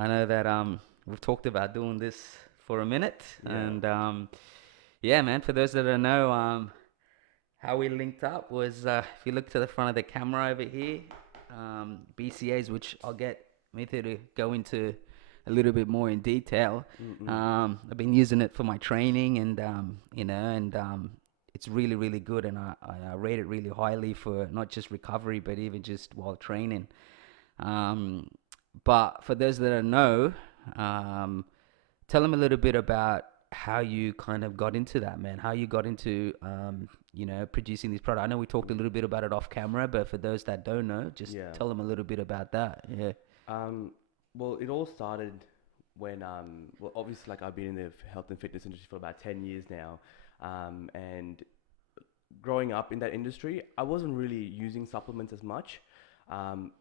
I know that we've talked about doing this for a minute, Yeah. and yeah, man. For those that don't know, how we linked up was if you look to the front of the camera over here, BCAs, which I'll get Mithu to go into a little bit more in detail. Mm-mm. I've been using it for my training, and it's really really good, and I rate it really highly for not just recovery, but even just while training. Um, but for those that don't know, um, tell them a little bit about how you kind of got into that, man. How you got into, producing this product. I know we talked a Mm. little bit about it off camera, but for those that don't know, just Yeah. tell them a little bit about that. Yeah. Um, well, it all started when, well, obviously, like I've been in the health and fitness industry for about 10 years now. And growing up in that industry, I wasn't really using supplements as much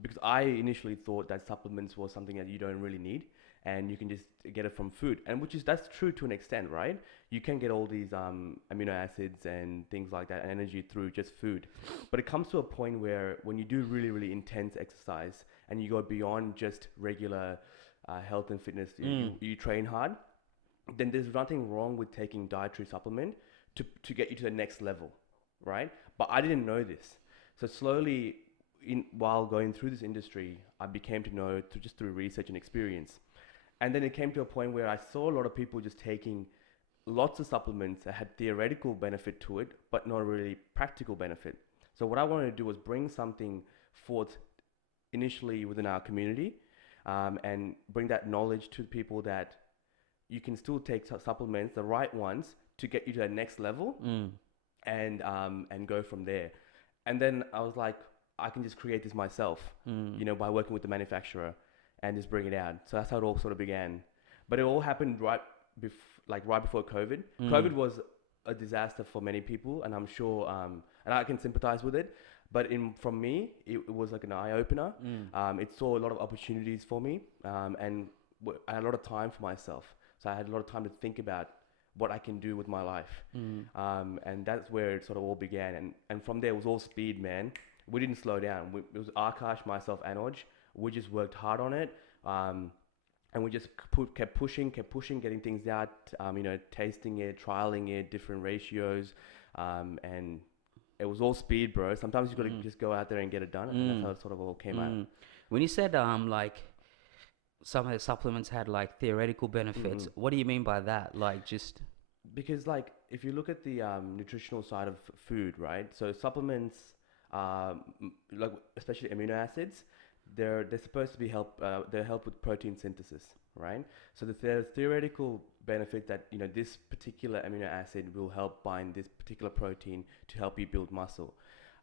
because I initially thought that supplements was something that you don't really need and you can just get it from food. And which is, that's true to an extent, right? You can get all these amino acids and things like that, and energy through just food. But it comes to a point where when you do really, really intense exercise and you go beyond just regular health and fitness, Mm. you train hard, then there's nothing wrong with taking dietary supplement to get you to the next level, right? But I didn't know this. So slowly, while going through this industry, I became to know just through research and experience. And then it came to a point where I saw a lot of people just taking lots of supplements that had theoretical benefit to it, but not really practical benefit. So what I wanted to do was bring something forth initially within our community, and bring that knowledge to people that you can still take supplements, the right ones, to get you to the next level, Mm. and go from there. And then I was like, I can just create this myself, Mm. by working with the manufacturer and just bring it out. So that's how it all sort of began. But it all happened right before COVID. Mm. COVID was a disaster for many people, and I'm sure, and I can sympathize with it. But from me, it was like an eye opener. Mm. It saw a lot of opportunities for me, and I had a lot of time for myself. So I had a lot of time to think about what I can do with my life. Mm. And that's where it sort of all began. And from there, it was all speed, man. We didn't slow down. It was Akash, myself, and Oj. We just worked hard on it. And we just kept pushing, getting things out, tasting it, trialing it, different ratios. And it was all speed, bro. Sometimes you got to Mm. just go out there and get it done. And that's how Mm. it sort of all came out. Mm. When you said like some of the supplements had like theoretical benefits, Mm-mm. what do you mean by that? Like just Because like if you look at the nutritional side of food, right? So supplements, like especially amino acids, they're supposed to be they help with protein synthesis, right? So there's theoretical benefit that this particular amino acid will help bind this particular protein to help you build muscle.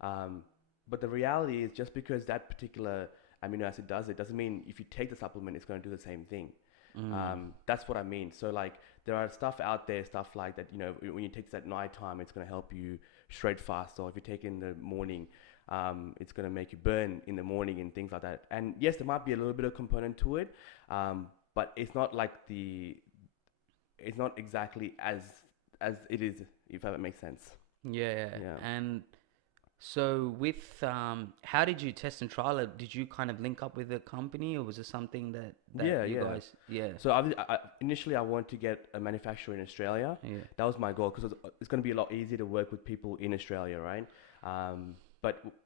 Um, but the reality is just because that particular amino acid does it doesn't mean if you take the supplement it's going to do the same thing. mm. That's what I mean. So like there are stuff out there, stuff like that. When you take this at night time, it's going to help you shred faster. Or if you take it in the morning, it's going to make you burn in the morning and things like that. And yes, there might be a little bit of component to it, but it's not like it's not exactly as it is, if that makes sense. Yeah, Yeah. and so with how did you test and trial it? Did you kind of link up with a company, or was it something that Yeah, you yeah. guys? Yeah, So initially I wanted to get a manufacturer in Australia. yeah. That was my goal because it's going to be a lot easier to work with people in Australia, right?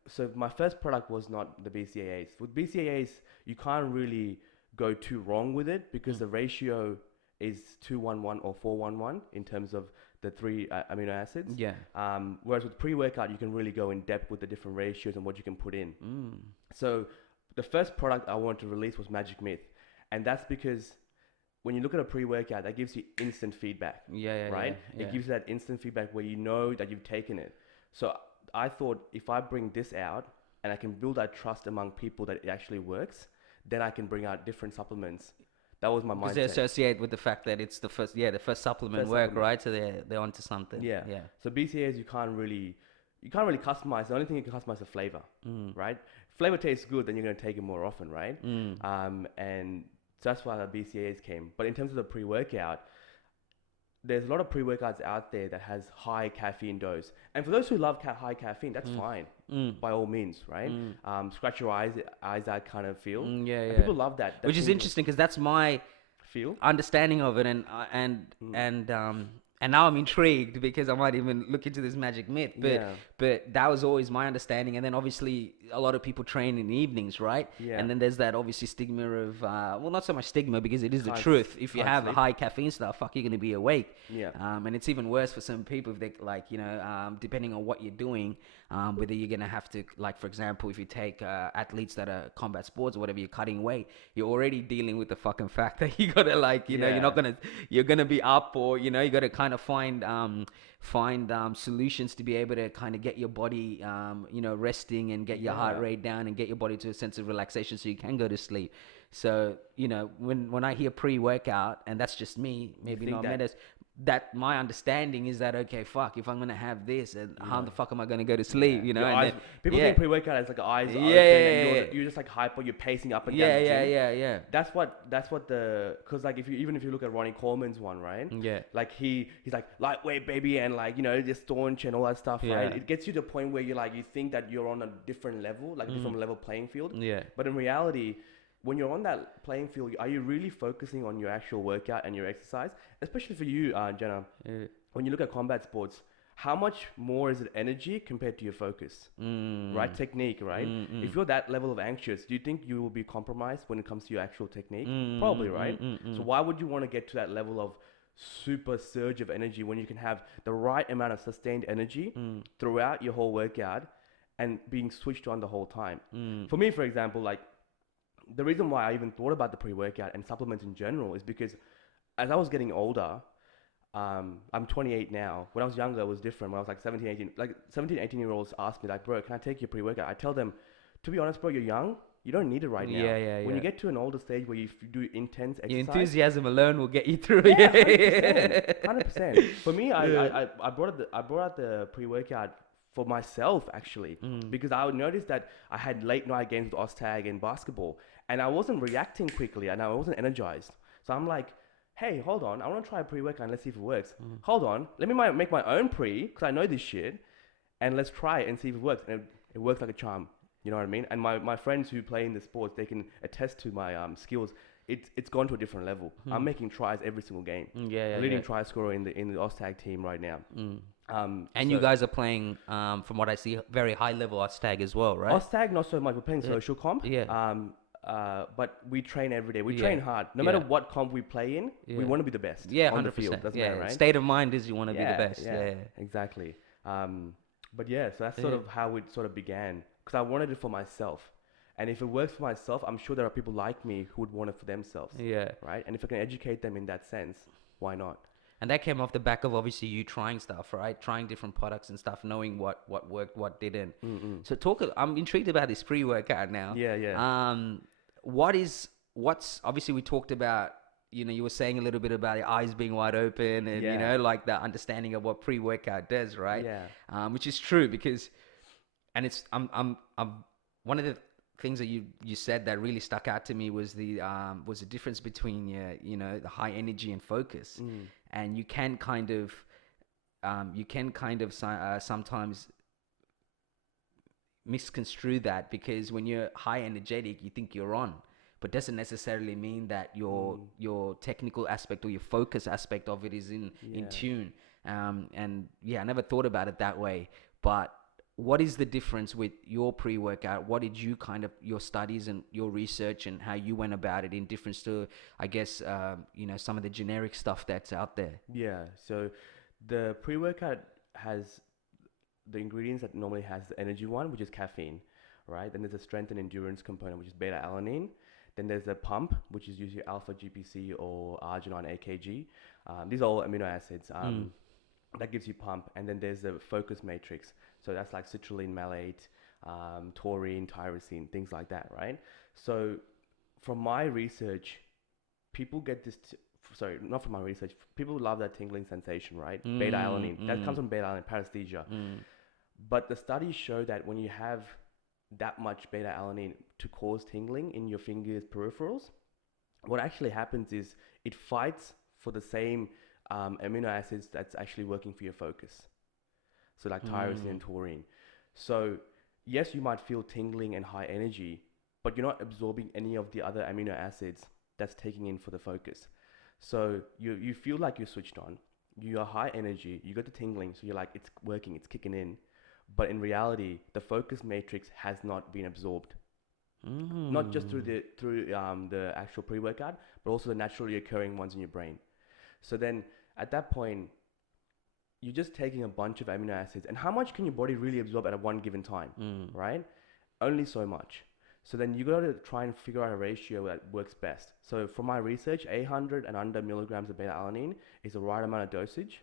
So my first product was not the BCAAs. With BCAAs, you can't really go too wrong with it because Mm. the ratio is 2:1:1 or 4:1:1 in terms of the three amino acids. Yeah. Whereas with pre-workout, you can really go in depth with the different ratios and what you can put in. Mm. So the first product I wanted to release was Magic Myth, and that's because when you look at a pre-workout, that gives you instant feedback, Yeah, yeah, yeah, right? It yeah. gives you that instant feedback where you know that you've taken it. So I thought if I bring this out and I can build that trust among people that it actually works, then I can bring out different supplements. That was my Because they mindset. associate with the fact that it's the first, yeah, the first supplement First work, supplement. right? So they're onto something. Yeah. Yeah. So BCAs you can't really customize. The only thing you can customize is the flavor, Mm. right? Flavor tastes good, then you're gonna take it more often, right? Mm. And so that's why the BCAs came. But in terms of the pre-workout, there's a lot of pre-workouts out there that has high caffeine dose. And for those who love high caffeine, that's Mm. fine Mm. by all means, right? Mm. Scratch your eyes out kind of feel. Yeah, And yeah. people love that Which is tingling interesting because that's my feel. understanding of it, and Mm. and now I'm intrigued because I might even look into this magic myth. Yeah, But that was always my understanding, and then obviously a lot of people train in the evenings, right? yeah. And then there's that obviously stigma of well, not so much stigma because it is the Can't, truth. If you can't have a sleep. high caffeine stuff, fuck, you're gonna be awake. Yeah, And it's even worse for some people if they like, depending on what you're doing, whether you're gonna have to, like, for example, if you take athletes that are combat sports or whatever, you're cutting weight, you're already dealing with the fucking fact that you gotta, like, you're not gonna, you're gonna be up, or you gotta kind of find solutions to be able to kind of get your body, resting, and get your heart yeah. rate down and get your body to a sense of relaxation so you can go to sleep. So, when I hear pre-workout, and that's just me, maybe think not that- many, that my understanding is that, okay, fuck, if I'm gonna have this, and how Yeah. the fuck am I gonna go to sleep? Your and eyes, then, people yeah, think pre-workout is like eyes are yeah, open and yeah, you're just like hyper, you're pacing up and down yeah, the yeah, gym. yeah, yeah, That's what the, because like if you look at Ronnie Coleman's one, right? yeah, Like he's like lightweight baby and like just staunch and all that stuff, right? Yeah. It gets you to a point where you think that you're on a different level, like a different level playing field. yeah, But in reality, when you're on that playing field, are you really focusing on your actual workout and your exercise? Especially for you, Jenna, yeah. when you look at combat sports, how much more is it energy compared to your focus? Right? Technique, right? If you're that level of anxious, do you think you will be compromised when it comes to your actual technique? Probably, right? So why would you want to get to that level of super surge of energy when you can have the right amount of sustained energy throughout your whole workout and being switched on the whole time? For me, for example, like the reason why I even thought about the pre-workout and supplements in general is because as I was getting older, I'm 28 now. When I was younger, it was different. When I was like 17, 18, like 17, 18-year-olds ask me like, bro, can I take your pre-workout? I tell them, to be honest, bro, you're young. You don't need it right now. Yeah, When yeah. you get to an older stage where you do intense Your exercise, enthusiasm alone will get you through. yeah, Yeah, 100%. For me, Yeah. I brought out the pre-workout for myself actually, because I would notice that I had late night games with Ostag and basketball, and I wasn't reacting quickly, and I wasn't energized. So I'm like, hey, hold on, I want to try a pre-workout and let's see if it works. Hold on, let me make my own pre, because I know this shit, and let's try it and see if it works. And it works like a charm. You know what I mean? And my friends who play in the sports, they can attest to my skills. It's gone to a different level. I'm making tries every single game. Yeah, Leading try scorer in the Ostag team right now. And you guys are playing, from what I see, very high level Ostag as well, right? Ostag not so much. We're playing social comp. Yeah. But we train every day. We Yeah. train hard. No Yeah. matter what comp we play in, we Yeah. want to be the best. Yeah, On the 100%. field. Doesn't Yeah, matter, right? state of mind is you want to be the best. Yeah. Exactly. But yeah, so that's sort of how it sort of began. Because I wanted it for myself. And if it works for myself, I'm sure there are people like me who would want it for themselves. Yeah. Right? And if I can educate them in that sense, why not? And that came off the back of obviously you trying stuff, right? Trying different products and stuff, knowing what worked, what didn't. So I'm intrigued about this pre-workout now. Yeah, yeah. What's obviously we talked about, you were saying a little bit about your eyes being wide open and, Yeah. like the understanding of what pre-workout does, right? Yeah. Which is true because, and I'm one of the things that you said that really stuck out to me was the difference between the high energy and focus. And you can kind of sometimes misconstrue that, because when you're high energetic, you think you're on, but doesn't necessarily mean that your technical aspect or your focus aspect of it is in tune. And yeah, I never thought about it that way. But what is the difference with your pre-workout? What did you your studies and your research and how you went about it in difference to, I guess, some of the generic stuff that's out there? Yeah. So the pre-workout has the ingredients that normally has the energy one, which is caffeine, right? Then there's a strength and endurance component, which is beta-alanine. Then there's a pump, which is usually alpha GPC or arginine AKG. These are all amino acids. That gives you pump. And then there's the focus matrix. So that's like citrulline, malate, taurine, tyrosine, things like that, right? So from my research, people get this... sorry, not from my research. People love that tingling sensation, right? Beta-alanine. That comes from beta-alanine, paresthesia. But the studies show that when you have that much beta-alanine to cause tingling in your fingers' peripherals, what actually happens is it fights for the same amino acids that's actually working for your focus. So like tyrosine and Mm. taurine. So yes, you might feel tingling and high energy, but you're not absorbing any of the other amino acids that's taking in for the focus. So you feel like you're switched on. You are high energy. You got the tingling, so you're like it's working, it's kicking in. But in reality, the focus matrix has not been absorbed. Not just through Mm. the actual pre-workout, but also the naturally occurring ones in your brain. So then at that point, you're just taking a bunch of amino acids. And how much can your body really absorb at a one given time, Mm. right? Only so much. So then you got to try and figure out a ratio that works best. So from my research, 800 and under milligrams of beta alanine is the right amount of dosage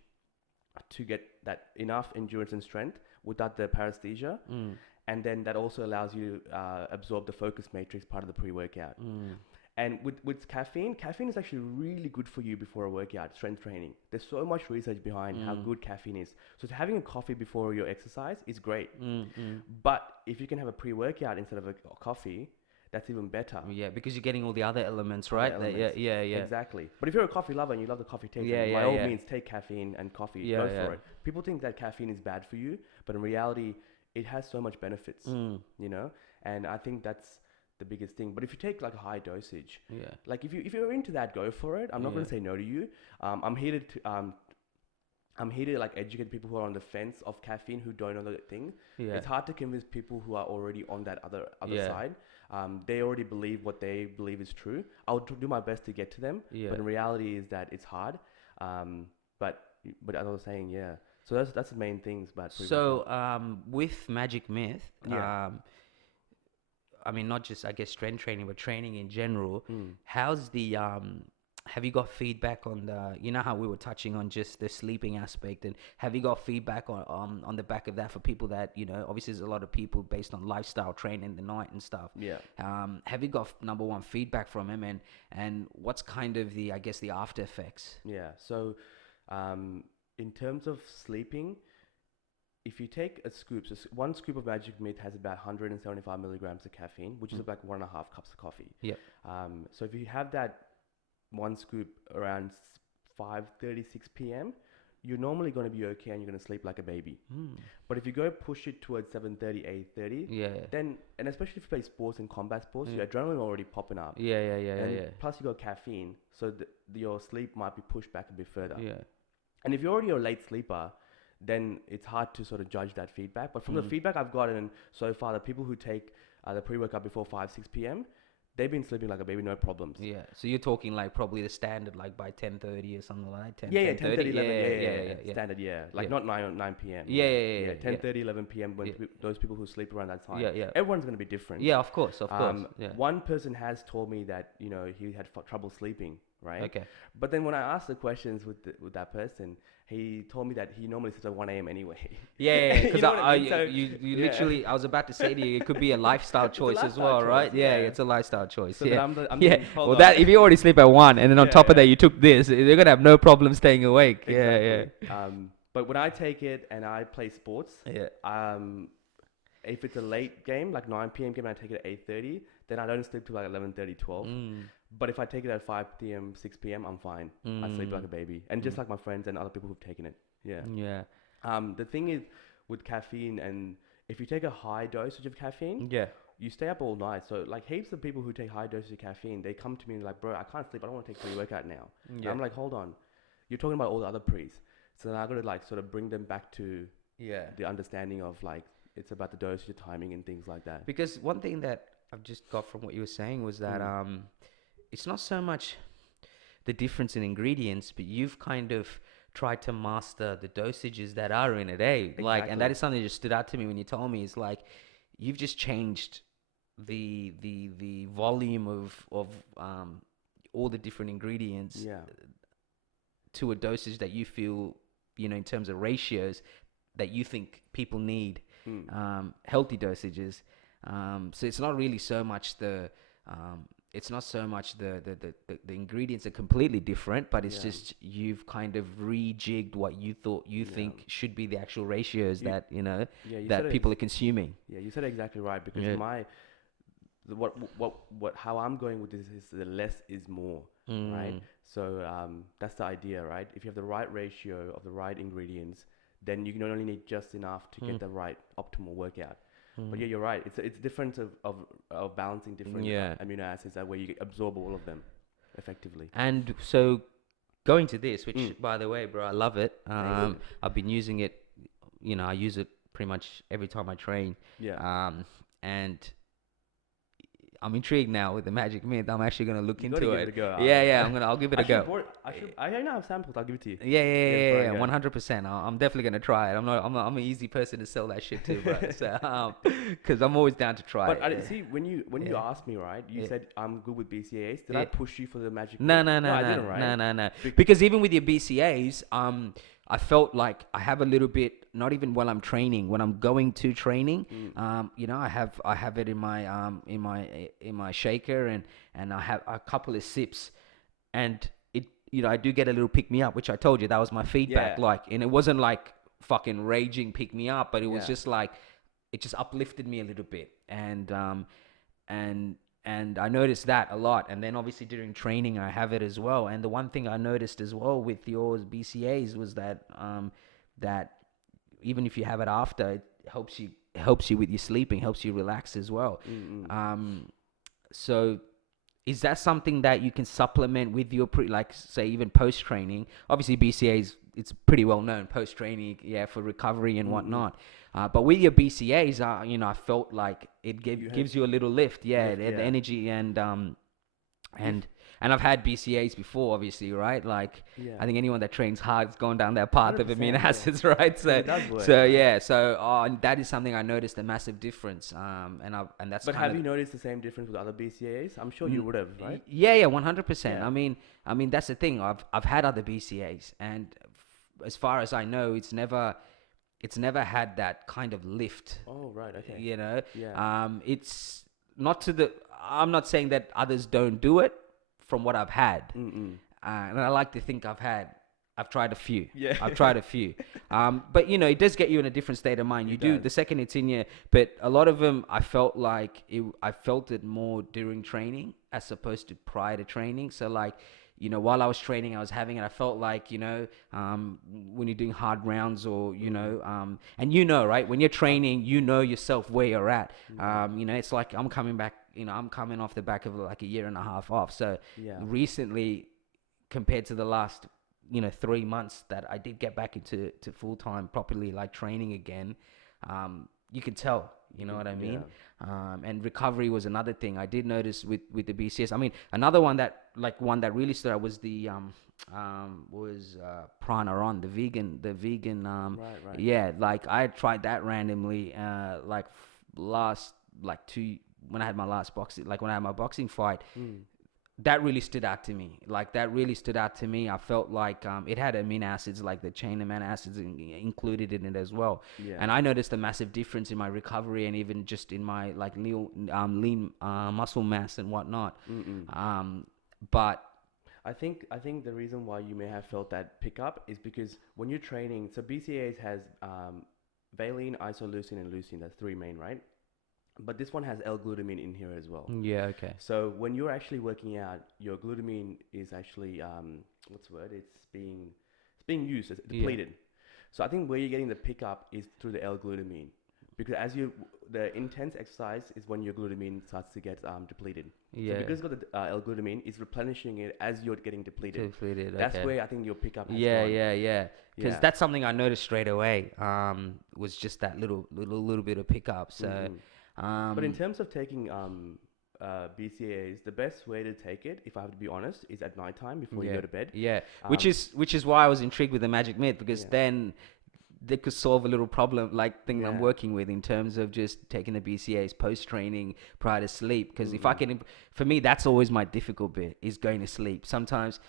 to get that enough endurance and strength without the paresthesia. Mm. And then that also allows you to absorb the focus matrix part of the pre-workout. Mm. And with caffeine is actually really good for you before a workout, strength training. There's so much research behind how Mm. good caffeine is. So having a coffee before your exercise is great. Mm. Mm. But if you can have a pre-workout instead of a coffee, that's even better. Yeah, because you're getting all the other elements, Other right? elements. Yeah. Exactly. But if you're a coffee lover and you love the coffee taste, Yeah, then by yeah, all yeah. means take caffeine and coffee. Yeah, Go yeah. for it. People think that caffeine is bad for you, but in reality, it has so much benefits, Mm. you know? And I think that's the biggest thing. But if you take like a high dosage, Yeah. like if you're into that, go for it. I'm not Yeah. going to say no to you. I'm here to like educate people who are on the fence of caffeine who don't know the thing. Yeah. It's hard to convince people who are already on that other Yeah. side. They already believe what they believe is true. I'll do my best to get to them, Yeah. but in reality is that it's hard. But as I was saying, yeah. So that's the main things about So, with Magic Myth, yeah. I mean, not just I guess strength training, but training in general. Mm. How's the have you got feedback on the, you know how we were touching on just the sleeping aspect, and have you got feedback on the back of that for people that, you know, obviously there's a lot of people based on lifestyle training the night and stuff. Yeah. Have you got number one feedback from him, and what's kind of the, I guess, the after effects? Yeah. So, in terms of sleeping, if you take a scoop, so one scoop of Magic Myth has about 175 milligrams of caffeine, which is Mm. like 1.5 cups of coffee. Yep. So if you have that one scoop around 5:36 p.m., you're normally going to be okay and you're going to sleep like a baby. Mm. But if you go push it towards 7:30, 8:30, Yeah. then, and especially if you play sports and combat sports, Yeah. your adrenaline already popping up. And Yeah. plus you got caffeine, so your sleep might be pushed back a bit further. Yeah. And if you're already a late sleeper, then it's hard to sort of judge that feedback. But from the Mm. feedback I've gotten so far, the people who take the pre-workout before 5, 6 p.m., they've been sleeping like a baby, no problems. Yeah. So you're talking like probably the standard, like by 10:30 or something like that. 10, Yeah, 10:30? 11, Yeah. standard, yeah. Like Yeah. not 9 p.m. Yeah. 10:30, 11 p.m. when Yeah. those people who sleep around that time. Yeah. Everyone's going to be different. Yeah, of course. Yeah. One person has told me that, you know, he had trouble sleeping, right? Okay. But then when I asked the questions with that person, he told me that he normally sleeps at 1 a.m. anyway. Yeah, because You know what I mean? So, you yeah. literally, I was about to say to you, it could be a lifestyle It's a choice as lifestyle well, choice, right? Yeah, yeah. it's a lifestyle choice. So then Yeah. I'm Yeah. thinking, hold Well, on. that if you already sleep at 1, and then on Yeah, top of that yeah. you took this, they're gonna have no problem staying awake. Exactly. But when I take it and I play sports, Yeah. if it's a late game, like 9 p.m. game, and I take it at 8:30, then I don't sleep till like 11:30, 12. Mm. But if I take it at 5 p.m., 6 p.m., I'm fine. I sleep like a baby. And just like my friends and other people who've taken it. Yeah. Yeah. The thing is with caffeine, and if you take a high dosage of caffeine, Yeah. you stay up all night. So like heaps of people who take high doses of caffeine, they come to me and like, bro, I can't sleep. I don't want to take pre-workout now. And Yeah. I'm like, hold on. You're talking about all the other pre's. So then I got to like sort of bring them back to Yeah. the understanding of like, it's about the dosage, the timing and things like that. Because one thing that I've just got from what you were saying was that it's not so much the difference in ingredients, but you've kind of tried to master the dosages that are in it, eh? Like, and that Exactly. is something that just stood out to me when you told me. It's like you've just changed the volume of all the different ingredients Yeah. to a dosage that you feel, you know, in terms of ratios that you think people need, healthy dosages. So it's not really so much it's not so much the ingredients are completely different, but it's Yeah. just you've kind of rejigged what you thought you Yeah. think should be the actual ratios You- that, you know, Yeah. You said that it people are consuming. Yeah, you said it exactly right because Yeah. how I'm going with this is the less is more, right? Mm. So that's the idea, right? If you have the right ratio of the right ingredients, then you can only need just enough to get Mm. the right optimal workout. But Mm. yeah, you're right. It's different of balancing different Yeah. amino acids that way you absorb all of them effectively. And so going to this, which Mm, by the way, bro, I love it. thanks. I've been using it. I use it pretty much every time I train. Yeah. And I'm intrigued now with the Magic Myth. I'm actually gonna look You got to into give it it. a go. Yeah, yeah. I'll give it I a should have go. brought. I don't have samples. I'll give it to you. Yeah, Yeah, yeah, before I yeah, go. 100%. I'm definitely gonna try it. I'm an easy person to sell that shit to, bro. So, because I'm always down to try But it. I see when you Yeah. asked me, right? You Yeah. said I'm good with BCAAs. Did Yeah. I push you for the magic No, myth? no, No, no, I no, didn't, right? no, no, no. Bec- Because even with your BCAs, I felt like I have a little bit. Not even while I'm training, when I'm going to training, I have it in my shaker, and I have a couple of sips, and it, I do get a little pick me up, which I told you that was my feedback. Yeah. Like, and it wasn't like fucking raging pick me up, but it was Yeah. just like it just uplifted me a little bit, and and I noticed that a lot. And then obviously during training, I have it as well. And the one thing I noticed as well with your BCAs was that that even if you have it after, it helps you with your sleeping, helps you relax as well. Mm-mm. So is that something that you can supplement with your like say even post training? Obviously BCAs, it's pretty well known post training, yeah, for recovery and Mm-mm. whatnot. But with your BCAs, I felt like it You had gives you a little lift, yeah, lift, the yeah. energy If and I've had BCAs before, obviously, right? Like yeah. I think anyone that trains hard is going down that path of 100%, amino yeah. acids, right? 'Cause So it does work, so right? yeah, so and that is something I noticed a massive difference. And that's But kind have of you noticed the same difference with other BCAAs? I'm sure you would have, right? yeah, yeah, 100%. Yeah. I mean that's the thing. I've had other BCAs, and as far as I know, it's never had that kind of lift. Oh, right. Okay. You know, Yeah. it's not to the. I'm not saying that others don't do it. From what I've had, Mm-mm. and I like to think I've tried a few. Yeah. I've tried a few. But it does get you in a different state of mind. You It do does. the second it's in you. But a lot of them, I felt like I felt it more during training as opposed to prior to training. So like, while I was training, I was having it. I felt like, when you're doing hard rounds or, and right, when you're training, yourself where you're at. It's like I'm coming back, I'm coming off the back of like a year and a half off. So Yeah. recently, compared to the last 3 months that I did get back into full time properly, like training again, you can tell, you know what I mean. And recovery was another thing I did notice with the BCS. I mean, another one that really stood out was the Pranaron, the vegan Right. yeah, like I tried that randomly like last like two when I had my last boxing, like when I had my boxing fight. Mm. That really stood out to me. I felt like it had amino acids, like the chain amino acids included in it as well. Yeah. And I noticed a massive difference in my recovery and even just in my like lean muscle mass and whatnot. Mm-mm. But I think the reason why you may have felt that pickup is because when you're training, so BCAAs has valine, isoleucine, and leucine. That's three main, right? But this one has L-glutamine in here as well. yeah, okay. So when you're actually working out, your glutamine is actually what's the word? It's being used, it's Yeah. depleted. So I think where you're getting the pickup is through the L-glutamine, because the intense exercise is when your glutamine starts to get depleted. Yeah. So because it's got the L-glutamine, it's replenishing it as you're getting depleted. Depleted. That's Okay. where I think your pickup has Yeah, gone. yeah. Because Yeah. that's something I noticed straight away. Was just that little bit of pickup. So. Mhm. But in terms of taking BCAAs, the best way to take it, if I have to be honest, is at nighttime before you go to bed. Yeah, Um, which is why I was intrigued with the Magic Myth, because Yeah. then they could solve a little problem like thing I'm Yeah. working with in terms of just taking the BCAs post training prior to sleep. Because if I Mhm. can, for me, that's always my difficult bit is going to sleep. Sometimes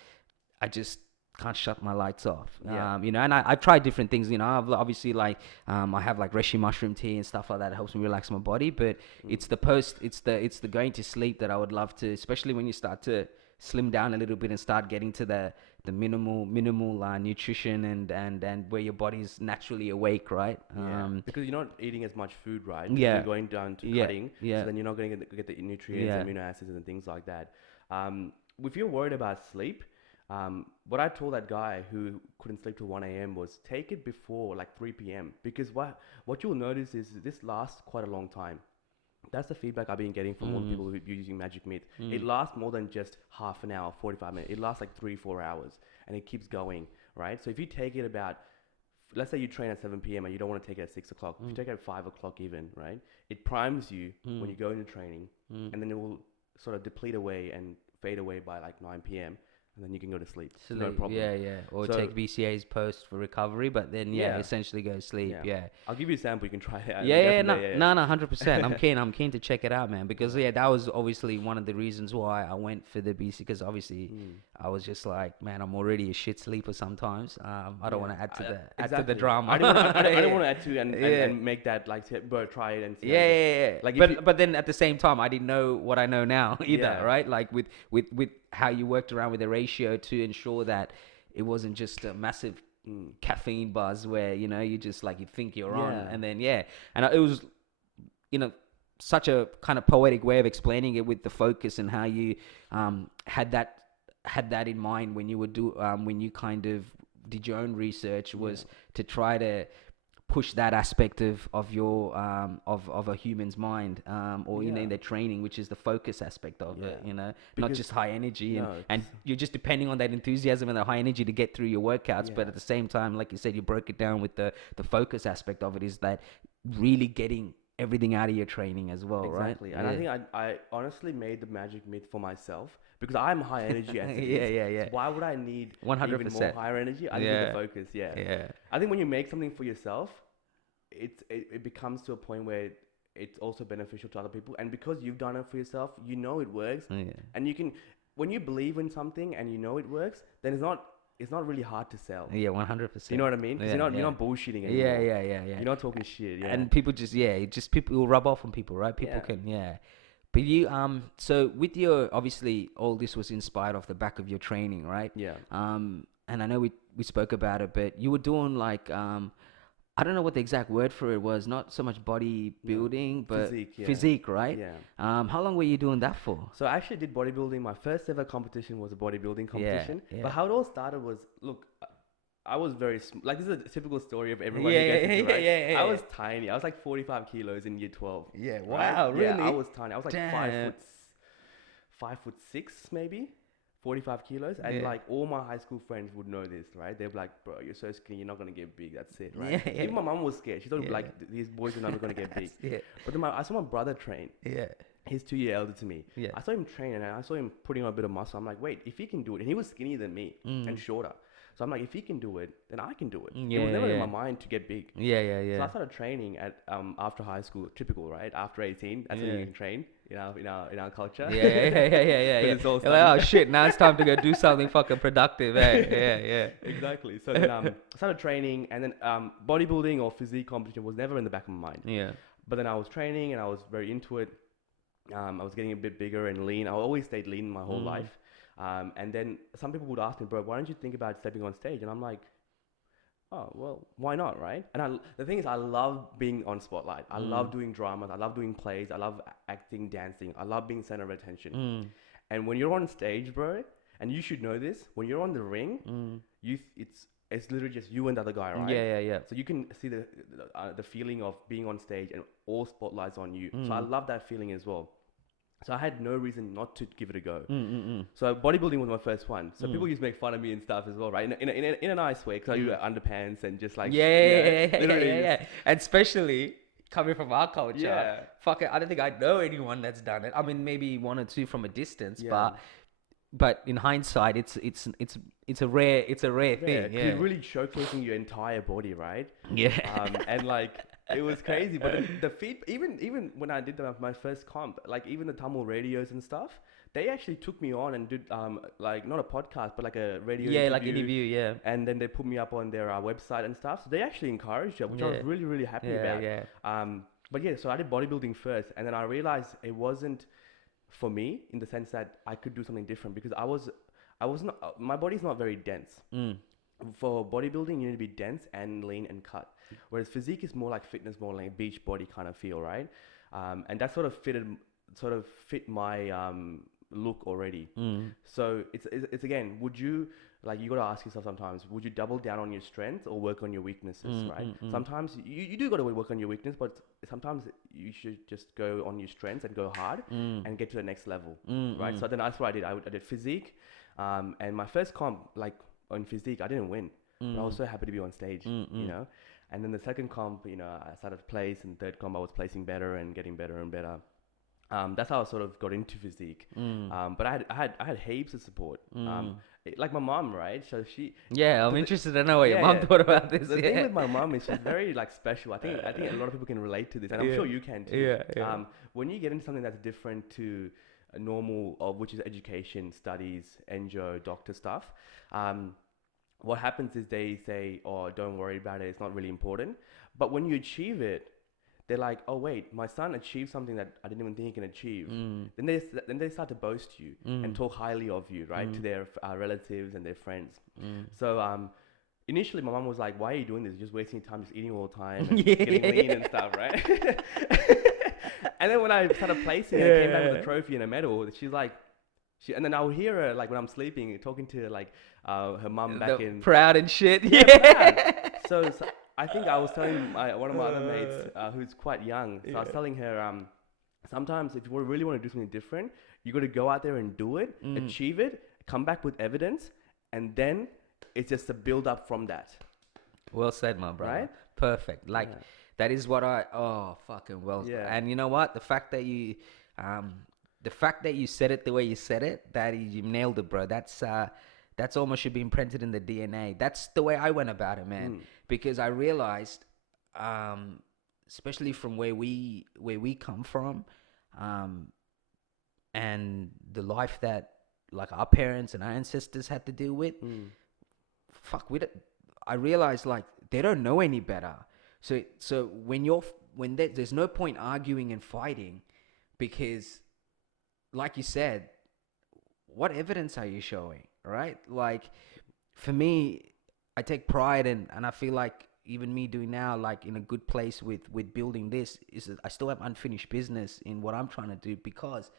I just can't shut my lights off. Yeah. And I've tried different things. I've obviously like I have like reishi mushroom tea and stuff like that. It helps me relax my body. But it's the going to sleep that I would love to, especially when you start to slim down a little bit and start getting to the minimal nutrition and where your body's naturally awake, right? Yeah, because you're not eating as much food, right? Because Yeah, you're going down to yeah, cutting, so yeah, then you're not going to get the nutrients, yeah. amino acids, and things like that. If you're worried about sleep, what I told that guy who couldn't sleep till 1 a.m. was take it before like 3 p.m. because what you'll notice is this lasts quite a long time. That's the feedback I've been getting from all the people who are using Magic Myth. It lasts more than just half an hour, 45 minutes. It lasts like 3-4 hours and it keeps going, right? So if you take it about, let's say you train at 7 p.m. and you don't want to take it at 6 o'clock, if you take it at 5 o'clock even, right? It primes you when you go into training and then it will sort of deplete away and fade away by like 9 p.m. and then you can go to sleep. No problem. Yeah, yeah. Or So- take BCA's post for recovery, but then Yeah. essentially go sleep. Yeah. I'll give you a sample. You can try it out. Yeah, and go yeah, from no, there, no, no, 100%. I'm keen. I'm keen to check it out, man. Because that was obviously one of the reasons why I went for the BC. Because obviously, I was just like, man, I'm already a shit sleeper sometimes. I don't want to add to the drama. I didn't want to add to Yeah. and make that like, say, bro, try it and see. Yeah, yeah, yeah. Like, if you- but then at the same time, I didn't know what I know now either, Yeah. right? Like with how you worked around with the ratio to ensure that it wasn't just a massive caffeine buzz where you just like you think you're on, Yeah. and then and it was such a kind of poetic way of explaining it with the focus and how you had that in mind when you would do when you kind of did your own research was to try to push that aspect of your of a human's mind or in the training, which is the focus aspect of it, not Because- just high energy No, and you're just depending on that enthusiasm and the high energy to get through your workouts, but Yeah. at the same time, like you said, you broke it down with the focus aspect of it is that really getting everything out of your training as well, Exactly. right? And I think I honestly made the Magic Myth for myself because I'm high energy as it is. Yeah. So why would I need 100%. even more higher energy? I need Yeah. the focus. Yeah. Yeah. I think when you make something for yourself, it becomes to a point where it's also beneficial to other people. And because you've done it for yourself, you know it works. Yeah. And you can, when you believe in something and you know it works, then it's not really hard to sell. Yeah, 100%. You know what I mean? Because you're not bullshitting anymore. Yeah. You're not talking shit. Yeah. And people just people will rub off on people, right? People can, But you, so with your, obviously all this was inspired off the back of your training, right? Yeah. And I know we spoke about it, but you were doing like, I don't know what the exact word for it was, not so much bodybuilding, but physique, right? Yeah. How long were you doing that for? So I actually did bodybuilding. My first ever competition was a bodybuilding competition. yeah. But how it all started was, look, I was very like this is a typical story of everyone. Yeah, who gets into, right? yeah. I was tiny. I was like 45 kilos in year 12. Yeah, right? wow, really? Yeah, I was tiny. I was like Damn. 5'6" maybe. 45 kilos, and like all my high school friends would know this, right? They'd be like, bro, you're so skinny, you're not gonna get big. That's it, right? Yeah. Even my mom was scared. She thought like these boys are never gonna get big. Yeah. But then I saw my brother train. Yeah. He's 2 years elder to me. Yeah. I saw him train and I saw him putting on a bit of muscle. I'm like, wait, if he can do it, and he was skinnier than me and shorter. So I'm like, if he can do it, then I can do it. It was never in my mind to get big. Yeah. So I started training at after high school, typical, right? After 18, that's when you can train in our culture. Yeah. It's all You're like, oh shit, now it's time to go do something fucking productive. Yeah. Exactly. So then I started training, and then bodybuilding or physique competition was never in the back of my mind. Yeah. But then I was training and I was very into it. I was getting a bit bigger and lean. I always stayed lean my whole life. And then some people would ask me, bro, why don't you think about stepping on stage? And I'm like, oh, well, why not, right? And the thing is, I love being on spotlight. I love doing dramas. I love doing plays. I love acting, dancing. I love being center of attention. And when you're on stage, bro, and you should know this, when you're on the ring, it's literally just you and the other guy, right? Yeah. So you can see the feeling of being on stage and all spotlights on you. So I love that feeling as well. So I had no reason not to give it a go. So bodybuilding was my first one. So people used to make fun of me and stuff as well, right? In a nice way, because I use underpants and just like Yeah. And especially coming from our culture, Yeah. fuck it, I don't think I know anyone that's done it. I mean, maybe one or two from a distance, Yeah. but in hindsight, it's a rare thing. 'cause you're really showcasing your entire body, right? Yeah. And like it was crazy, but the feed even when I did my first comp, like even the Tamil radios and stuff, they actually took me on and did like not a podcast but like a radio interview, yeah. and then they put me up on their website and stuff. So they actually encouraged it, which I was really happy about. Yeah. But yeah, so I did bodybuilding first, and then I realized it wasn't for me in the sense that I could do something different because I was not my body's not very dense. Mm. For bodybuilding, you need to be dense and lean and cut. Whereas physique is more like fitness, more like a beach body kind of feel, right? And that sort of fit my look already. Mm. So it's again, would you like you got to ask yourself sometimes, would you double down on your strengths or work on your weaknesses, Mm, right? mm, mm. Sometimes you do got to work on your weakness, but sometimes you should just go on your strengths and go hard Mm. and get to the next level, Mm, right? mm. So then that's what I did. I did physique, and my first comp, like on physique, I didn't win, but I was Mm. so happy to be on stage, Mm, you mm. know. And then the second comp, you know, I started place, and third comp, I was placing better and getting better and better. That's how I sort of got into physique. Mm. But I had heaps of support. Mm. Like my mom, right? So she, Yeah, I'm the, interested to know what your yeah, mom yeah. thought about this. The thing Yeah. with my mom is she's very like special. I think a lot of people can relate to this, and I'm Yeah. sure you can too. Yeah, yeah. When you get into something that's different to a normal, of which is education, studies, NGO, doctor stuff, what happens is they say, "Oh, don't worry about it. It's not really important." But when you achieve it, they're like, "Oh wait, my son achieved something that I didn't even think he can achieve." Mm. Then they start to boast you and Mm. talk highly of you, right, to Mm. their relatives and their friends. Mm. So initially my mom was like, "Why are you doing this? You're just wasting your time, just eating all the time and Yeah. getting lean and stuff, right?" And then when I started placing, I came back with a trophy and a medal. She's like, and then I would hear her like when I'm sleeping, talking to like her mum back in. Proud and shit. Yeah, Yeah. proud. So I think I was telling one of my other mates who's quite young. So I was telling her, sometimes if you really want to do something different, you got to go out there and do it, achieve it, come back with evidence, and then it's just a build up from that. Well said, my brother. Right? Perfect. Like Yeah. that is what fucking well. Yeah. And you know what? The fact that you said it the way you said it, you nailed it, bro. That's almost should be imprinted in the DNA. That's the way I went about it, man. Because I realized, especially from where we come from, and the life that like our parents and our ancestors had to deal with. Fuck, I realized like they don't know any better. So when there's no point arguing and fighting, because like you said, what evidence are you showing, right? Like for me, I take pride and I feel like even me doing now, like in a good place with building this, is that I still have unfinished business in what I'm trying to do, because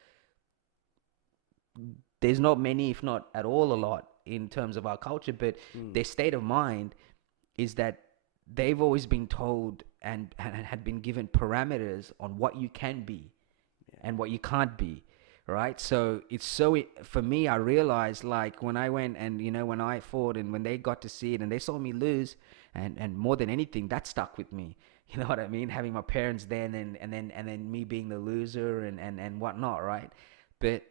there's not many, if not at all a lot in terms of our culture, but their state of mind is that they've always been told and had been given parameters on what you can be and what you can't be, right? So for me, I realized like when I went and, you know, when I fought and when they got to see it and they saw me lose, and more than anything, that stuck with me. You know what I mean? Having my parents there and then me being the loser and whatnot, right? But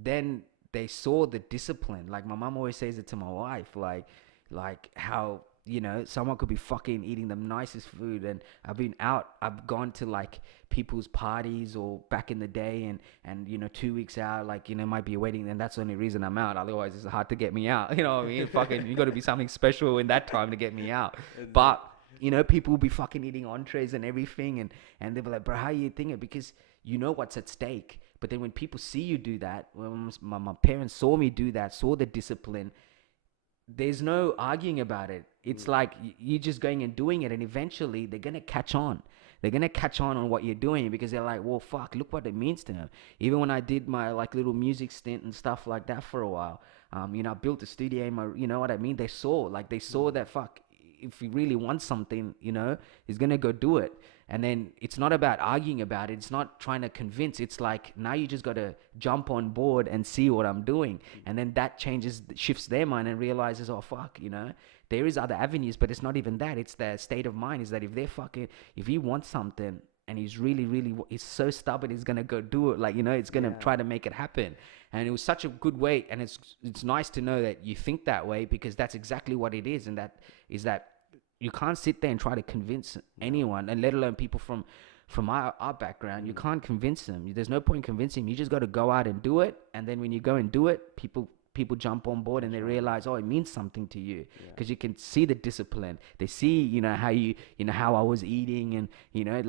then they saw the discipline. Like my mom always says it to my wife, like how, you know, someone could be fucking eating the nicest food, and I've gone to like people's parties or back in the day, and you know, 2 weeks out, like, you know, might be a wedding, and that's the only reason I'm out. Otherwise it's hard to get me out. You know what I mean? Fucking, you got to be something special in that time to get me out. But you know, people will be fucking eating entrees and everything, and they'll be like, bro, how you think it? Because you know what's at stake. But then when people see you do that, when my parents saw me do that, saw the discipline, there's no arguing about it. It's like you're just going and doing it, and eventually they're going to catch on. They're going to catch on what you're doing, because they're like, well, fuck, look what it means to them. Even when I did my like little music stint and stuff like that for a while, you know, I built a studio, you know what I mean? They saw that, fuck, if he really wants something, you know, he's going to go do it. And then it's not about arguing about it. It's not trying to convince. It's like, now you just got to jump on board and see what I'm doing. And then that shifts their mind and realizes, oh, fuck, you know, there is other avenues, but it's not even that. It's their state of mind is that if he wants something and he's he's so stubborn, he's going to go do it. Like, you know, it's going to try to make it happen. And it was such a good way. And it's nice to know that you think that way, because that's exactly what it is. And that is that you can't sit there and try to convince anyone, and let alone people from our background. You can't convince them. There's no point in convincing them. You just got to go out and do it. And then when you go and do it, people people jump on board and they realize, oh, it means something to you, Yeah. because you can see the discipline. They see, how I was eating, and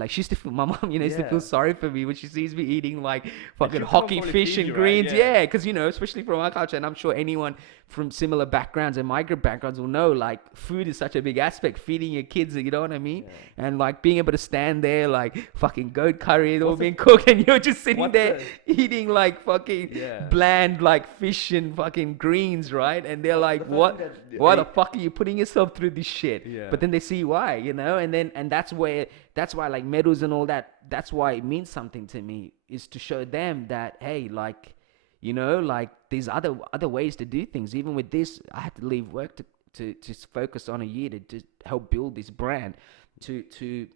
like she used to feel, my mom, used to feel Yeah. sorry for me when she sees me eating like And fucking she'll come and hockey probably fish feed and you, right? greens. Yeah. Yeah, because especially from our culture, and I'm sure anyone from similar backgrounds and migrant backgrounds will know, like food is such a big aspect. Feeding your kids, you know what I mean? Yeah. And like being able to stand there, like fucking goat curry all What's the being cooked, and you're just sitting what's there the eating like fucking yeah. bland like fish and fucking greens, right? And they're like, The first what? thing that Why they the fuck are you putting yourself through this shit? Yeah. But then they see why, and that's why like medals and all that. That's why it means something to me, is to show them that, hey, like, like there's other ways to do things. Even with this, I had to leave work to focus on a year to help build this brand, to to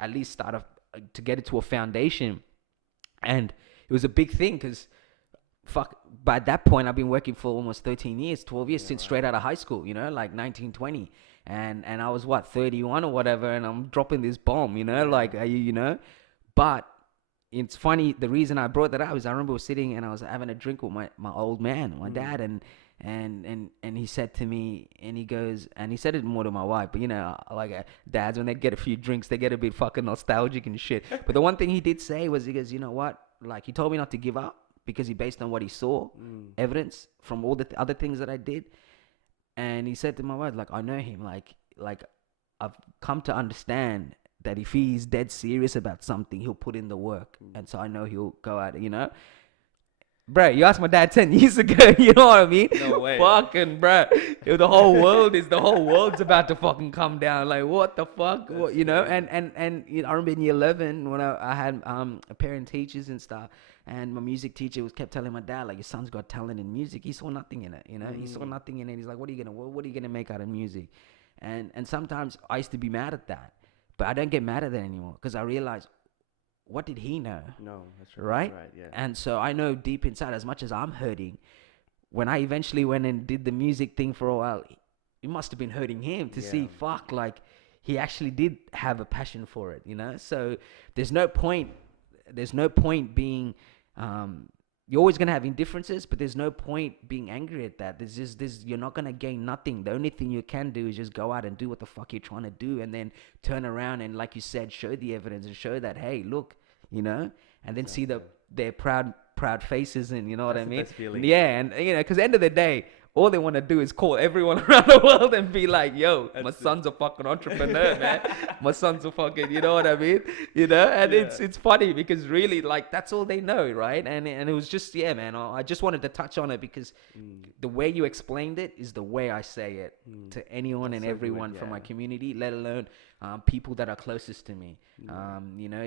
at least start to get it to a foundation. And it was a big thing because fuck, by that point I've been working for almost 13 years, 12 years, Yeah, since right. straight out of high school, like 1920. And I was what, 31 or whatever, and I'm dropping this bomb, Yeah. like, but it's funny, the reason I brought that up is I remember sitting and I was having a drink with my old man, my dad, and he said to me, and he goes, and he said it more to my wife, but like dads, when they get a few drinks, they get a bit fucking nostalgic and shit. But the one thing he did say was, he goes, you know what, like, he told me not to give up, because he based on what he saw, evidence from all the other things that I did. And he said to my wife, like, I know him, like I've come to understand that if he's dead serious about something, he'll put in the work. And so I know he'll go out, Bro, you asked my dad 10 years ago, you know what I mean? No way. Fucking, bro. The whole world's about to fucking come down. Like, what the fuck? What, That's and I remember in year 11 when I had parent teachers and stuff, and my music teacher kept telling my dad, like, your son's got talent in music. He saw nothing in it, He saw nothing in it. He's like, what are you gonna make out of music? And sometimes I used to be mad at that, but I don't get mad at that anymore, because I realize, what did he know? No, that's Right? Right, yeah. And so I know deep inside, as much as I'm hurting, when I eventually went and did the music thing for a while, it must have been hurting him to see, fuck, like, he actually did have a passion for it, So there's no point being, you're always going to have indifferences, but there's no point being angry at that. You're not going to gain nothing. The only thing you can do is just go out and do what the fuck you're trying to do, and then turn around and, like you said, show the evidence and show that, hey, look, and then see their proud faces, and you know what I That's the mean? best feeling. Yeah, and because end of the day, all they want to do is call everyone around the world and be like, yo, my son's a fucking entrepreneur, man. My son's a fucking, you know what I mean? And it's funny, because really, like, that's all they know, right? And it was just, yeah, man, I just wanted to touch on it, because the way you explained it is the way I say it to anyone and everyone from my community, let alone people that are closest to me.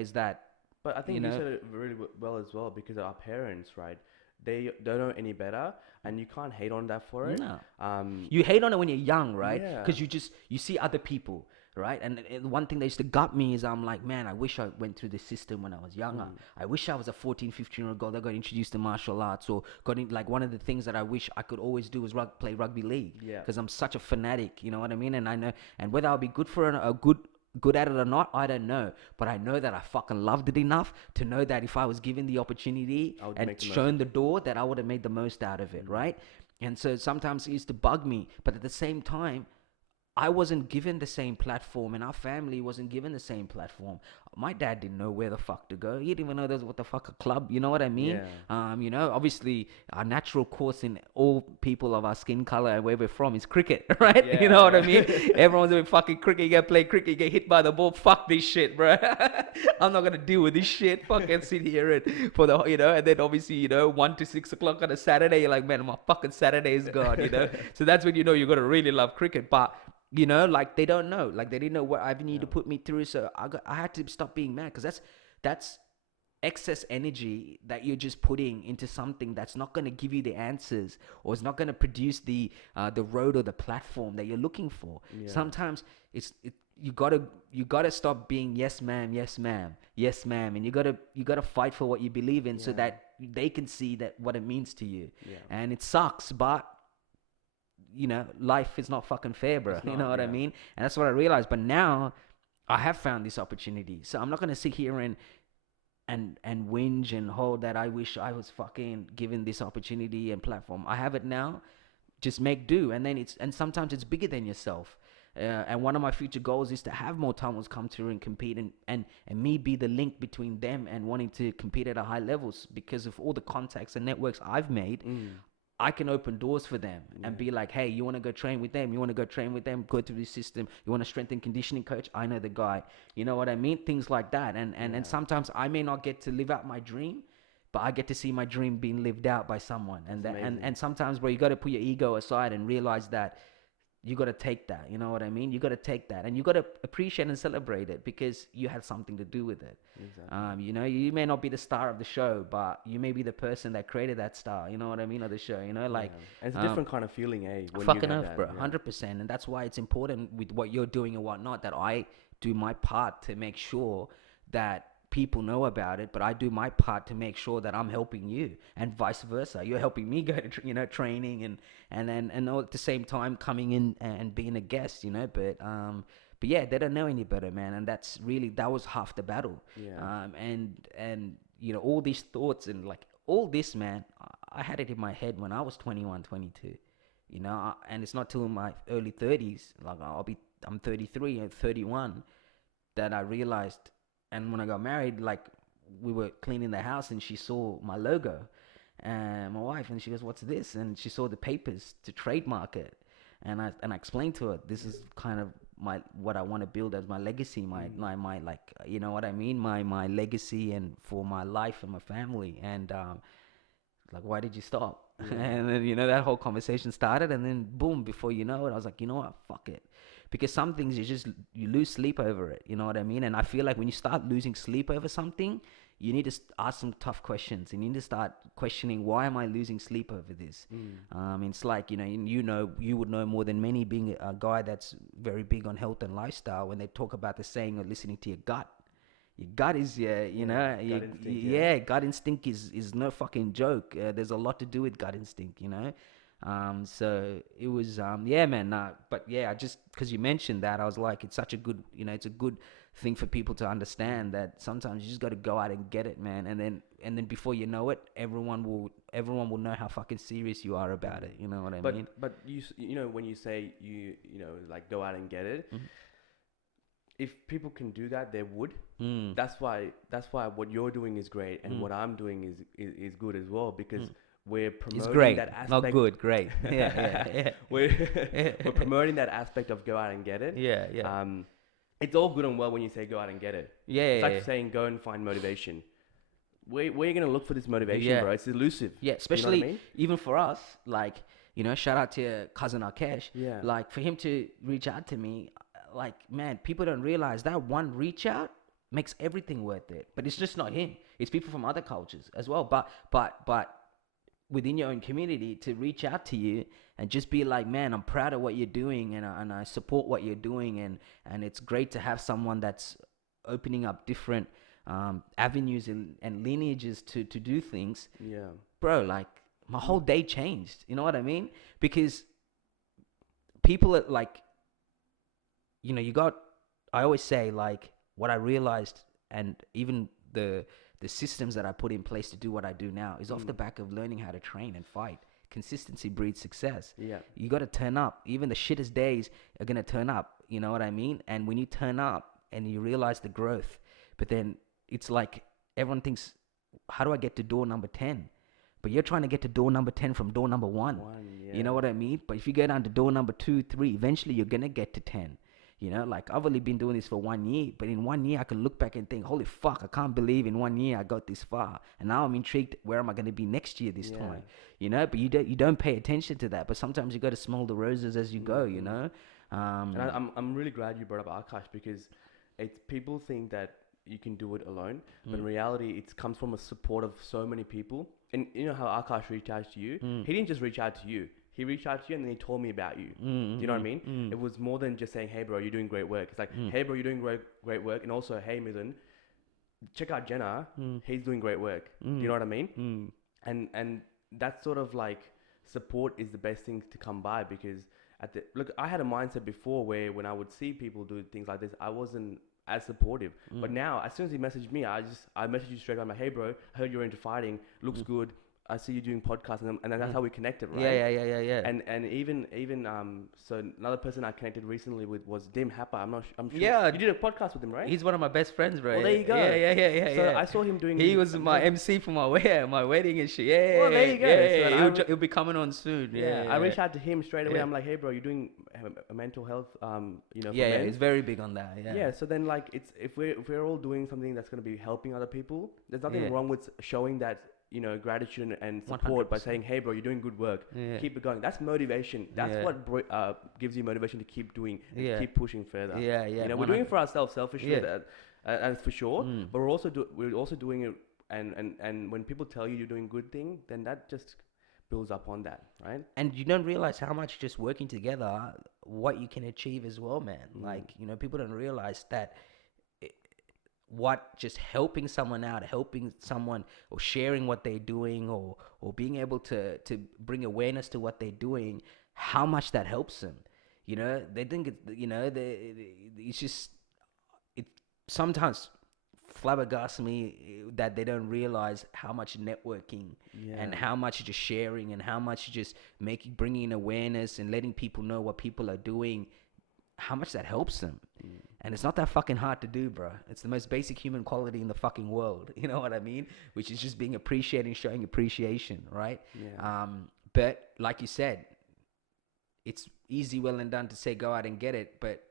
Is that, But I think you said it really well as well, because our parents, right? They don't know any better, and you can't hate on that for it. No. You hate on it when you're young, right? Yeah. Because you see other people, right? And one thing that used to gut me is, I'm like, man, I wish I went through this system when I was younger. I wish I was a 14, 15-year-old girl that got introduced to martial arts, or got in, like, one of the things that I wish I could always do was play rugby league. Yeah. Because I'm such a fanatic, you know what I mean? And I know, and whether I'll be good for good at it or not, I don't know, but I know that I fucking loved it enough to know that if I was given the opportunity and shown the door, that I would have made the most out of it, right? And so sometimes it used to bug me, but at the same time, I wasn't given the same platform, and our family wasn't given the same platform. My dad didn't know where the fuck to go. He didn't even know there was what the fuck a club, you know what I mean? Yeah. Obviously our natural course in all people of our skin color and where we're from is cricket, right? Yeah, You know what I mean? Everyone's doing fucking cricket. You gotta play cricket, you get hit by the ball. Fuck this shit, bro. I'm not gonna deal with this shit. Fucking sit here and and then obviously, 1 to 6 o'clock on a Saturday, you're like, man, my fucking Saturday is gone, So that's when you're gonna really love cricket. But like, they don't know, like, they didn't know what avenue to put me through. So I had to stop being mad, because that's excess energy that you're just putting into something that's not going to give you the answers, or it's not going to produce the road or the platform that you're looking for. Sometimes you gotta stop being yes ma'am, yes ma'am, yes ma'am, and you gotta fight for what you believe in, so that they can see that what it means to you. And it sucks, but life is not fucking fair, bro. You know what I mean? And that's what I realized. But now I have found this opportunity, so I'm not going to sit here and and whinge and hold that I wish I was fucking given this opportunity and platform. I have it now. Just make do, and then it's and sometimes it's bigger than yourself. And one of my future goals is to have more Tamils come through and compete, and me be the link between them and wanting to compete at a high levels, because of all the contacts and networks I've made. I can open doors for them and be like, hey, you want to go train with them? You want to go train with them? Go through this system. You want to strengthen conditioning coach? I know the guy. You know what I mean? Things like that. And sometimes I may not get to live out my dream, but I get to see my dream being lived out by someone. And sometimes, bro, you got to put your ego aside and realize that you got to take that. You know what I mean? You got to take that, and you got to appreciate and celebrate it, because you had something to do with it. Exactly. You know, you may not be the star of the show, but you may be the person that created that star. You know what I mean? Of the show. You know, like And it's a different kind of feeling, eh? When fucking you have earth, that, bro, 100%. And that's why it's important with what you're doing and whatnot, that I do my part to make sure that people know about it, but I do my part to make sure that I'm helping you, and vice versa. You're helping me go to training, and then and all at the same time coming in and being a guest, but yeah, they don't know any better, man, and that was half the battle. Yeah. And all these thoughts and like all this, man, I had it in my head when I was 21, 22. And it's not till my early 30s, like I'm 33 and 31, that I realized. And when I got married, like, we were cleaning the house and she saw my logo, and my wife, and she goes, "What's this?" And she saw the papers to trademark it, and I explained to her, this is kind of what I want to build as my legacy, my like, you know what I mean, my legacy, and for my life and my family. And like, why did you stop? And then that whole conversation started, and then boom, before you know it, I was like, you know what, fuck it. Because some things you lose sleep over it, you know what I mean? And I feel like when you start losing sleep over something, you need to ask some tough questions. You need to start questioning, why am I losing sleep over this? It's like, you would know more than many, being a guy that's very big on health and lifestyle, when they talk about the saying of listening to your gut. Your gut is, Gut instinct, gut instinct is no fucking joke. There's a lot to do with gut instinct. So it was, yeah, man. But yeah, because you mentioned that, I was like, it's such a good, it's a good thing for people to understand that sometimes you just got to go out and get it, man. And then before you know it, everyone will know how fucking serious you are about it. You know what I mean? But when you say like, go out and get it, if people can do that, they would. That's why what you're doing is great, and what I'm doing is good as well, because we're promoting It's great, that aspect. not good, great. Yeah. We're promoting that aspect of go out and get it. Yeah. It's all good and well when you say go out and get it. Yeah. It's like saying go and find motivation. Where are you gonna look for this motivation, Yeah. bro? It's elusive. Yeah, You know especially what I mean? even for us, like, shout out to your cousin Arkesh. Yeah. Like, for him to reach out to me, like, man, people don't realize that one reach out makes everything worth it. But it's just not him. It's people from other cultures as well. But within your own community, to reach out to you and just be like, man, I'm proud of what you're doing, and I support what you're doing, and it's great to have someone that's opening up different avenues and lineages to do things. Yeah. Bro, like, my whole day changed. You know what I mean? Because people are like, I always say, like, what I realized, and even the systems that I put in place to do what I do now, is off the back of learning how to train and fight. Consistency breeds success. Yeah. You got to turn up. Even the shittest days are going to turn up. You know what I mean? And when you turn up and you realize the growth, but then it's like everyone thinks, how do I get to door number 10? But you're trying to get to door number 10 from door number 1. You know what I mean? But if you go down to door number 2, 3, eventually you're going to get to 10. Like, I've only been doing this for 1 year, but in 1 year I can look back and think, holy fuck, I can't believe in 1 year I got this far. And now I'm intrigued, where am I going to be next year this time? But you don't pay attention to that. But sometimes you got to smell the roses as you go, And I'm really glad you brought up Akash, because it's, people think that you can do it alone, but in reality, it comes from a support of so many people. And you know how Akash reached out to you? He didn't just reach out to you. He reached out to you and then he told me about you. Do you know what I mean? It was more than just saying, hey, bro, you're doing great work. It's like, hey, bro, you're doing great work. And also, hey, Mithun, check out Jenna. He's doing great work. Do you know what I mean? And that sort of like support is the best thing to come by, because look, I had a mindset before where when I would see people do things like this, I wasn't as supportive. But now, as soon as he messaged me, I messaged you straight away. I'm like, hey, bro, I heard you're into fighting. Looks good. I see you doing podcasts, and then that's how we connected, right? Yeah. And even so another person I connected recently with was Dim Happer. I'm sure Yeah, you did a podcast with him, right? he's one of my best friends, bro. Well, there you go. So I saw him doing. He was my MC for my wedding and shit. Yeah, Well, there you go. Yeah, So he'll be coming on soon. yeah, I reached out to him straight away. Yeah. I'm like, hey, bro, you're doing a mental health, for Yeah, men. he's very big on that. Yeah. Yeah, so then like it's if we're all doing something that's going to be helping other people, there's nothing Yeah. wrong with showing that gratitude and support by 100%. saying, hey, bro, you're doing good work. Yeah. Keep it going. That's motivation. That's Yeah. what gives you motivation to keep doing, and Yeah. keep pushing further. Yeah. We're doing it for ourselves selfishly, Yeah. that's for sure. Mm. But we're also doing it, and when people tell you you're doing good thing, then that just builds up on that, right? And you don't realize how much just working together, what you can achieve as well, man. Like, people don't realize that what just helping someone out, helping someone or sharing what they're doing or being able to bring awareness to what they're doing, how much that helps them. They think it's just, it sometimes flabbergasts me that they don't realize how much networking and how much just sharing and how much just bringing awareness and letting people know what people are doing, how much that helps them. And it's not that fucking hard to do, bro. It's the most basic human quality in the fucking world. You know what I mean? Which is just being appreciating, showing appreciation, right? Yeah. But like you said, it's easy, well and done to say go out and get it, but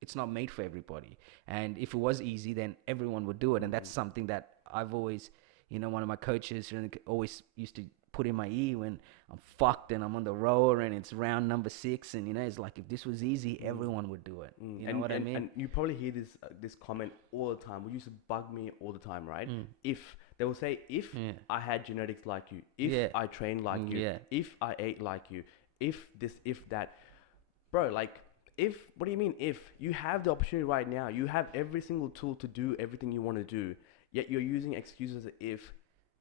it's not made for everybody. And if it was easy, then everyone would do it. And that's something that I've always, one of my coaches always used to put in my ear when I'm fucked and I'm on the rower and it's round number 6, and it's like, if this was easy, everyone would do it. You know what I mean? And you probably hear this comment all the time. It used to bug me all the time, right? If they will say, if I had genetics like you, if I trained like you, if I ate like you, if this, if that, bro, like. What do you mean if? You have the opportunity right now. You have every single tool to do everything you want to do, yet you're using excuses as if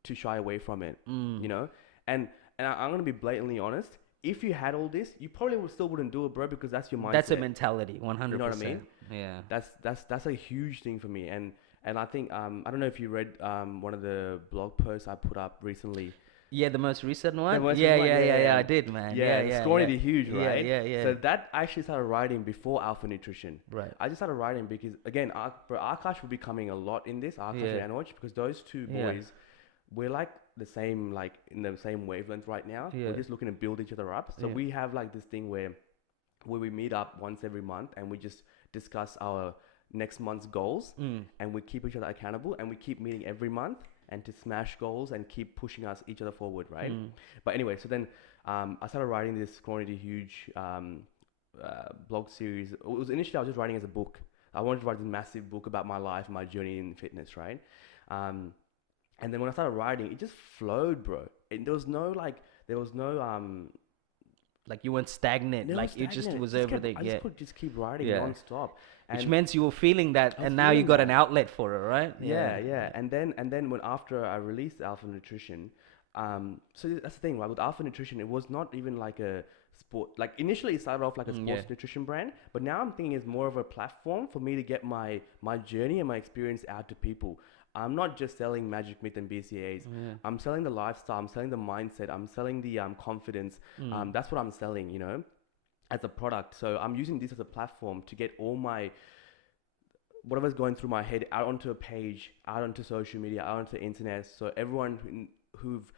to shy away from it, And I'm going to be blatantly honest. If you had all this, you probably still wouldn't do it, bro, because that's your mindset. That's a mentality, 100%. You know what I mean? Yeah. That's a huge thing for me. And I think, I don't know if you read one of the blog posts I put up recently. Yeah, the most recent one? Yeah, I did, man. It's going to be huge, right? Yeah. So that I actually started writing before Alpha Nutrition. Right. I just started writing because, again, Akash will be coming a lot in this, Akash and Anoj, because those two boys, we're like the same, like in the same wavelength right now. Yeah. We're just looking to build each other up. So we have like this thing where we meet up once every month and we just discuss our next month's goals and we keep each other accountable and we keep meeting every month and to smash goals and keep pushing each other forward, right? But anyway, so then I started writing this quantity huge blog series. It was initially I was just writing as a book. I wanted to write this massive book about my life, my journey in fitness, right? And then when I started writing, it just flowed, bro. And there was no like you weren't stagnant. It just was everything. I just could just keep writing non-stop. Which meant you were feeling that, and now you got an outlet for it, right? Yeah. And then when after I released Alpha Nutrition, so that's the thing, right? With Alpha Nutrition, it was not even like a sport. Like initially, it started off like a sports nutrition brand, but now I'm thinking it's more of a platform for me to get my journey and my experience out to people. I'm not just selling Magic Myth and BCAAs. I'm selling the lifestyle. I'm selling the mindset. I'm selling the confidence. That's what I'm selling, as a product. So I'm using this as a platform to get all my whatever's going through my head out onto a page, out onto social media, out onto the internet. So everyone who've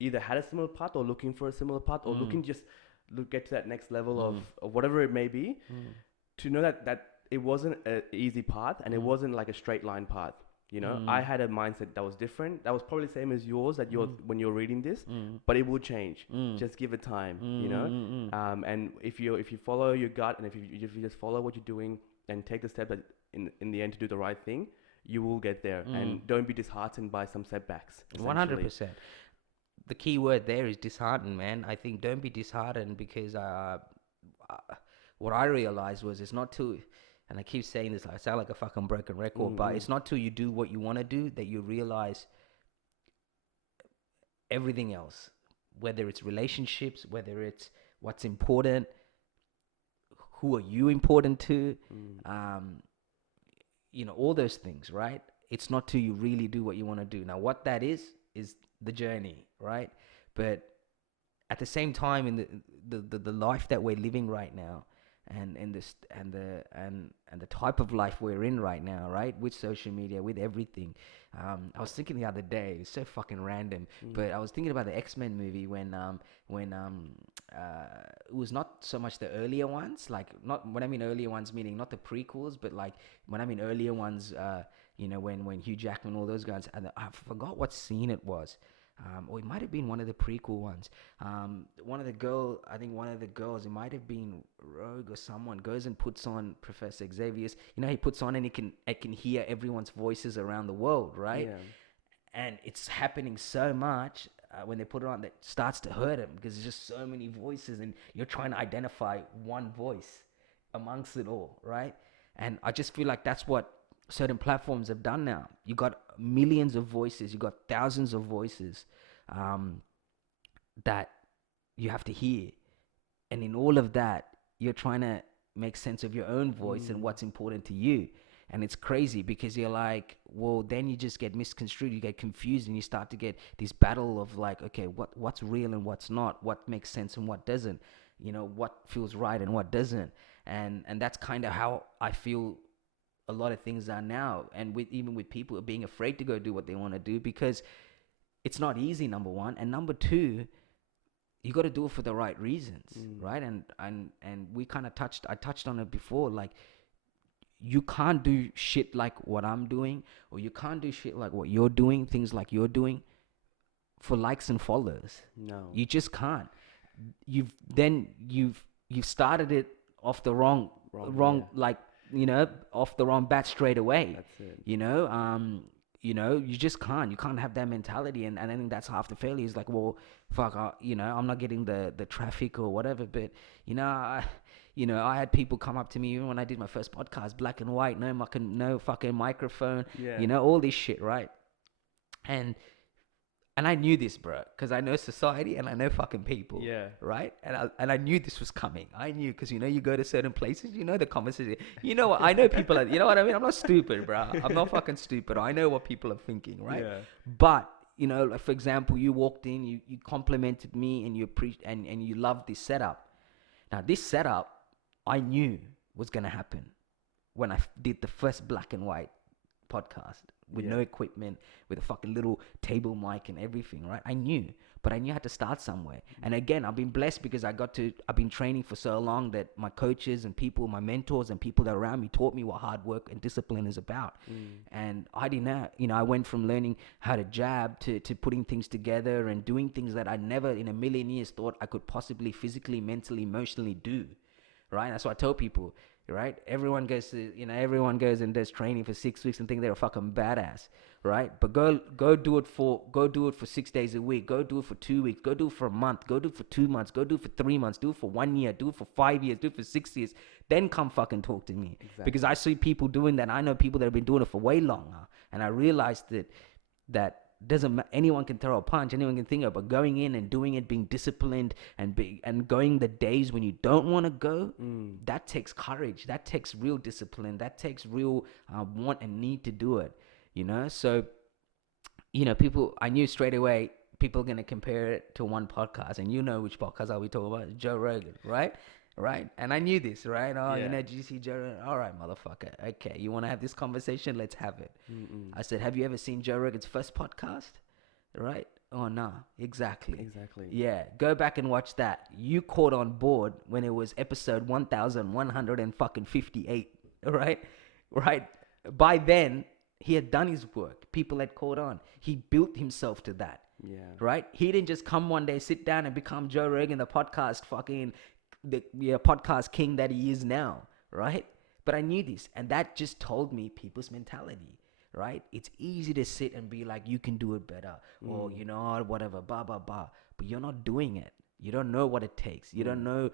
either had a similar path or looking for a similar path or looking just get to that next level of whatever it may be, to know that it wasn't an easy path and it wasn't like a straight line path. I had a mindset that was different. That was probably the same as yours when you're reading this, but it will change. Just give it time, and if you follow your gut and if you just follow what you're doing and take the step that in the end to do the right thing, you will get there. And don't be disheartened by some setbacks. 100%. The key word there is disheartened, man. I think don't be disheartened because what I realized was it's not too... And I keep saying this, I sound like a fucking broken record, but it's not till you do what you want to do that you realize everything else, whether it's relationships, whether it's what's important, who are you important to, all those things, right? It's not till you really do what you want to do. Now, what that is the journey, right? But at the same time, in the life that we're living right now, and this and the type of life we're in right now, right, with social media, with everything. I was thinking the other day, it's so fucking random, but I was thinking about the X-Men movie when it was not so much the earlier ones, like, not when I mean earlier ones meaning not the prequels, but like when I mean earlier ones, when Hugh Jackman, all those guys, and I forgot what scene it was. Or it might have been one of the prequel ones. One of the girls, it might have been Rogue or someone, goes and puts on Professor Xavier's. He puts on and it can hear everyone's voices around the world, right? Yeah. And it's happening so much when they put it on that starts to hurt him, because there's just so many voices and you're trying to identify one voice amongst it all, right? And I just feel like that's what certain platforms have done now. You got millions of voices, you got thousands of voices that you have to hear, and in all of that, you're trying to make sense of your own voice and what's important to you. And it's crazy because you're like, well, then you just get misconstrued, you get confused, and you start to get this battle of like, okay, what's real and what's not, what makes sense and what doesn't, what feels right and what doesn't. And that's kind of how I feel a lot of things are now, and even with people being afraid to go do what they want to do, because it's not easy, number one, and number two, you got to do it for the right reasons, right? And we kind of I touched on it before, like, you can't do shit like what I'm doing, or you can't do shit like what you're doing, things like you're doing, for likes and follows. No. You just can't. You've started it off the wrong, Yeah. like, off the wrong bat straight away. That's it. You just can't. You can't have that mentality, and I think that's half the failure. Is like, well, fuck, I'm not getting the traffic or whatever. But I had people come up to me even when I did my first podcast, black and white, no fucking microphone, Yeah. all this shit, right? And I knew this, bro, because I know society and I know fucking people. Yeah. Right? And I knew this was coming. I knew, because you go to certain places, the conversation. You know what? I know people are, you know what I mean? I'm not stupid, bro. I'm not fucking stupid. I know what people are thinking, right? Yeah. But, like, for example, you walked in, you complimented me, and and you loved this setup. Now, this setup, I knew was going to happen when I did the first black and white podcast with no equipment, with a fucking little table mic and everything, right? I knew, but I knew I had to start somewhere. And again, I've been blessed because I've been training for so long that my coaches and people, my mentors and people that are around me taught me what hard work and discipline is about. And I didn't know, I went from learning how to jab to putting things together and doing things that I never in a million years thought I could possibly physically, mentally, emotionally do, right? That's what I tell people. Right? Everyone goes and does training for 6 weeks and think they're a fucking badass, right? But go do it for 6 days a week. Go do it for 2 weeks. Go do it for a month. Go do it for 2 months. Go do it for 3 months. Do it for 1 year. Do it for 5 years. Do it for 6 years. Then come fucking talk to me. Exactly. Because I see people doing that. I know people that have been doing it for way longer, and I realized that anyone can throw a punch, anyone can think of, but going in and doing it, being disciplined, and going the days when you don't want to go, that takes courage, that takes real discipline, that takes real want and need to do it, so people, I knew straight away people are going to compare it to one podcast, and which podcast are we talking about? Joe Rogan, right? And I knew this, right? Did you see Joe Rogan? All right, motherfucker. Okay, you want to have this conversation? Let's have it. I said, have you ever seen Joe Rogan's first podcast? Right? Oh, no. Exactly. Yeah, go back and watch that. You caught on board when it was episode 1158, right? By then, he had done his work. People had caught on. He built himself to that. Yeah. Right? He didn't just come one day, sit down and become Joe Rogan, the podcast podcast king that he is now, right? But I knew this, and that just told me people's mentality, right? It's easy to sit and be like, you can do it better, or whatever, blah blah blah, but you're not doing it. You don't know what it takes. You don't know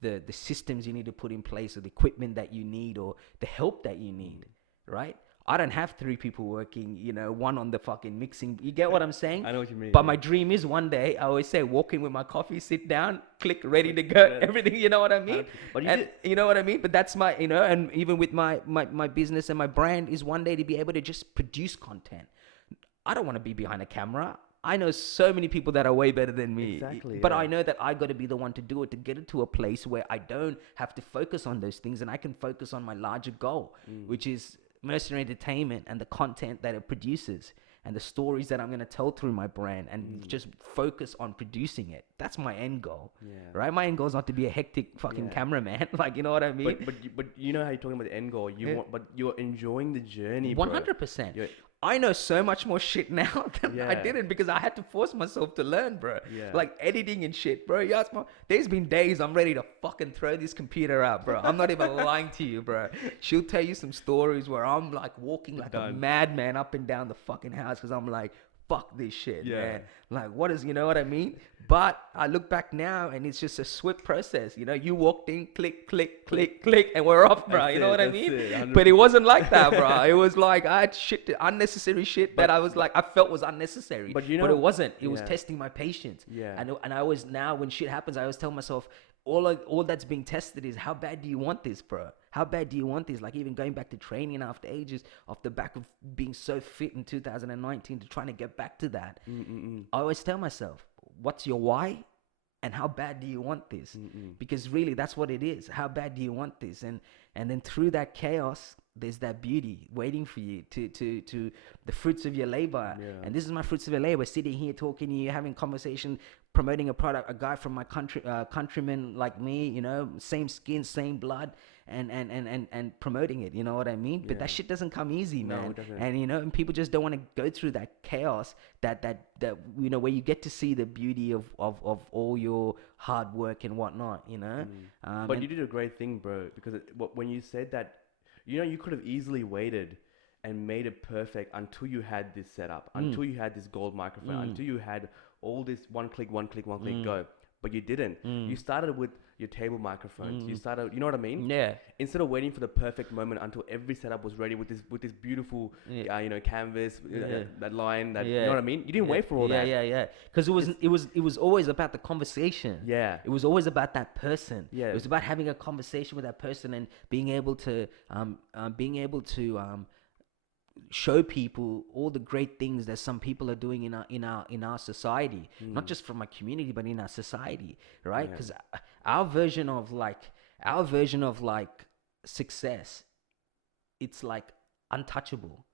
the systems you need to put in place, or the equipment that you need, or the help that you need, right? I don't have three people working, you know, one on the fucking mixing. You get what I'm saying? I know what you mean. But my dream is one day, I always say, walk in with my coffee, sit down, click, ready to go, Yeah. everything, you know what I mean? But you And did. you know what I mean? But that's my, you know, and even with my business and my brand is one day to be able to just produce content. I don't want to be behind a camera. I know so many people that are way better than me. Exactly, But yeah. I know that I got to be the one to do it, to get it to a place where I don't have to focus on those things and I can focus on my larger goal, which is Mercenary Entertainment and the content that it produces and the stories that I'm going to tell through my brand and just focus on producing it. That's my end goal. Yeah. Right? My end goal is not to be a hectic fucking Yeah. cameraman. Like, you know what I mean? But you know how you're talking about the end goal. You Yeah. want, but you're enjoying the journey, bro. 100%. You're- I know so much more shit now than I Yeah. didn't because I had to force myself to learn, bro. Yeah. Like editing and shit, bro. You ask me, there's been days I'm ready to fucking throw this computer out, bro. I'm not even lying to you, bro. She'll tell you some stories where I'm like walking like a Done. madman up and down the fucking house because I'm like, fuck this shit, Yeah. man. Like, what is, you know what I mean? But I look back now and it's just a swift process. You know, you walked in, click, click, click, click, and we're off, bro. That's You know it, what I that's mean? it, But it wasn't like that, bro. It was like I had shit, unnecessary shit that I was like, I felt was unnecessary. But you but know- it wasn't. It was yeah. testing my patience. Yeah. And I always, now when shit happens, I always tell myself, all that's being tested is how bad do you want this, bro? How bad do you want this? Like even going back to training after ages, off the back of being so fit in 2019 to trying to get back to that. I always tell myself, what's your why? And how bad do you want this? Because really that's what it is. How bad do you want this? And then through that chaos, there's that beauty waiting for you to the fruits of your labor. Yeah. And this is my fruits of your labor, sitting here talking to you, having conversation, promoting a product, a guy from my countryman like me, you know, same skin, same blood, and promoting it, you know what I mean? But Yeah. that shit doesn't come easy, No, man. it doesn't. And you know, and people just don't want to go through that chaos, that you know, where you get to see the beauty of all your hard work and whatnot, you know. But And- you did a great thing, bro. Because when you said that, you know, you could have easily waited and made it perfect until you had this setup, until you had this gold microphone, until you had all this one click, go. But you didn't. You started with your table microphones. You started, you know what I mean? yeah. Instead of waiting for the perfect moment until every setup was ready with this beautiful, you know, canvas, that line, that you know what I mean? You didn't wait for all that. Yeah. Because it was always about the conversation. Yeah. It was always about that person. Yeah. It was about having a conversation with that person and being able to show people all the great things that some people are doing in our society, not just from my community but in our society, right? Because our version of like success, it's like untouchable,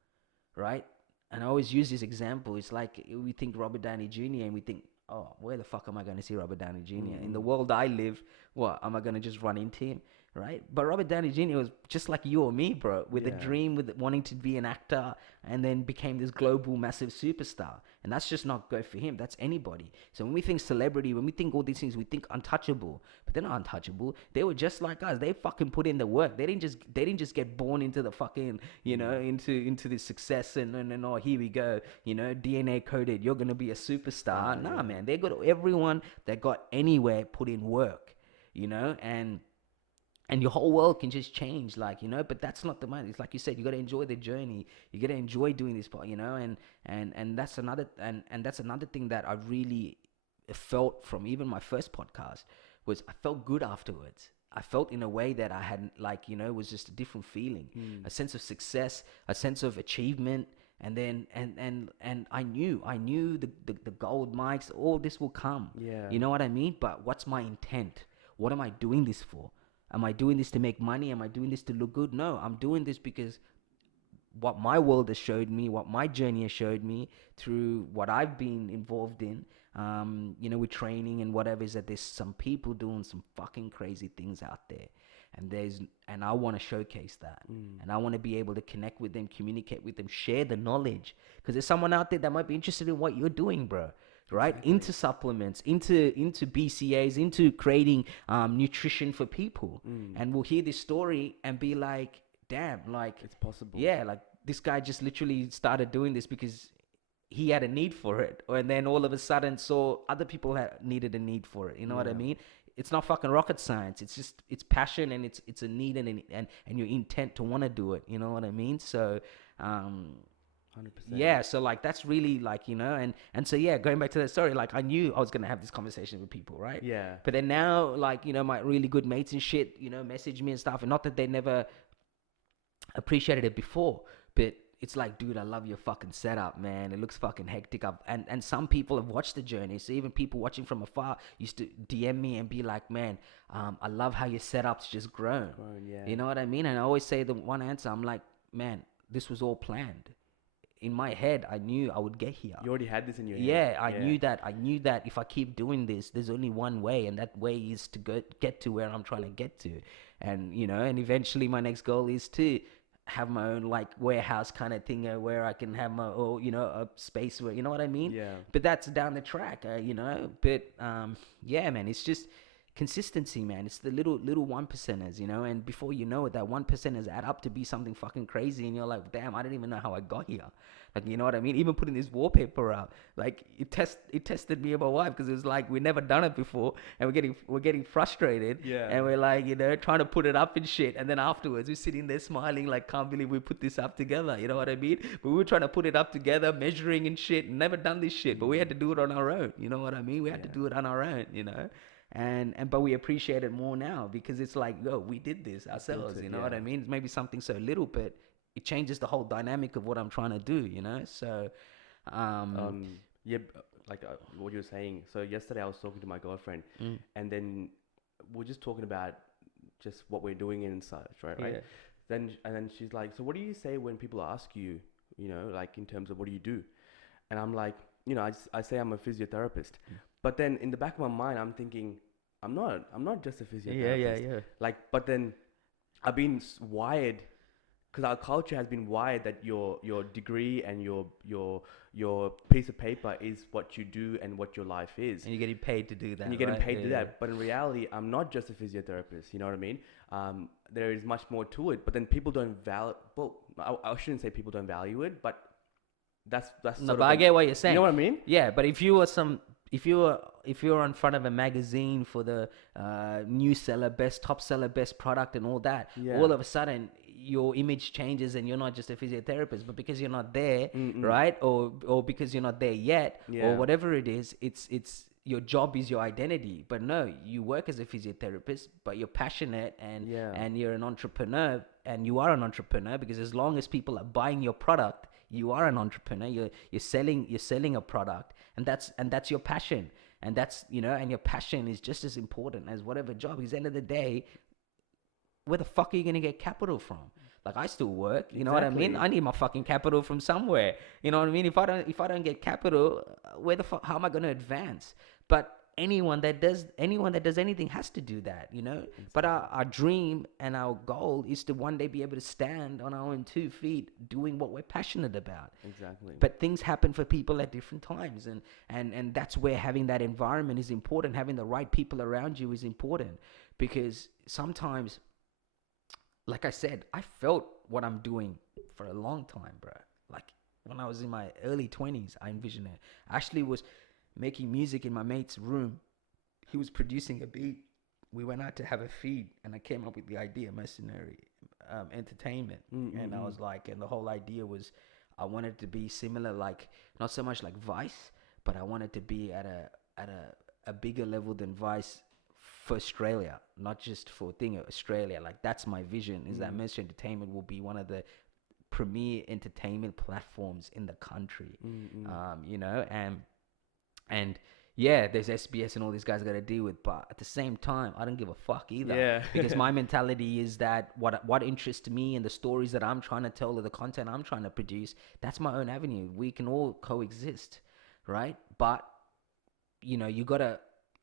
right? And I always use this example. It's like we think Robert Downey Jr. and we think, oh, where the fuck am I going to see Robert Downey Jr. In the world I live? What, am I going to just run into him? Right? But Robert Downey Jr. was just like you or me, bro, with a dream, with wanting to be an actor, and then became this global massive superstar. And that's just not go for him. That's anybody. So when we think celebrity, when we think all these things, we think untouchable. But they're not untouchable. They were just like us. They fucking put in the work. They didn't just get born into the fucking, you know, into this success and oh, here we go, you know, DNA coded. You're gonna be a superstar. Nah, man. They got everyone that got anywhere put in work, you know, and your whole world can just change, like, you know. But that's not the money. It's like you said, you got to enjoy the journey. You got to enjoy doing this part, you know. And that's another thing that I really felt from even my first podcast was I felt good afterwards. I felt in a way that I hadn't, like, you know, it was just a different feeling, a sense of success, a sense of achievement. And then and I knew the gold mics, all this will come. Yeah. You know what I mean? But what's my intent? What am I doing this for? Am I doing this to make money? Am I doing this to look good? No, I'm doing this because what my world has showed me, what my journey has showed me through what I've been involved in, you know, with training and whatever, is that there's some people doing some fucking crazy things out there. And I want to showcase that. And I want to be able to connect with them, communicate with them, share the knowledge. Because there's someone out there that might be interested in what you're doing, bro. Right? Exactly. Into supplements, into BCAs, into creating nutrition for people. And we'll hear this story and be like, damn, like, it's possible. Yeah, like this guy just literally started doing this because he had a need for it. And then all of a sudden saw other people needed a need for it. You know what I mean? It's not fucking rocket science. It's just, it's passion, and it's a need and your intent to want to do it. You know what I mean? So Um, 100%. yeah, so like that's really like, and so yeah, going back to that story, like I knew I was gonna have this conversation with people, right? Yeah. But then now, like, my really good mates and shit, message me and stuff, and not that they never appreciated it before, but it's like, dude, I love your fucking setup, man. It looks fucking hectic up. And some people have watched the journey. So even people watching from afar used to DM me and be like, man, I love how your setup's just grown. Grown, yeah. You know what I mean? And I always say the one answer, I'm like, man, this was all planned. In my head, I knew I would get here. You already had this in your head. Yeah, I knew that if I keep doing this, there's only one way, and that way is to get to where I'm trying to get to. And eventually my next goal is to have my own like warehouse kind of thing, where I can have my, or a space where, you know what I mean. Yeah. But that's down the track, but yeah, man, it's just consistency, man. It's the little one percenters, and before you know it, that 1%ers add up to be something fucking crazy, and you're like, damn, I didn't even know how I got here. Like, you know what I mean? Even putting this wallpaper out, like it tested me and my wife, because it was like we've never done it before, and we're getting frustrated, Yeah. and we're like, trying to put it up and shit, and then afterwards we're sitting there smiling like, can't believe we put this up together. You know what I mean? But we were trying to put it up together, measuring and shit, and never done this shit, but we had to do it on our own. You know what I mean? We had to Yeah. do it on our own. And but we appreciate it more now, because it's like, yo, we did this ourselves. it, You know what I yeah. mean? It's maybe something so little, but it changes the whole dynamic of what I'm trying to do. So Yeah, like what you were saying. So yesterday I was talking to my girlfriend, mm, and then we're just talking about just what we're doing and such, right? yeah, Right. And then she's like, so what do you say when people ask you, like in terms of what do you do? And I'm like, I say I'm a physiotherapist, but then in the back of my mind I'm thinking, I'm not just a physiotherapist. yeah. Like, but then I've been wired, because our culture has been wired that your degree and your piece of paper is what you do and what your life is. And you're getting paid to do that. And you're getting right? paid to do Yeah, that. But in reality, I'm not just a physiotherapist. You know what I mean? There is much more to it. But then people don't value. Well, I shouldn't say people don't value it, but that's No, sort but of I get what you're saying. you know what I mean? Yeah, but if you were in front of a magazine for the new seller, top seller, best product, and all that, Yeah. all of a sudden your image changes, and you're not just a physiotherapist, but because you're not there, Mm-mm. right? Or because you're not there yet, Yeah. or whatever it is, it's your job is your identity. But no, you work as a physiotherapist, but you're passionate, and Yeah. and you're an entrepreneur, and you are an entrepreneur, because as long as people are buying your product, you are an entrepreneur. You're selling a product, and that's your passion, and that's and your passion is just as important as whatever job. Because at the end of the day, where the fuck are you gonna get capital from? Like, I still work, you know what I mean? Exactly. I need my fucking capital from somewhere. You know what I mean? If I don't get capital, where the fuck, how am I gonna advance? But anyone that does anything has to do that. But our dream and our goal is to one day be able to stand on our own 2 feet, doing what we're passionate about. Exactly. But things happen for people at different times, and that's where having that environment is important. Having the right people around you is important, because sometimes, like I said, I felt what I'm doing for a long time, bro. Like, when I was in my early 20s, I envisioned it. I actually was making music in my mate's room. He was producing a beat. We went out to have a feed, and I came up with the idea, mercenary entertainment. And I was like, and the whole idea was, I wanted to be similar, like, not so much like Vice, but I wanted to be at a bigger level than Vice for Australia, not just for Australia. Like, that's my vision, is that Mercenary Entertainment will be one of the premier entertainment platforms in the country. And yeah, there's SBS and all these guys I got to deal with, but at the same time, I don't give a fuck either. Yeah. Because my mentality is that what interests me and the stories that I'm trying to tell, or the content I'm trying to produce, that's my own avenue. We can all coexist, right? But you got to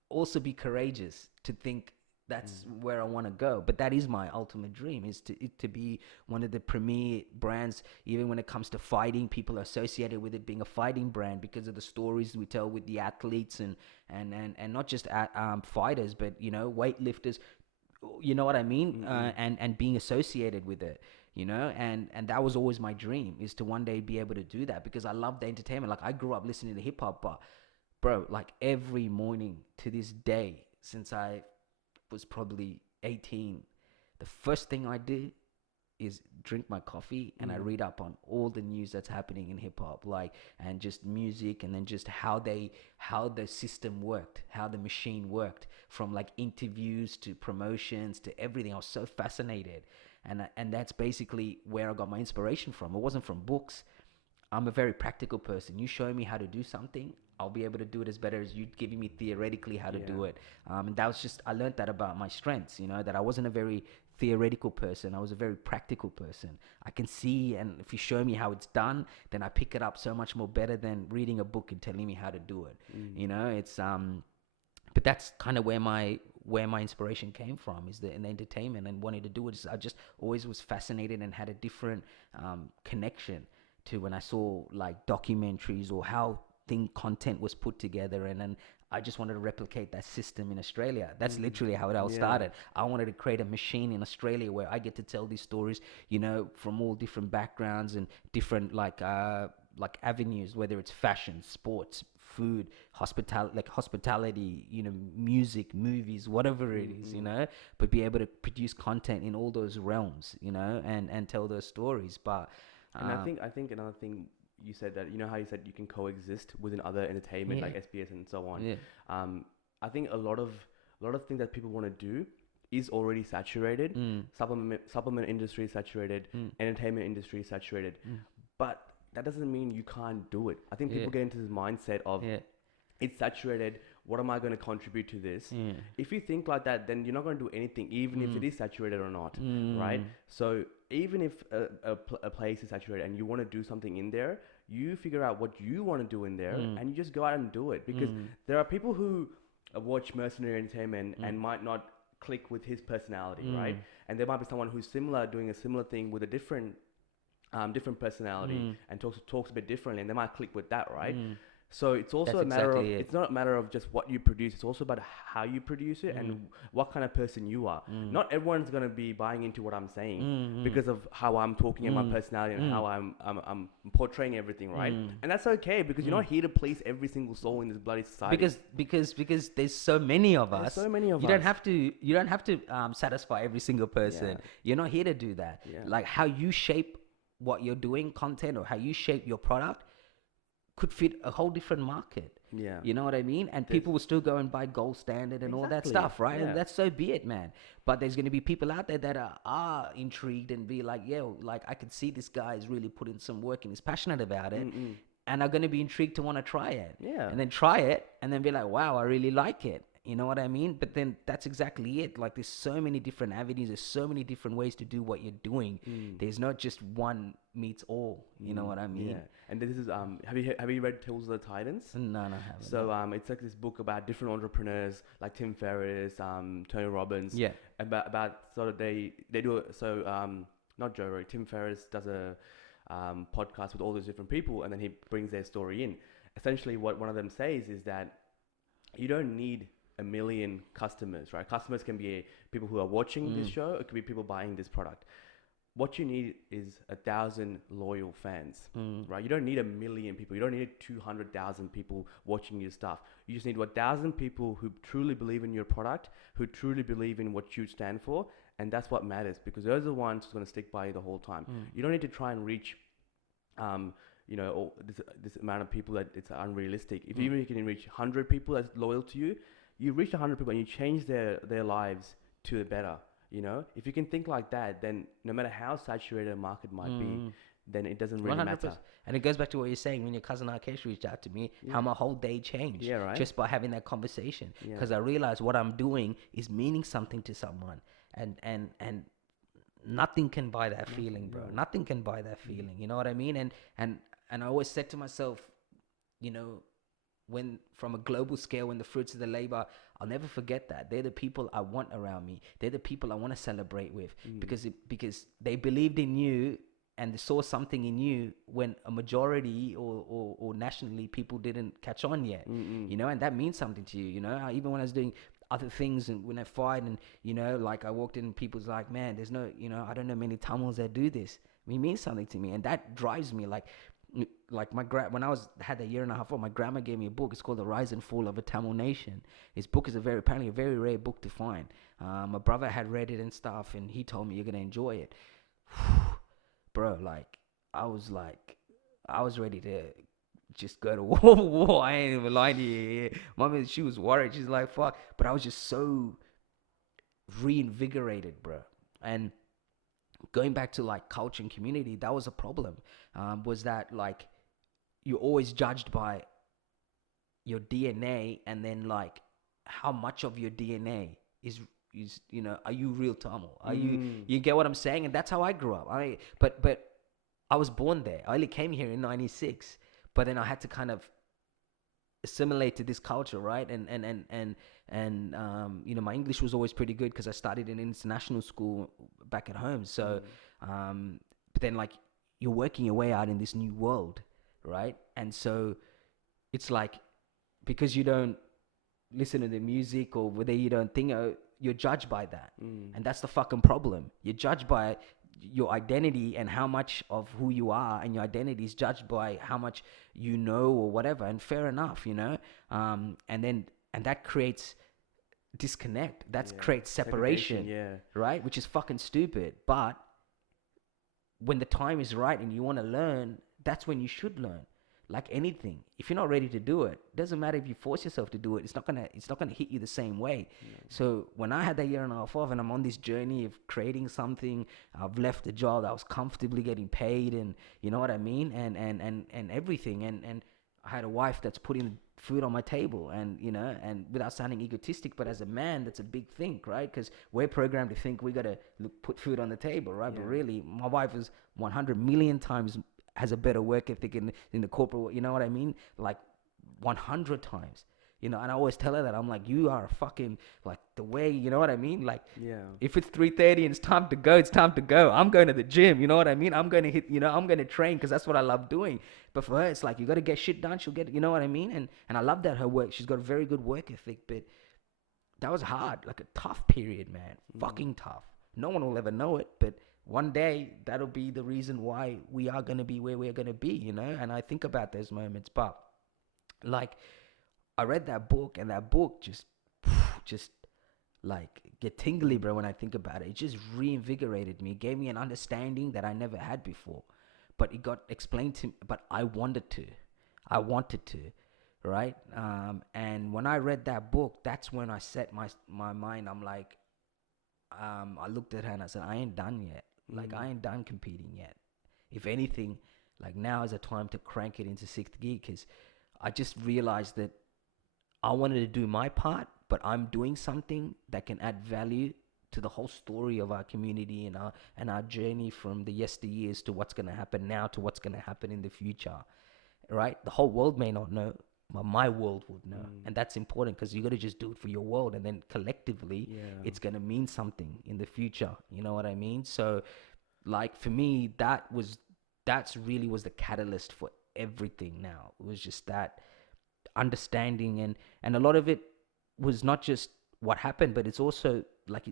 also be courageous to think that's where I want to go. But that is my ultimate dream, is to be one of the premier brands. Even when it comes to fighting, people are associated with it being a fighting brand because of the stories we tell with the athletes, and not just fighters, but weightlifters, you know what I mean. And being associated with it, and that was always my dream, is to one day be able to do that, because I love the entertainment. Like, I grew up listening to hip hop, but bro, like, every morning to this day, since I was probably 18, the first thing I did is drink my coffee and I read up on all the news that's happening in hip hop, like, and just music, and then just how the system worked, how the machine worked, from like interviews to promotions to everything. I was so fascinated, and that's basically where I got my inspiration from. It wasn't from books. I'm a very practical person. You show me how to do something, I'll be able to do it as better as you giving me theoretically how to do it. And that was just, I learned that about my strengths, that I wasn't a very theoretical person. I was a very practical person. I can see, and if you show me how it's done, then I pick it up so much more better than reading a book and telling me how to do it. It's but that's kind of where my inspiration came from, is in the entertainment and wanting to do it. I just always was fascinated and had a different connection to when I saw like documentaries or how content was put together, and then I just wanted to replicate that system in Australia. That's literally how it all started. I wanted to create a machine in Australia where I get to tell these stories, from all different backgrounds and different like avenues, whether it's fashion, sports, food, hospitality, music, movies, whatever it is, but be able to produce content in all those realms, and tell those stories. But and I think another thing you said, that how you said you can coexist within other entertainment like SBS and so on. I think a lot of things that people want to do is already saturated. Supplement industry is saturated. Entertainment industry is saturated. But that doesn't mean you can't do it. I think people get into this mindset of it's saturated. What am I going to contribute to this? If you think like that, then you're not going to do anything, even if it is saturated or not, right? So even if a place is saturated and you want to do something in there, you figure out what you want to do in there and you just go out and do it. Because there are people who watch mercenary entertainment and might not click with his personality, right? And there might be someone who's similar, doing a similar thing with a different personality and talks a bit differently, and they might click with that, right? So it's also it's not a matter of just what you produce. It's also about how you produce it and what kind of person you are. Not everyone's going to be buying into what I'm saying because of how I'm talking and my personality and how I'm portraying everything, right? And that's okay, because you're not here to please every single soul in this bloody society. Because there's so many of us. So many of you us. You don't have to satisfy every single person. You're not here to do that. Like how you shape what you're doing, content, or how you shape your product could fit a whole different market. You know what I mean? And people will still go and buy gold standard and all that stuff, right? And that's so be it, man. But there's going to be people out there that are intrigued and be like, like I can see this guy is really putting some work and he's passionate about it, and are going to be intrigued to want to try it. And then try it and then be like, wow, I really like it. You know what I mean? But then that's exactly it. Like there's so many different avenues. There's so many different ways to do what you're doing. There's not just one meets all. You know what I mean? Yeah. And this is have you read Tools of the Titans? No, I haven't. So it's like this book about different entrepreneurs like Tim Ferriss, Tony Robbins. Yeah. About sort of they do it. So not Joe Rogan. Tim Ferriss does a podcast with all those different people, and then he brings their story in. Essentially, what one of them says is that you don't need a million customers, right? Customers can be people who are watching this show. It could be people buying this product. What you need is 1,000 loyal fans, right? You don't need a million people. You don't need 200,000 people watching your stuff. You just need 1,000 people who truly believe in your product, who truly believe in what you stand for. And that's what matters, because those are the ones who's going to stick by you the whole time. You don't need to try and reach, all this amount of people that it's unrealistic. If even you can reach 100 people that's loyal to you, you reach 100 people and you change their lives to the better. If you can think like that, then no matter how saturated a market might be, then it doesn't really 100%. Matter. And it goes back to what you're saying, when your cousin Arkesh reached out to me, how my whole day changed just by having that conversation. Because I realized what I'm doing is meaning something to someone, and nothing can buy that feeling, bro. Nothing can buy that feeling. You know what I mean? And I always said to myself, when from a global scale, when the fruits of the labor, I'll never forget that. They're the people I want around me. They're the people I want to celebrate with, because they believed in you and they saw something in you when a majority or nationally people didn't catch on yet. And that means something to you. Even when I was doing other things and when I fight and, like I walked in and people's like, man, there's no, I don't know many Tamils that do this. It means something to me, and that drives me. Like my when I had a year and a half old, my grandma gave me a book. It's called The Rise and Fall of a Tamil Nation. This book is apparently a very rare book to find. My brother had read it and stuff, and he told me, you're going to enjoy it. bro, like I was like, I was ready to just go to war. I ain't even lying to you. Mommy, she was worried. She's like, fuck. But I was just so reinvigorated, bro. And going back to like culture and community, that was a problem. Was that like you're always judged by your DNA, and then like how much of your DNA is are you real Tamil? Are you Mm. you get what I'm saying? And that's how I grew up. But I was born there. I only came here in '96, but then I had to kind of assimilate to this culture, right? And my English was always pretty good because I studied in international school back at home. So, Mm. but then like you're working your way out in this new world, right? And so it's like because you don't listen to the music or whether you don't think you're judged by that, Mm. and that's the fucking problem. You're judged by your identity and how much of who you are, and your identity is judged by how much you know or whatever. And fair enough. And that creates disconnect. That Yeah. creates Segregation. separation, Yeah. right? Which is fucking stupid. But when the time is right and you want to learn, that's when you should learn. Like anything, if you're not ready to do it, doesn't matter if you force yourself to do it. It's not gonna hit you the same way. No. So when I had that year and a half off, and I'm on this journey of creating something, I've left a job that I was comfortably getting paid, and you know what I mean, and everything, and I had a wife that's putting food on my table, and without sounding egotistic, but as a man, that's a big thing, right? Because we're programmed to think we gotta put food on the table, right? But Yeah. really, my wife is 100 million times has a better work ethic in the corporate, you know what I mean? Like 100 times, and I always tell her that I'm like, you are a fucking, like the way, you know what I mean? Like Yeah. if it's 3:30 and it's time to go, it's time to go. I'm going to the gym, you know what I mean? I'm going to I'm going to train because that's what I love doing. But for her, it's like, you got to get shit done. She'll get, you know what I mean? And I love that her work, she's got a very good work ethic, but that was hard, like a tough period, man. Mm. Fucking tough. No one will ever know it, but one day that'll be the reason why we are gonna be where we're gonna be. And I think about those moments, but like I read that book, and that book just like get tingly, bro. When I think about it, it just reinvigorated me. It gave me an understanding that I never had before, but it got explained to me. But I wanted to, right? And when I read that book, that's when I set my mind. I'm like, I looked at her and I said, I ain't done yet. Like, Mm. I ain't done competing yet. If anything, like now is a time to crank it into sixth gear, because I just realized that I wanted to do my part, but I'm doing something that can add value to the whole story of our community and our journey from the yesteryears to what's going to happen now to what's going to happen in the future, right? The whole world may not know, but my world would know. Mm. And that's important because you got to just do it for your world. And then collectively, Yeah. it's going to mean something in the future. You know what I mean? So, like, for me, that's really was the catalyst for everything now. It was just that understanding, and a lot of it was not just what happened, but it's also like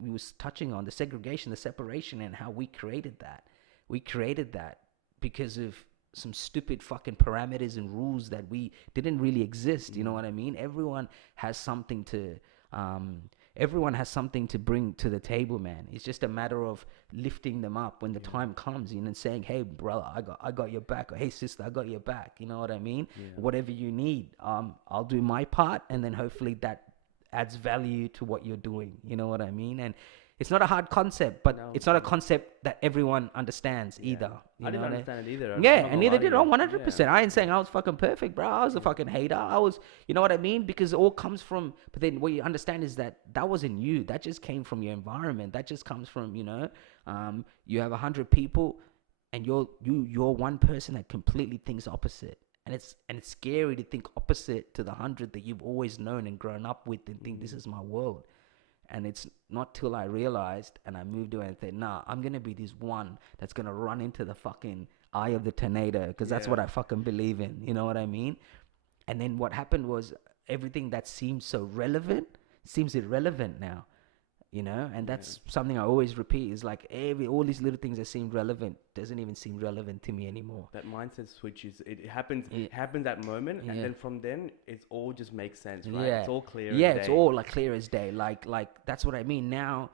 we was touching on the segregation, the separation, and how we created that because of some stupid fucking parameters and rules that we didn't really exist. You know Mm. what I mean? Has something to um everyone has something to bring to the table, man. It's just a matter of lifting them up when the Yeah. time comes, and saying, hey brother, I got your back, or hey sister, I got your back. You know what I mean? Yeah. Whatever you need, I'll do my part, and then hopefully that adds value to what you're doing. You know what I mean? And it's not a hard concept, but No. it's not a concept that everyone understands Yeah. either. I didn't What understand it either. I'm Yeah, not and gonna neither lie to did I. you. 100%. Yeah. I ain't saying I was fucking perfect, bro. I was a Yeah. fucking hater. You know what I mean? Because it all comes from. But then what you understand is that wasn't you. That just came from your environment. That just comes from you have 100 people, and you're one person that completely thinks opposite. And it's scary to think opposite to the 100 that you've always known and grown up with, and think this Mm. is my world. And it's not till I realized and I moved away and said, nah, I'm going to be this one that's going to run into the fucking eye of the tornado, because that's what Yeah. I fucking believe in. You know what I mean? And then what happened was everything that seemed so relevant seems irrelevant now. And Yeah. that's something I always repeat, is like all these little things that seemed relevant doesn't even seem relevant to me anymore. That mindset switch is it happens Yeah. happens that moment, and Yeah. then from then it's all just makes sense, right? Yeah. It's all clear Yeah, as it's day. all like clear as day. Like that's what I mean. Now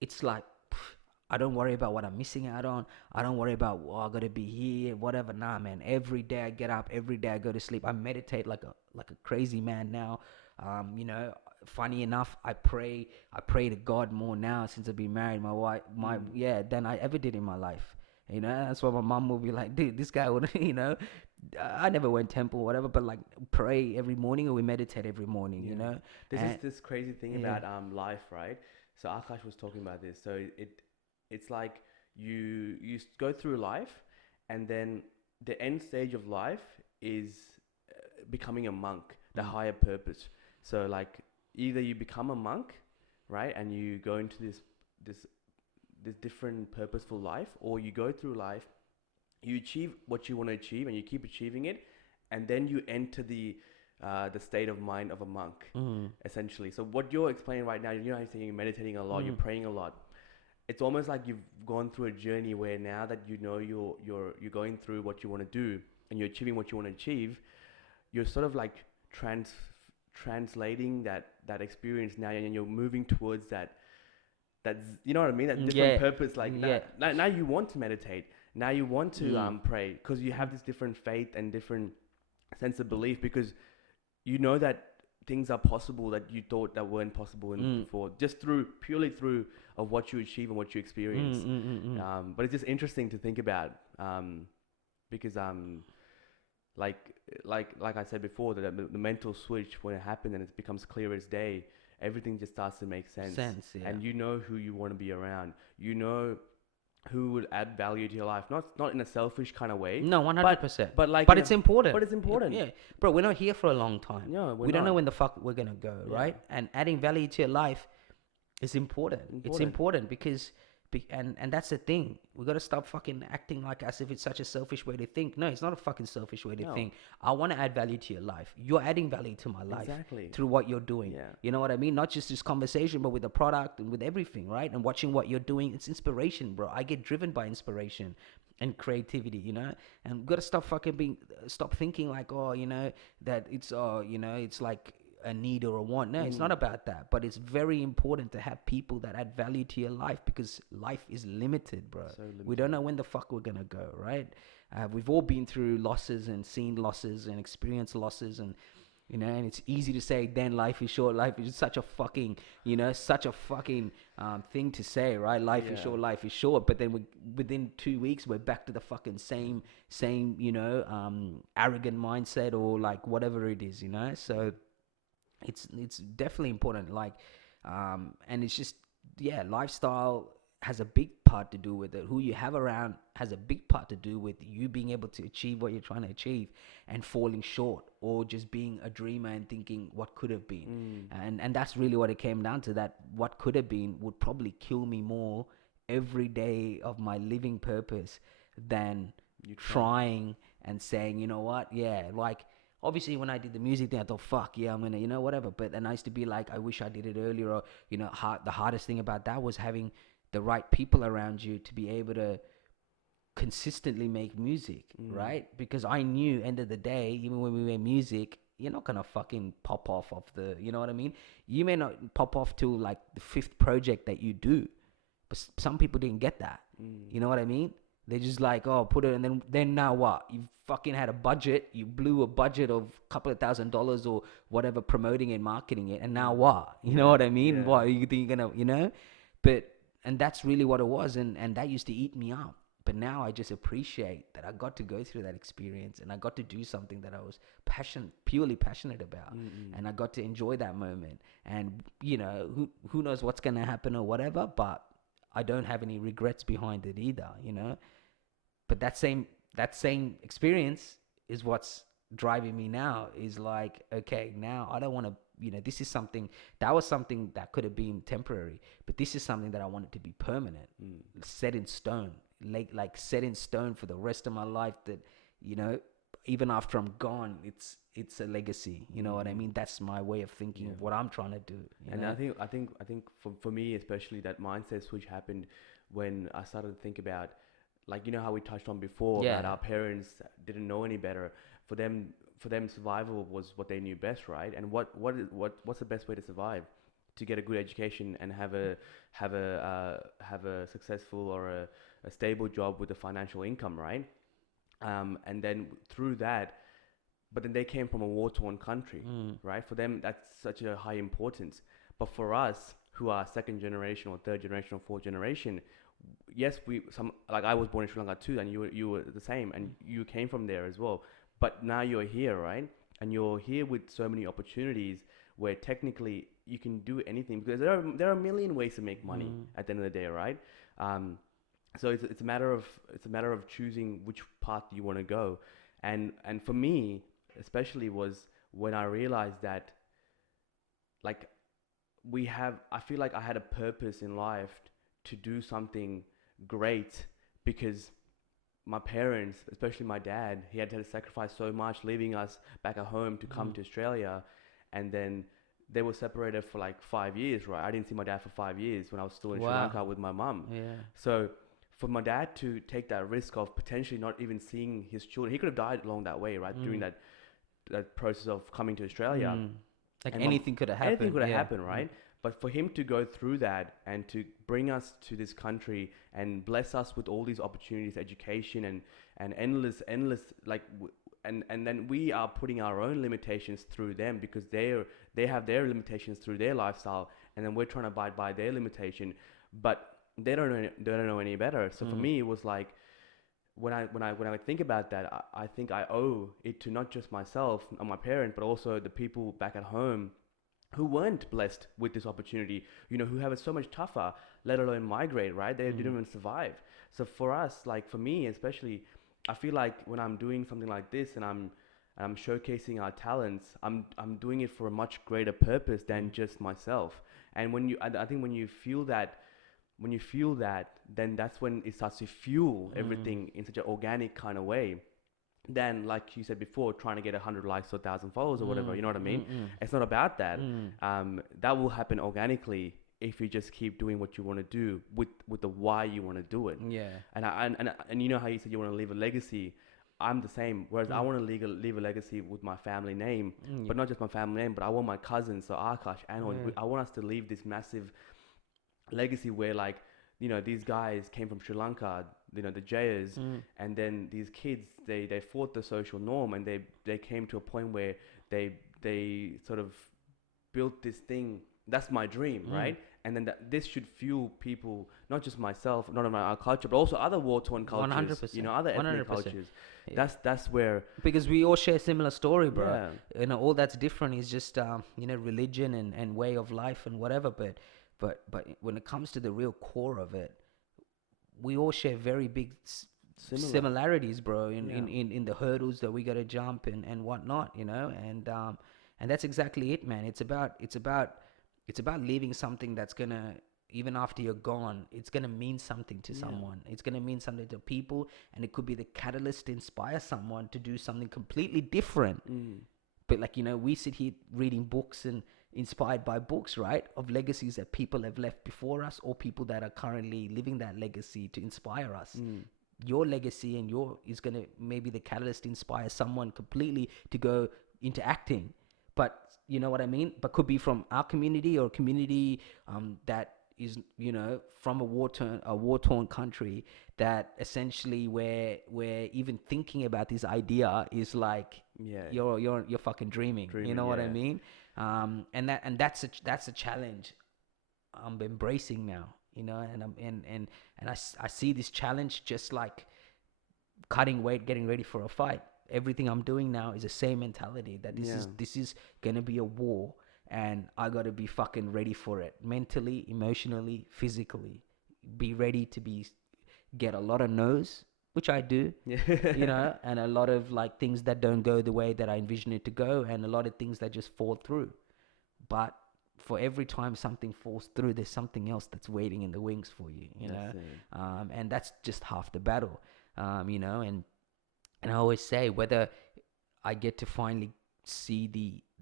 it's like I don't worry about what I'm missing out on. I don't worry about, oh, I gotta be here, whatever. Nah, man. Every day I get up, every day I go to sleep. I meditate like a crazy man now. You know, funny enough, I pray. I pray to God more now since I've been married. My wife, yeah, than I ever did in my life. You know, that's why my mom will be like, dude, this guy would, you know, I never went temple or whatever, but like pray every morning or we meditate every morning, you Yeah. know, There's and this crazy thing yeah, about life, right? So Akash was talking about this. So it's like you go through life, and then the end stage of life is becoming a monk, the mm, higher purpose. So like either you become a monk, right, and you go into this this different purposeful life, or you go through life, you achieve what you want to achieve, and you keep achieving it, and then you enter the state of mind of a monk, mm, essentially. So what you're explaining right now, you know, you're saying you're meditating a lot, you're mm, praying a lot. It's almost like you've gone through a journey where now that you know you're going through what you want to do and you're achieving what you want to achieve, you're sort of like translating that experience now, and you're moving towards that's, you know what I mean, that different yeah, purpose. Like yeah, now you want to meditate, now you want to mm, pray, because you have this different faith and different sense of belief, because you know that things are possible that you thought that weren't possible mm, before, just through purely through of what you achieve and what you mm, experience. mm, mm, mm. But it's just interesting to think about, because like like I said before, that the mental switch, when it happened and it becomes clear as day, everything just starts to make sense. Sense, yeah. And you know who you want to be around. You know who would add value to your life, not in a selfish kind of way, No, but 100%. but like But in a it's important. but it's important. Yeah, bro, we're not here for a long time. No, we're We don't know not. when the fuck we're gonna go, Yeah, right? And adding value to your life is important. It's important. important because, and that's the thing. We gotta stop fucking acting like as if it's such a selfish way to think. No, it's not a fucking selfish way to No, think. I want to add value to your life. You're adding value to my life exactly. through what you're doing. Yeah, You know what I mean? Not just this conversation, but with the product and with everything, right? And watching what you're doing. It's inspiration, bro. I get driven by inspiration and creativity, you know. And we gotta stop stop thinking like, oh, you know, that it's, oh, you know, it's like a need or a want. No, it's not about that. But it's very important to have people that add value to your life, because life is limited, bro. so We don't know when the fuck we're gonna go, right? We've all been through losses and seen losses and experienced losses, and you know, and it's easy to say, then life is short. Life is such a fucking, you know, such a fucking thing to say, right? Life is Yeah. short, life is short. But then within 2 weeks, we're back to the fucking same, you know, arrogant mindset or like whatever it is, you know. So it's definitely important. Like, and it's just, yeah, lifestyle has a big part to do with it. Who you have around has a big part to do with you being able to achieve what you're trying to achieve, and falling short, or just being a dreamer and thinking what could have been. And that's really what it came down to. That what could have been would probably kill me more every day of my living purpose than You trying and saying, you know what, yeah, like obviously when I did the music thing, I thought, fuck yeah, I'm gonna, you know, whatever. But then I used to be like, I wish I did it earlier. Or, you know, the hardest thing about that was having the right people around you to be able to consistently make music, right? Because I knew, end of the day, even when we made music, you're not gonna fucking pop off of the, you know what I mean? You may not pop off till like the 5th project that you do, but some people didn't get that. You know what I mean? They're just like, oh, put it, and then now what? You fucking had a budget, you blew a budget of a couple of $1,000s or whatever, promoting and marketing it, and now what? You know what I mean? Yeah. What you think you're gonna, you know? But and that's really what it was, and that used to eat me up. But now I just appreciate that I got to go through that experience, and I got to do something that I was purely passionate about, and I got to enjoy that moment. And you know, who knows what's gonna happen or whatever, but I don't have any regrets behind it either, you know. But that same experience is what's driving me now. Is like, okay, now I don't want to, you know, this is something that was something that could have been temporary, but this is something that I want it to be permanent, set in stone, like set in stone for the rest of my life. That, you know, even after I'm gone, it's a legacy. You know what I mean? That's my way of thinking of what I'm trying to do. You And know? I think for me especially, that mindset switch happened when I started to think about, like, you know how we touched on before, Yeah. that our parents didn't know any better. For them survival was what they knew best, right? And what's the best way to survive? to get a good education and have a successful or a stable job with a financial income, right? And then through that, but then they came from a war-torn country, Mm. right? For them, that's such a high importance. But for us, who are second generation or third generation or fourth generation, yes, we some like I was born in Sri Lanka too, and you were the same, and you came from there as well. But now you're here, right? And you're here with so many opportunities where technically you can do anything because there are a million ways to make money Mm. at the end of the day, right? Um, so it's a matter of choosing which path you want to go, and for me especially was when I realized that like I feel like I had a purpose in life to do something great because my parents, especially my dad, he had to sacrifice so much leaving us back at home to come Mm. to Australia, and then they were separated for like 5 years, right? I didn't see my dad for 5 years when I was still in Sri Wow. Lanka with my mum. Yeah. So for my dad to take that risk of potentially not even seeing his children, he could have died along that way, right? During Mm. that process of coming to Australia, Mm. Like and anything could have anything happened. could have Yeah. happened, Mm. right? But for him to go through that and to bring us to this country and bless us with all these opportunities, education and endless and then we are putting our own limitations through them because they have their limitations through their lifestyle, and then we're trying to abide by their limitation, but they don't know any better. So for Mm. me, it was like when I think about that, I think I owe it to not just myself and my parents, but also the people back at home who weren't blessed with this opportunity, who have it so much tougher, let alone migrate, right? They didn't Mm. even survive. So for us, like for me especially, I feel like when I'm doing something like this and I'm showcasing our talents, I'm doing it for a much greater purpose than Mm. just myself. And I think when you feel that, then that's when it starts to fuel Mm. everything in such an organic kind of way. Then, like you said before, trying to get 100 likes or 1,000 followers or whatever, you Mm. know what I mean? Mm. It's not about that. Mm. That will happen organically if you just keep doing what you want to do with the why you want to do it. Yeah. And you know how you said you want to leave a legacy. I'm the same. Whereas I Mm. want to leave a legacy with my family name, Mm. Yeah. but not just my family name, but I want my cousins, so Akash, and Yeah. I want us to leave this massive legacy where like these guys came from Sri Lanka, the Jayas, Mm. and then these kids they fought the social norm, and they came to a point where they sort of built this thing. That's my dream, Mm. right? And then this should fuel people, not just myself, not only our culture, but also other war-torn cultures, 100%. other ethnic 100%. cultures. Yeah. That's where, Because we all share a similar story, bro. yeah, All that's different is just religion and way of life and whatever. But when it comes to the real core of it, we all share very big similar, similarities, bro. yeah, In the hurdles that we got to jump and whatnot, and that's exactly it, man. It's about leaving something that's gonna, even after you're gone, it's gonna mean something to yeah, someone. It's gonna mean something to people, and it could be the catalyst to inspire someone to do something completely different. mm, But like, we sit here reading books and inspired by books, right? Of legacies that people have left before us, or people that are currently living that legacy to inspire us. mm, Your legacy and your is gonna maybe the catalyst to inspire someone completely to go into acting. But you know what I mean? But could be from our community or a community that is, from a war torn country, that essentially where even thinking about this idea is like yeah, you're fucking dreaming. You dreaming, know what I yeah, mean? And that's a challenge I'm embracing now. And I see this challenge just like cutting weight, getting ready for a fight. Everything I'm doing now is the same mentality that this yeah, is this is gonna be a war, and I gotta be fucking ready for it, mentally, emotionally, physically. Be ready to get a lot of no's, which I do, yeah, and a lot of like things that don't go the way that I envision it to go, and a lot of things that just fall through. But for every time something falls through, there's something else that's waiting in the wings for you, that's it, and that's just half the battle, and I always say, whether I get to finally see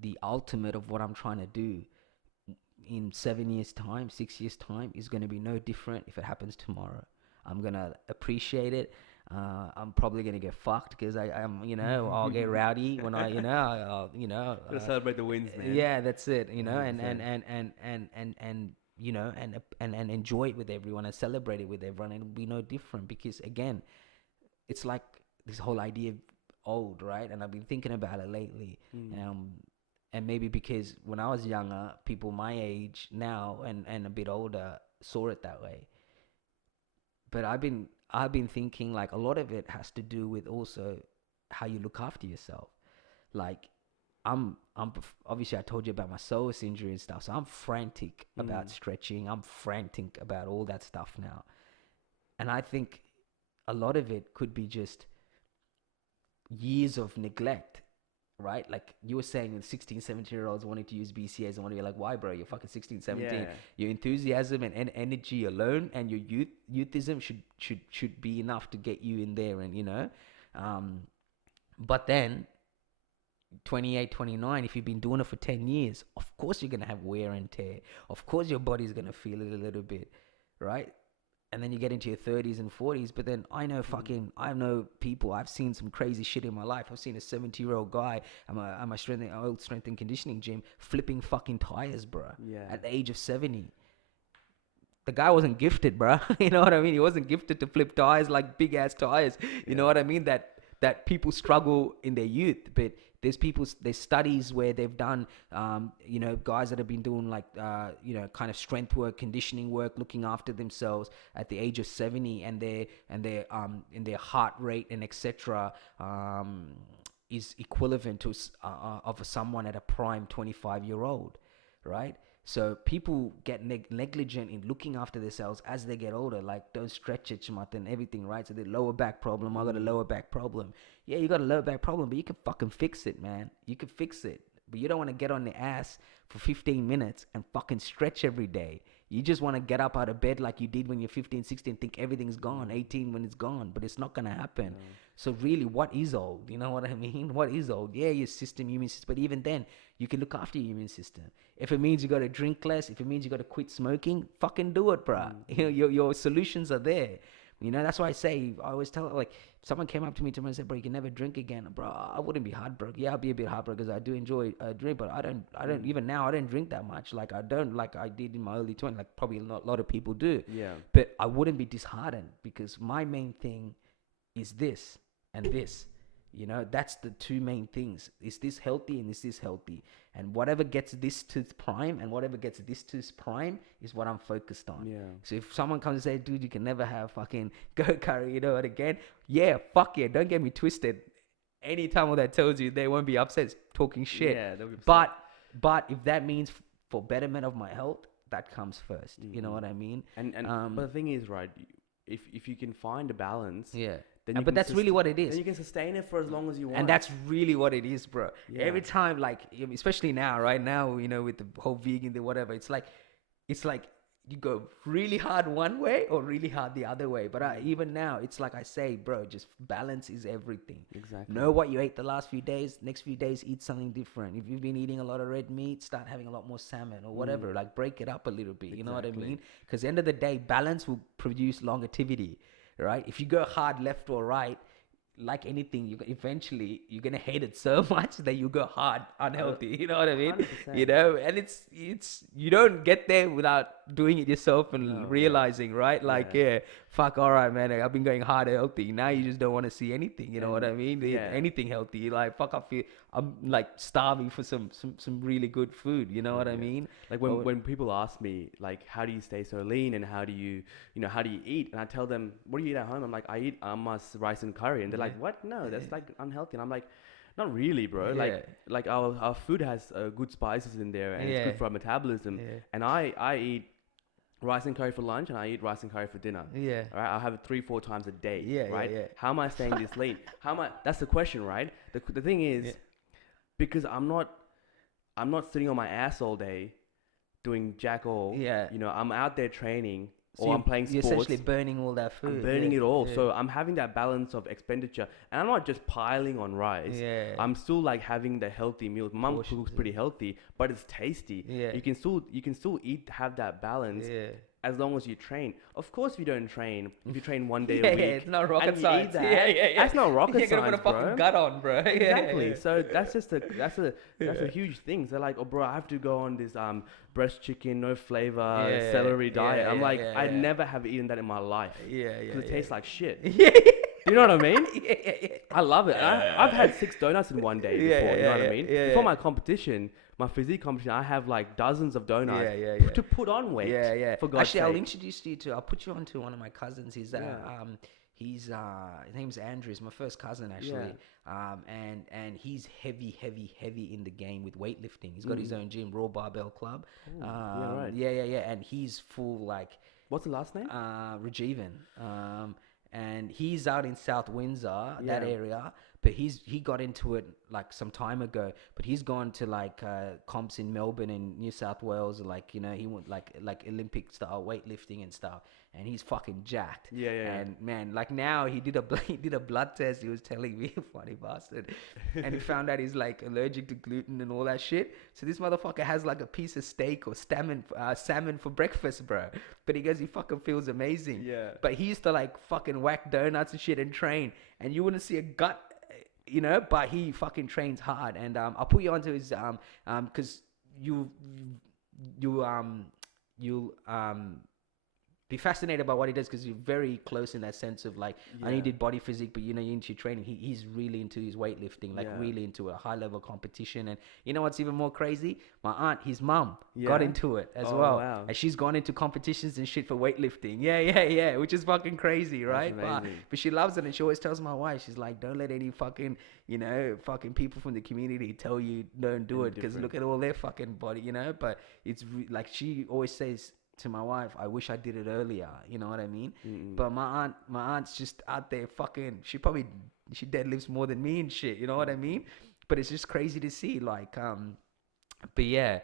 the ultimate of what I'm trying to do in 7 years time, 6 years time, is going to be no different if it happens tomorrow. I'm going to appreciate it. I'm probably gonna get fucked because I'm, I'll get rowdy when Gotta celebrate the wins, man. yeah, that's it, and 100%. and enjoy it with everyone and celebrate it with everyone, and it'll be no different because again, it's like this whole idea of old, right? And I've been thinking about it lately. Um, and maybe because when I was younger, people my age now and a bit older saw it that way. But I've been thinking like a lot of it has to do with also how you look after yourself. Like obviously I told you about my psoas injury and stuff, so I'm frantic about stretching. I'm frantic about all that stuff now, and I think a lot of it could be just years of neglect, right? Like you were saying with 16, 17-year-olds wanting to use BCAs, and want to be like, why, bro? You're fucking 16, 17. Yeah. Your enthusiasm and energy alone and your youthism should be enough to get you in there, and but then 28, 29, if you've been doing it for 10 years, of course you're going to have wear and tear. Of course your body's going to feel it a little bit, right? And then you get into your 30s and 40s. But then I know people, I've seen some crazy shit in my life. I've seen a 70-year-old guy at my old strength and conditioning gym flipping fucking tires, bro. Yeah. At the age of 70. The guy wasn't gifted, bro. You know what I mean? He wasn't gifted to flip tires, like big ass tires. You know what I mean? That people struggle in their youth. But there's studies where they've done, guys that have been doing like, kind of strength work, conditioning work, looking after themselves at the age of 70, and their heart rate and etc. Is equivalent to of someone at a prime 25-year-old, right? So people get negligent in looking after themselves as they get older, like don't stretch it, and everything, right? So the lower back problem, I got a lower back problem. Yeah, you got a lower back problem, but you can fucking fix it, man. You can fix it. But you don't want to get on the ass for 15 minutes and fucking stretch every day. You just want to get up out of bed like you did when you're 15, 16, think everything's gone, 18 when it's gone, but it's not going to happen. No. So really, what is old? You know what I mean? What is old? Yeah, your immune system, but even then, you can look after your immune system. If it means you got to drink less, if it means you got to quit smoking, fucking do it, bruh. Your solutions are there. That's why I always tell, like, someone came up to me tomorrow and said, bro, you can never drink again. Bro, I wouldn't be heartbroken. Yeah, I'll be a bit heartbroken because I do enjoy drink, but I don't, even now, I don't drink that much. Like, I don't, like I did in my early 20s, like probably a lot of people do. Yeah. But I wouldn't be disheartened because my main thing is this and this. That's the two main things. Is this healthy and is this healthy? And whatever gets this to its prime and whatever gets this to its prime is what I'm focused on. Yeah. So if someone comes and says, dude, you can never have fucking go curry, again, yeah, fuck yeah, don't get me twisted. Anytime that tells you, they won't be upset talking shit. Yeah, they'll be upset. But if that means for betterment of my health, that comes first. You know what I mean? And but the thing is, right, if you can find a balance, yeah. then But that's really what it is. Then you can sustain it for as long as you want. And that's really what it is, bro. Yeah. Every time, like, especially now, right now, with the whole vegan, the whatever, it's like you go really hard one way or really hard the other way. But even now, it's like I say, bro, just balance is everything. Exactly. Know what you ate the last few days. Next few days, eat something different. If you've been eating a lot of red meat, start having a lot more salmon or whatever. Like, break it up a little bit. You know what I mean? Because at the end of the day, balance will produce longevity. Right? If you go hard left or right, like anything, eventually you're gonna hate it so much that you go hard unhealthy. You know what I mean? 100%. And it's you don't get there without doing it yourself and realizing, right? Like, fuck, all right, man, I've been going hard healthy. Now you just don't want to see anything. You know what I mean? Anything healthy. You're like, fuck, I'm like starving for some really good food. You know what I mean? Like when people ask me, like, how do you stay so lean and how do you eat? And I tell them, what do you eat at home? I'm like, I eat rice and curry. And they're like, what? No, that's like unhealthy. And I'm like, not really, bro. Like our food has good spices in there and it's good for our metabolism. And I eat rice and curry for lunch and I eat rice and curry for dinner. Yeah. All right. I'll have it 3-4 times a day. Yeah. Right. Yeah. How am I staying this lean? That's the question, right? The thing is, because I'm not sitting on my ass all day doing jack all. Yeah. I'm out there training. So I'm playing sports. You're essentially burning all that food. I'm burning it all. So I'm having that balance of expenditure. And I'm not just piling on rice. Yeah. I'm still like having the healthy meals. Mum cooks pretty healthy, but it's tasty. Yeah. You can still have that balance. Yeah. as long as you train. Of course, if you don't train, if you train one day Yeah, a yeah, week it's not rocket and you science. eat that, Yeah. that's not rocket You're gonna put science, a fucking bro. gut on, bro. Exactly. Yeah, So that's just that's yeah. a huge thing. So like, oh bro, I have to go on this breast chicken, no flavor, Yeah, celery diet. yeah, I'm yeah, like, yeah, I yeah. never have eaten that in my life Yeah, yeah, because it tastes like shit. yeah. Do you know what I mean? Yeah, yeah, yeah. I love it. And I've had 6 donuts in one day Yeah, before. yeah, You know yeah, what I yeah, mean? yeah, Before yeah. my competition, my physique competition, I have like dozens of donuts Yeah, yeah, yeah. to put on weight. Yeah, yeah. For God's Actually, I'll sake. introduce you to. I'll put you on to one of my cousins. Yeah. His name's Andrew. He's my first cousin Yeah. actually. And he's heavy in the game with weightlifting. He's got his Mm. own gym, Raw Barbell Club. Oh, yeah, right. Yeah. And he's full like What's the last name? Rajivan. And he's out in South Windsor, that Yeah. area. But he got into it like some time ago. But he's gone to like comps in Melbourne and New South Wales. Like he went like Olympic style weightlifting and stuff. And he's fucking jacked. Yeah, yeah. And man, like now he did a blood test. He was telling me, funny bastard, and he found out he's like allergic to gluten and all that shit. So this motherfucker has like a piece of steak or salmon for breakfast, bro. But he goes, he fucking feels amazing. Yeah. But he used to like fucking whack donuts and shit and train, and you wouldn't see a gut, but he fucking trains hard. And I'll put you onto his because you'll be fascinated by what he does because you're very close in that sense of like I know you Yeah. did body physique, but you're into your training. He's really into his weightlifting, like Yeah. really into a high level competition. And you know what's even more crazy? My aunt, his mum, Yeah. got into it as Oh, well, wow. and she's gone into competitions and shit for weightlifting. Yeah, which is fucking crazy, That's right? amazing. But she loves it, and she always tells my wife, she's like, don't let any fucking fucking people from the community tell you don't do Any it because different. look at all their fucking body, But it's like she always says to my wife, I wish I did it earlier. You know what I mean? Mm-mm. But my aunt's just out there fucking. She deadlifts more than me and shit. You know what I mean? But it's just crazy to see. Like, but yeah.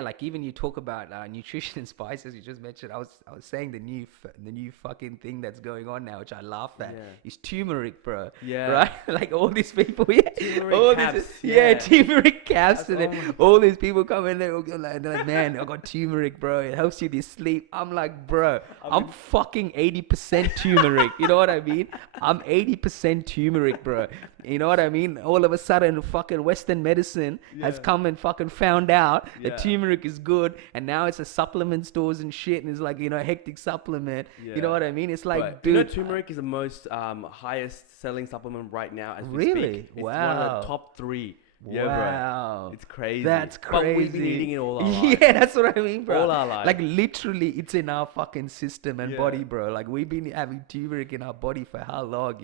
Like even you talk about nutrition and spices. You just mentioned. I was saying the new fucking thing that's going on now, which I laugh at, Yeah. is turmeric, bro. Yeah. Right? Like all these people, yeah, Turmeric all caps, these, yeah. turmeric caps, That's- and oh then my all these people come in there, they're like, man, I got turmeric, bro. It helps you to sleep. I'm like, bro, I'm fucking 80% turmeric. You know what I mean? I'm 80% turmeric, bro. You know what I mean? All of a sudden, fucking Western medicine has Yeah. come and fucking found out Yeah. that turmeric is good, and now it's a supplement stores and shit, and it's like hectic supplement. You know Yeah. what I mean? It's like, But dude, turmeric is the most highest selling supplement right now as we Really? speak. It's one Wow. of the top 3. Yeah, wow. bro. It's crazy. That's But we've been crazy. eating it all our lives. Yeah, that's what I mean, bro. All our lives. Like literally, it's in our fucking system and Yeah. body, bro. Like we've been having turmeric in our body for how long,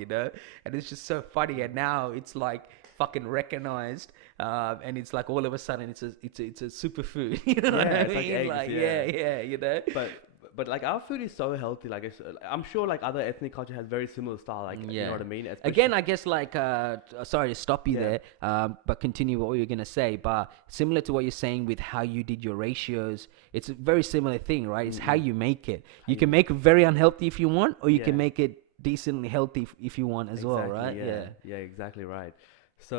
And it's just so funny. And now it's like fucking recognized, and it's like all of a sudden it's a superfood. You know what Yeah, I it's like mean? eggs, yeah, But like our food is so healthy. Like I'm sure like other ethnic culture has very similar style. Like you know what I mean? Especially- Again, I guess like sorry to stop you Yeah. there, but continue what you were gonna say. But similar to what you're saying with how you did your ratios, it's a very similar thing, right? It's how you make it. You can make it very unhealthy if you want, or you can Yeah. make it decently healthy if you want as well, right? Yeah, exactly right. So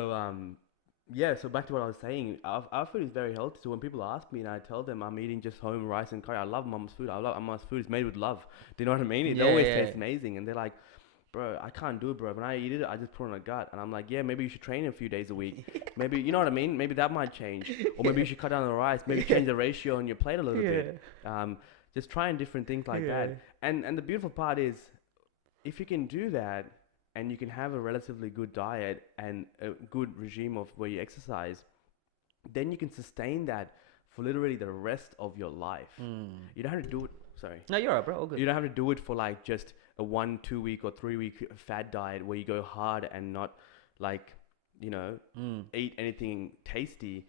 so back to what I was saying. Our food is very healthy. So when people ask me and I tell them I'm eating just home rice and curry, I love mum's food. I love mum's food. It's made with love. Do you know what I mean? It Yeah, always yeah. tastes amazing. And they're like, bro, I can't do it, bro. When I eat it, I just put on a gut. And I'm like, yeah, maybe you should train a few days a week. Maybe, you know what I mean? Maybe that might change. Or maybe you should cut down the rice. Maybe change the ratio on your plate a little bit. Just trying different things like that. And the beautiful part is, if you can do that, and you can have a relatively good diet and a good regime of where you exercise, then you can sustain that for literally the rest of your life. You don't have to do it. Sorry. No, you're right, bro. All good. You don't have to do it for like just a 1, 2 week or 3 week fad diet where you go hard and not like, eat anything tasty.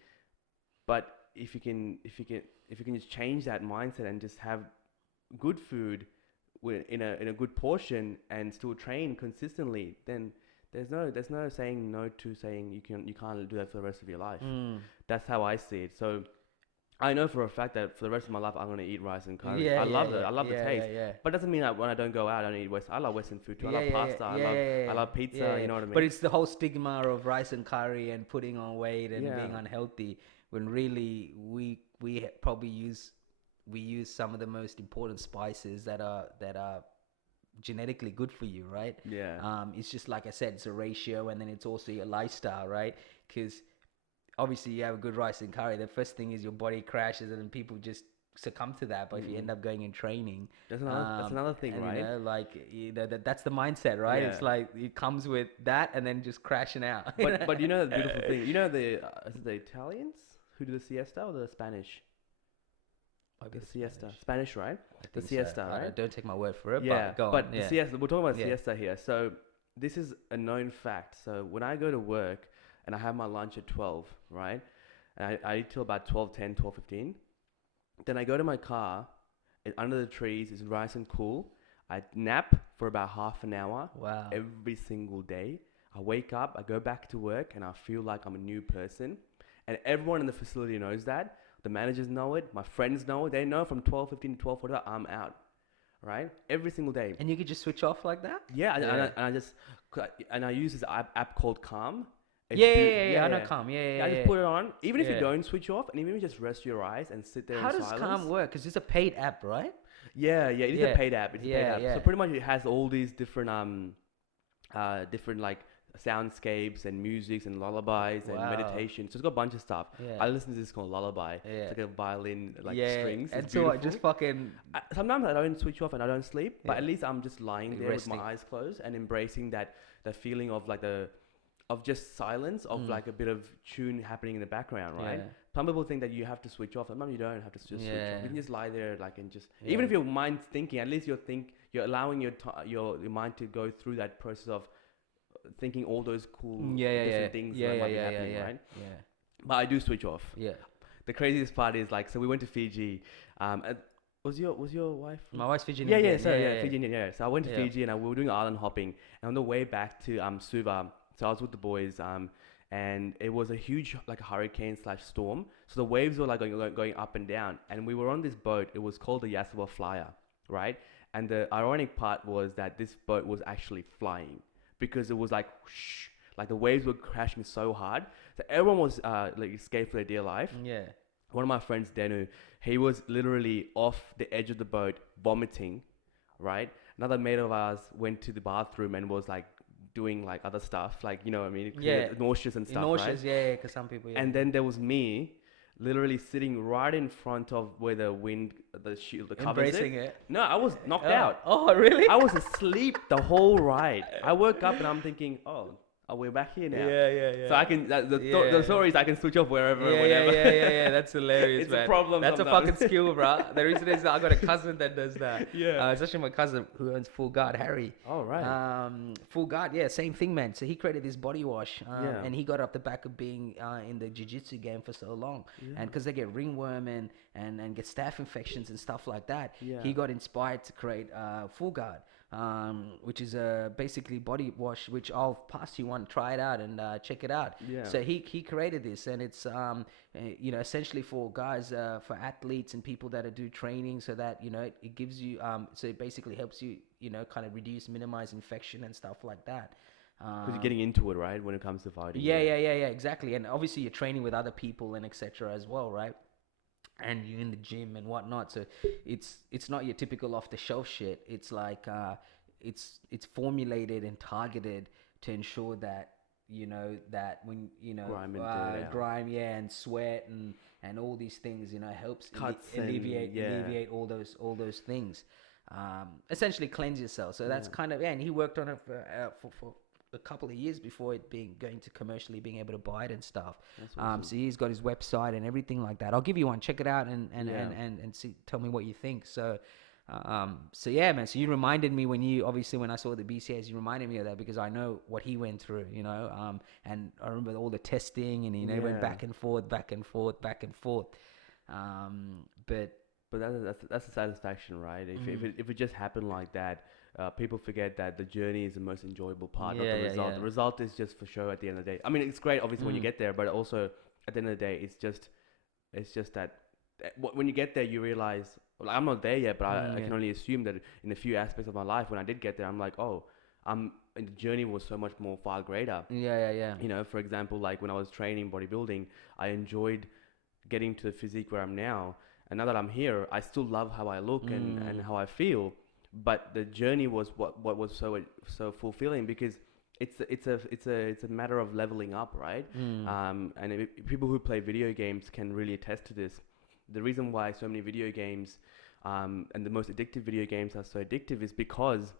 But if you can just change that mindset and just have good food in a good portion and still train consistently, then there's no saying no to saying you can't do that for the rest of your life. That's how I see it. So I know for a fact that for the rest of my life I'm gonna eat rice and curry. I love it. I love the taste. But it doesn't mean that when I don't go out I don't eat I love Western food too. I love pasta. I love pizza. You know what I mean? But it's the whole stigma of rice and curry and putting on weight and Yeah. being unhealthy, when really we probably use we use some of the most important spices that are genetically good for you, right? Yeah. It's just like I said, it's a ratio, and then it's also your lifestyle, right? Because obviously you have a good rice and curry. The first thing is your body crashes, and then people just succumb to that. But if you end Mm. up going in training, That's another thing, and right? that's the mindset, right? Yeah. It's like it comes with that, and then just crashing out. But you know the beautiful thing. You know is it the Italians who do the siesta or the Spanish? Might be The the siesta, Spanish. Spanish, right? I The think so. siesta, right? Don't take my word for it, Yeah, but go on. but the Yeah, siesta. We're talking about yeah, siesta here. So this is a known fact. So when I go to work and I have my lunch at 12, right? And I eat till about 12:10, 12:15. Then I go to my car. And under the trees is nice and cool. I nap for about half an hour wow. every single day. I wake up, I go back to work, and I feel like I'm a new person. And everyone in the facility knows that. The managers know it. My friends know it. They know from 12:15 to 12:45 I'm out, right? Every single day. And you could just switch off like that? Yeah, and, Yeah. and I just and I use this app called Calm. Yeah, yeah, Yeah, yeah, I know yeah. Calm. Yeah, Yeah, I yeah, just yeah. put it on, even if you Yeah. don't switch off, and even if you just rest your eyes and sit there How in does silence. Calm work? Because it's a paid app, right? Yeah, yeah, it is Yeah. a paid app. It's a paid Yeah, app. yeah. So pretty much it has all these different like soundscapes and musics and lullabies and Wow. meditation. So it's got a bunch of stuff. Yeah. I listen to this called Lullaby. Yeah. It's like a violin like Yeah. strings. And It's so I beautiful. just fucking Sometimes I don't switch off and I don't sleep, but Yeah. at least I'm just lying there with resting. my eyes closed and embracing that feeling of like of just silence, of Mm. like a bit of tune happening in the background, right? Yeah. Some people think that you have to switch off. Sometimes you don't have to just switch off. Yeah. You can just lie there, like, and just Yeah. even if your mind's thinking, at least you're allowing your mind to go through that process of thinking all those cool different things that might be happening, right? Yeah. But I do switch off. Yeah. The craziest part is like, so we went to Fiji. Was your wife? My wife's Fijian. Yeah, Indian. sorry, yeah, Fiji, yeah. So I went to Yeah. Fiji and we were doing island hopping. And on the way back to Suva, so I was with the boys, and it was a huge like hurricane / storm. So the waves were like going up and down. And we were on this boat. It was called the Yasawa Flyer, right? And the ironic part was that this boat was actually flying because it was like whoosh, like the waves were crashing so hard. So everyone was like escaped for their dear life. Yeah. One of my friends, Danu, he was literally off the edge of the boat vomiting, right? Another mate of ours went to the bathroom and was like doing like other stuff, like, you know what I mean? Yeah. Nauseous and stuff, Nauseous, right? yeah, because some people. Yeah. And then there was me literally sitting right in front of where the covers embracing it. it. No, I was knocked Oh. out. Oh, really? I was asleep the whole ride. I woke up and I'm thinking, oh, we're back here now. Yeah. So I can the story is I can switch off wherever, Yeah, whenever. yeah. That's hilarious, It's man. a problem. That's sometimes. a fucking skill, bro. The reason is I got a cousin that does that. Yeah. It's actually my cousin who owns Full Guard, Harry. Oh right. Full Guard, yeah, same thing, man. So he created this body wash, Yeah. and he got off the back of being in the jiu-jitsu game for so long, and because they get ringworm and get staph infections and stuff like that, Yeah. he got inspired to create Full Guard. Which is basically body wash, which I'll pass you one, try it out and check it out. Yeah. So he created this, and it's essentially for guys, for athletes and people that do training, so that it gives you so it basically helps you kind of minimize infection and stuff like that. Because you're getting into it, right? When it comes to fighting. Yeah, exactly. And obviously you're training with other people and etc. as well, right? And you're in the gym and whatnot, so it's not your typical off the shelf shit. It's like it's formulated and targeted to ensure that that when Grime and dirt out. grime, yeah, and sweat and all these things helps Cuts and- alleviate yeah. alleviate all those things. Essentially cleanse yourself. So that's Yeah. kind of and he worked on it for a couple of years before it going to commercially being able to buy it and stuff. That's awesome. So he's got his website and everything like that. I'll give you one, check it out and Yeah. and see, tell me what you think. So yeah, man. So you reminded me when I saw the BCAs, you reminded me of that because I know what he went through, and I remember all the testing and he went Yeah. back and forth. But that's the satisfaction, right? If it just happened like that, people forget that the journey is the most enjoyable part, not Yeah, the yeah, result. yeah. The result is just for show at the end of the day. I mean, it's great, obviously, when you get there, but also at the end of the day, it's just that when you get there, you realize, well, I'm not there yet, but I can only assume that in a few aspects of my life, when I did get there, I'm like, oh, and the journey was so much more far greater. yeah. For example, like when I was training bodybuilding, I enjoyed getting to the physique where I'm now. And now that I'm here, I still love how I look and how I feel. But the journey was what was so fulfilling, because it's a matter of leveling up, right? And people who play video games can really attest to this. The reason why so many video games, and the most addictive video games are so addictive, is because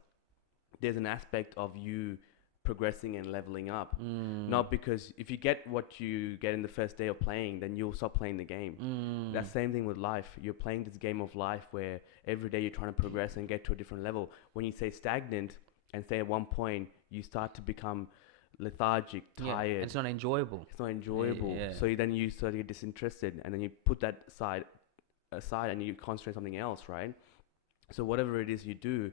there's an aspect of you progressing and leveling up. Not because if you get what you get in the first day of playing, then you'll stop playing the game. That same thing with life. You're playing this game of life where every day you're trying to progress and get to a different level. When you stay stagnant and stay at one point, you start to become lethargic, tired. It's not enjoyable. It's not enjoyable. Yeah. So then you start to get disinterested, and then you put that aside and you concentrate on something else, right? So whatever it is you do,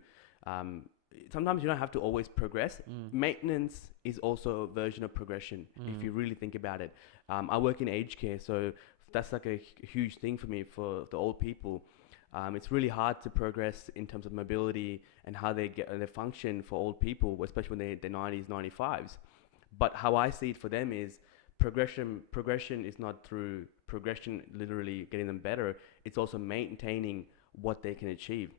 sometimes you don't have to always progress. Maintenance is also a version of progression, if you really think about it. I work in aged care, so that's like a huge thing for me, for the old people. It's really hard to progress in terms of mobility and how they function for old people, especially when they're 90s, 95s. But how I see it for them is progression is not through progression, literally getting them better. It's also maintaining what they can achieve.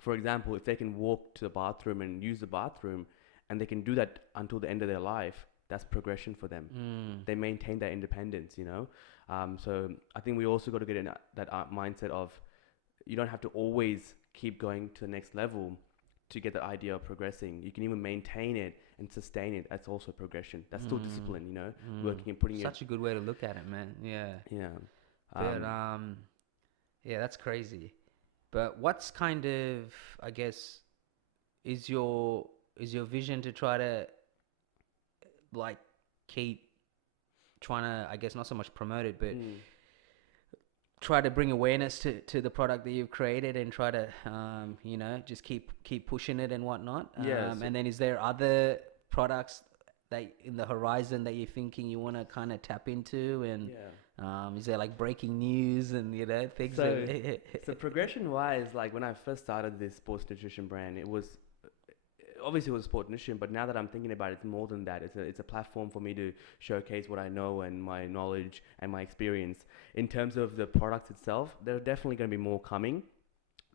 For example, if they can walk to the bathroom and use the bathroom, and they can do that until the end of their life, that's progression for them. They maintain their independence, you know. So I think we also got to get in that mindset of, you don't have to always keep going to the next level to get the idea of progressing. You can even maintain it and sustain it. That's also progression. That's still discipline, you know, working and putting Such a good way to look at it, man. Yeah. Yeah. But yeah, that's crazy. But what's kind of, I guess, is your vision to try to like keep trying to, I guess, not so much promote it, but try to bring awareness to the product that you've created, and try to you know, just keep pushing it and whatnot. And then is there other products that in the horizon that you're thinking you want to kind of tap into, and is there like breaking news and, you know, things? So progression wise, like when I first started this sports nutrition brand, it was obviously it was sport nutrition, but now that I'm thinking about it, it's more than that. It's a platform for me to showcase what I know and my knowledge and my experience. In terms of the products itself, there are definitely going to be more coming,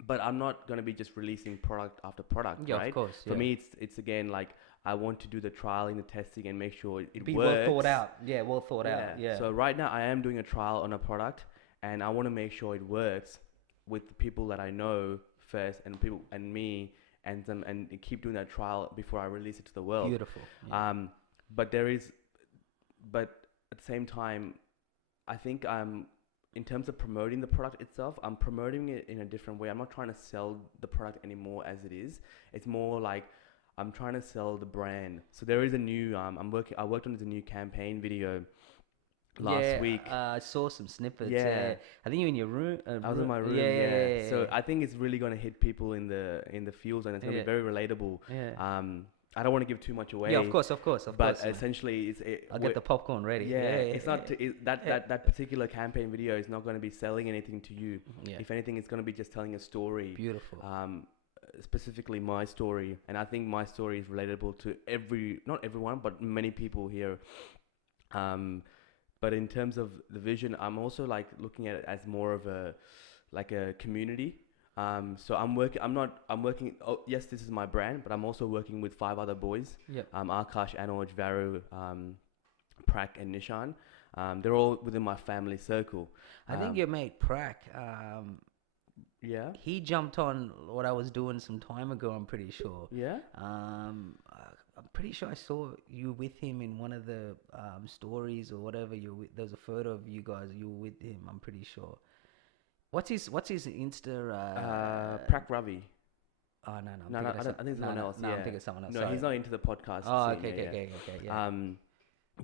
but I'm not going to be just releasing product after product, Yeah, right? of course. For me, it's again like, I want to do the trialing, the testing, and make sure it be works. well thought out. Yeah, well thought out. Yeah. So right now I am doing a trial on a product, and I want to make sure it works with the people that I know first, and people and me, and keep doing that trial before I release it to the world. Beautiful. Yeah. But at the same time, I think in terms of promoting the product itself, I'm promoting it in a different way. I'm not trying to sell the product anymore as it is. It's more like I'm trying to sell the brand. So there is a new I worked on the new campaign video last week. I saw some snippets. Yeah. I think you're in your room. I was in my room. Yeah. So I think it's really going to hit people in the fields, and it's going to be very relatable. Yeah. I don't want to give too much away. Yeah, of course. But essentially, I'll get the popcorn ready. It's not that particular campaign video is not going to be selling anything to you. Yeah. If anything, it's going to be just telling a story. Beautiful. Specifically my story, and I think my story is relatable to not everyone, but many people here. But in terms of the vision, I'm also like looking at it as more of a community. So I'm working. Oh, yes, this is my brand, but I'm also working with 5 other boys. Yep. Akash, Anoj, Varu, Prak, and Nishan. They're all within my family circle. I think your mate Prak, yeah, he jumped on what I was doing some time ago, I'm pretty sure. Yeah. I'm pretty sure I saw you with him in one of the stories or whatever. There's a photo of you guys. You were with him. I'm pretty sure. What's his Insta? Prak Ravi. Oh no, No, I think it's someone else. No, yeah. I'm thinking someone else. No, Sorry. he's not into the podcast. Oh, scene, okay, yeah.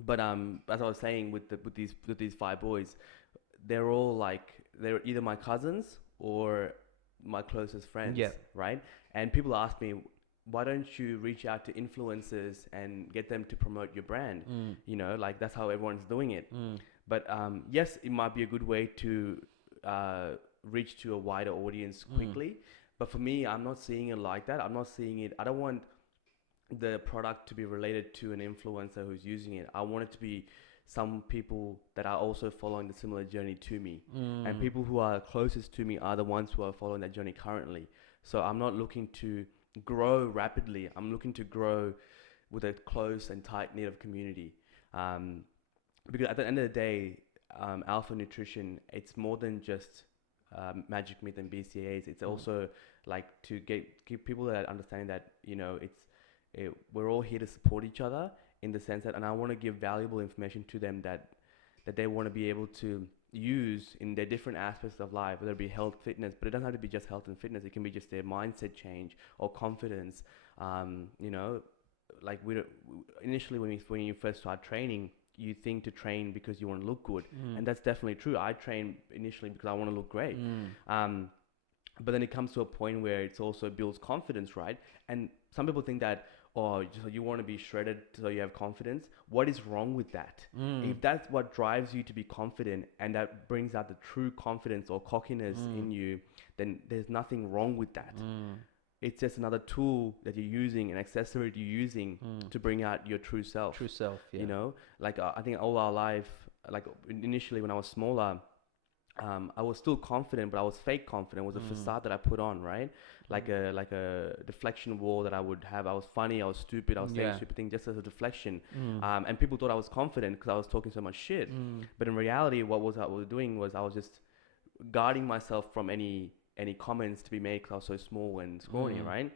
But as I was saying, with these 5 boys, they're all they're either my cousins or my closest friends. Yeah. Right. And people ask me, why don't you reach out to influencers and get them to promote your brand? You know, like that's how everyone's doing it. But yes, it might be a good way to reach to a wider audience quickly. But for me, I'm not seeing it like that. I'm not seeing it. I don't want the product to be related to an influencer who's using it. I want it to be some people that are also following the similar journey to me. And Mm. people who are closest to me are the ones who are following that journey currently. So I'm not looking to grow rapidly. I'm looking to grow with a close and tight knit of community. Um, because at the end of the day, Alpha Nutrition, it's more than just Magic Myth and BCAAs. It's also like to give people that understanding that we're all here to support each other in the sense that, and I want to give valuable information to them that they want to be able to use in their different aspects of life, whether it be health, fitness, but it doesn't have to be just health and fitness. It can be just their mindset change or confidence. You know, like initially when you first start training, you think to train because you want to look good, and that's definitely true. I train initially because I want to look great. But then it comes to a point where it's also builds confidence, right? And some people think that, oh, you want to be shredded so you have confidence. What is wrong with that? If that's what drives you to be confident and that brings out the true confidence or cockiness in you, then there's nothing wrong with that. It's just another tool that you're using, an accessory you're using to bring out your true self. True self, yeah. You know, like I think all our life, like initially when I was smaller, I was still confident, but I was fake confident. It was a facade that I put on, right? Like a deflection wall that I would have. I was funny, I was stupid, I was saying stupid things just as a deflection. And people thought I was confident because I was talking so much shit. But in reality, I was doing was I was just guarding myself from any comments to be made because I was so small and scrawny, right?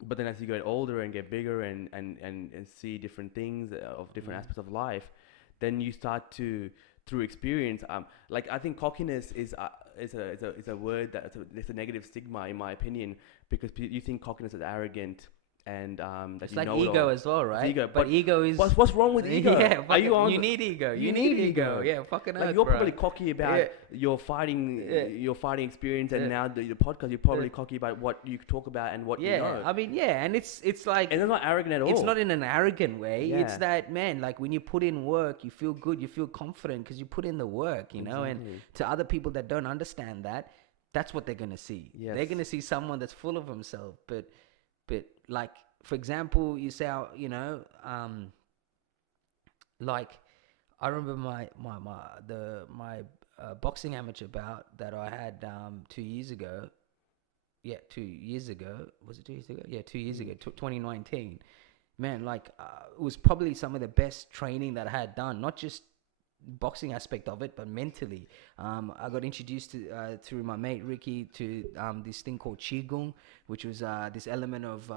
But then as you get older and get bigger and see different things of different aspects of life, then you start to, through experience, like I think cockiness is a word that it's a negative stigma in my opinion, because you think cockiness is arrogant and that It's you like know it ego all. as well, It's right? ego, But ego is what's wrong with ego? yeah. Are you on? You need ego. You You need need ego. ego. Yeah, fucking Like earth, you're bro. probably cocky about Yeah. your fighting experience, and Yeah. now the podcast you're probably Yeah. cocky about what you talk about and what you Yeah, know. I mean, yeah, and it's like And it's not arrogant at all. it's not in an arrogant way. It's Yeah. that, man, like when you put in work, you feel good, you feel confident because you put in the work, you know. And Exactly. to other people that don't understand that, that's what they're gonna see. Yes. They're gonna see someone that's full of himself, but like, for example, you say, like I remember my boxing amateur bout that I had 2 years ago. Yeah, 2 years ago. Was it 2 years ago? Yeah, 2 years ago, 2019. Man, like it was probably some of the best training that I had done. Not just boxing aspect of it, but mentally. I got introduced to through my mate Ricky to this thing called qigong, which was this element of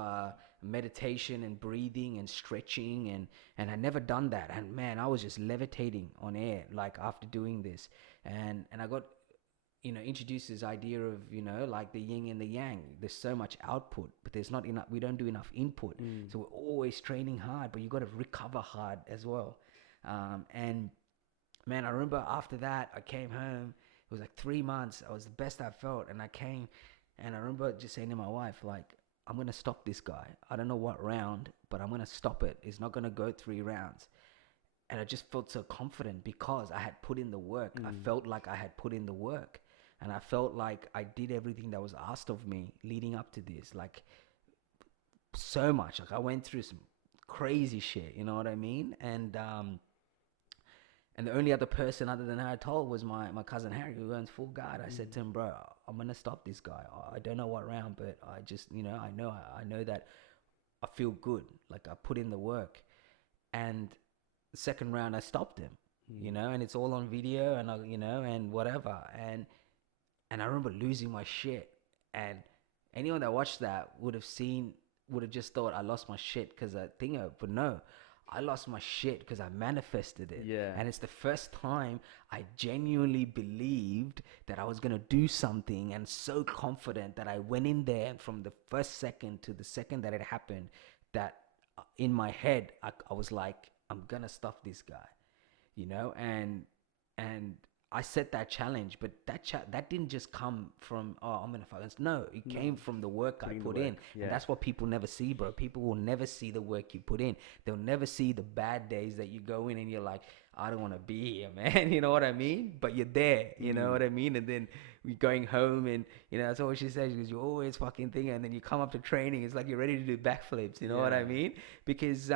meditation and breathing and stretching, and I never done that. And man, I was just levitating on air like after doing this, and I got introduced this idea of like the yin and the yang. There's so much output, but there's not enough. We don't do enough input, so we're always training hard, but you got to recover hard as well. And man, I remember after that, I came home. It was like 3 months. I was the best I felt. And I came, and I remember just saying to my wife, like, I'm going to stop this guy. I don't know what round, but I'm going to stop it. It's not going to go 3 rounds. And I just felt so confident because I had put in the work. I felt like I had put in the work. And I felt like I did everything that was asked of me leading up to this. Like, so much. Like, I went through some crazy shit, you know what I mean? And the only other person other than her I told was my cousin Harry, who owns Full Guard. I said to him, bro, I'm going to stop this guy. I don't know what round, but I just, I know that I feel good. Like I put in the work. And the second round I stopped him, and it's all on video and, and whatever. And I remember losing my shit. And anyone that watched that would have just thought I lost my shit because I think but no. I lost my shit because I manifested it. Yeah. And it's the first time I genuinely believed that I was going to do something, and so confident that I went in there, and from the first second to the second that it happened, that in my head, I was like, I'm going to stop this guy, and I set that challenge, but that didn't just come from, I'm going to fight. No, it came from the work I put in. Yeah. And that's what people never see, bro. People will never see the work you put in. They'll never see the bad days that you go in and you're like, I don't want to be here, man. You know what I mean? But you're there, you know what I mean? And then we're going home and, that's all she says, because you're always fucking thinking, and then you come up to training, it's like you're ready to do backflips, you know what I mean? Because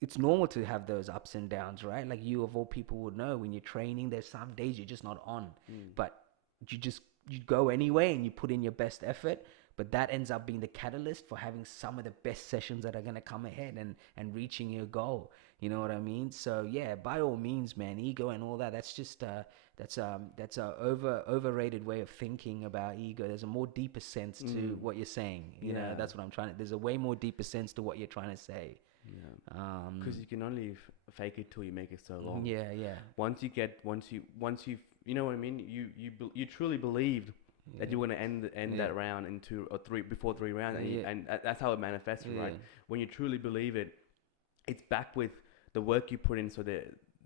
it's normal to have those ups and downs, right? Like you of all people would know, when you're training, there's some days you're just not on, but you go anyway and you put in your best effort. But that ends up being the catalyst for having some of the best sessions that are gonna come ahead and reaching your goal. You know what I mean? So yeah, by all means, man, ego and all that. That's just that's a overrated way of thinking about ego. There's a more deeper sense to what you're saying. You know, Yeah. that's what I'm trying to. There's a way more deeper sense to what you're trying to say. Yeah. Because you can only fake it till you make it so long. Yeah, yeah. Once you you know what I mean. You truly believed that you were gonna end that round in 2 or 3 before 3 rounds, and that's how it manifests, right? When you truly believe it, it's back with the work you put in. So the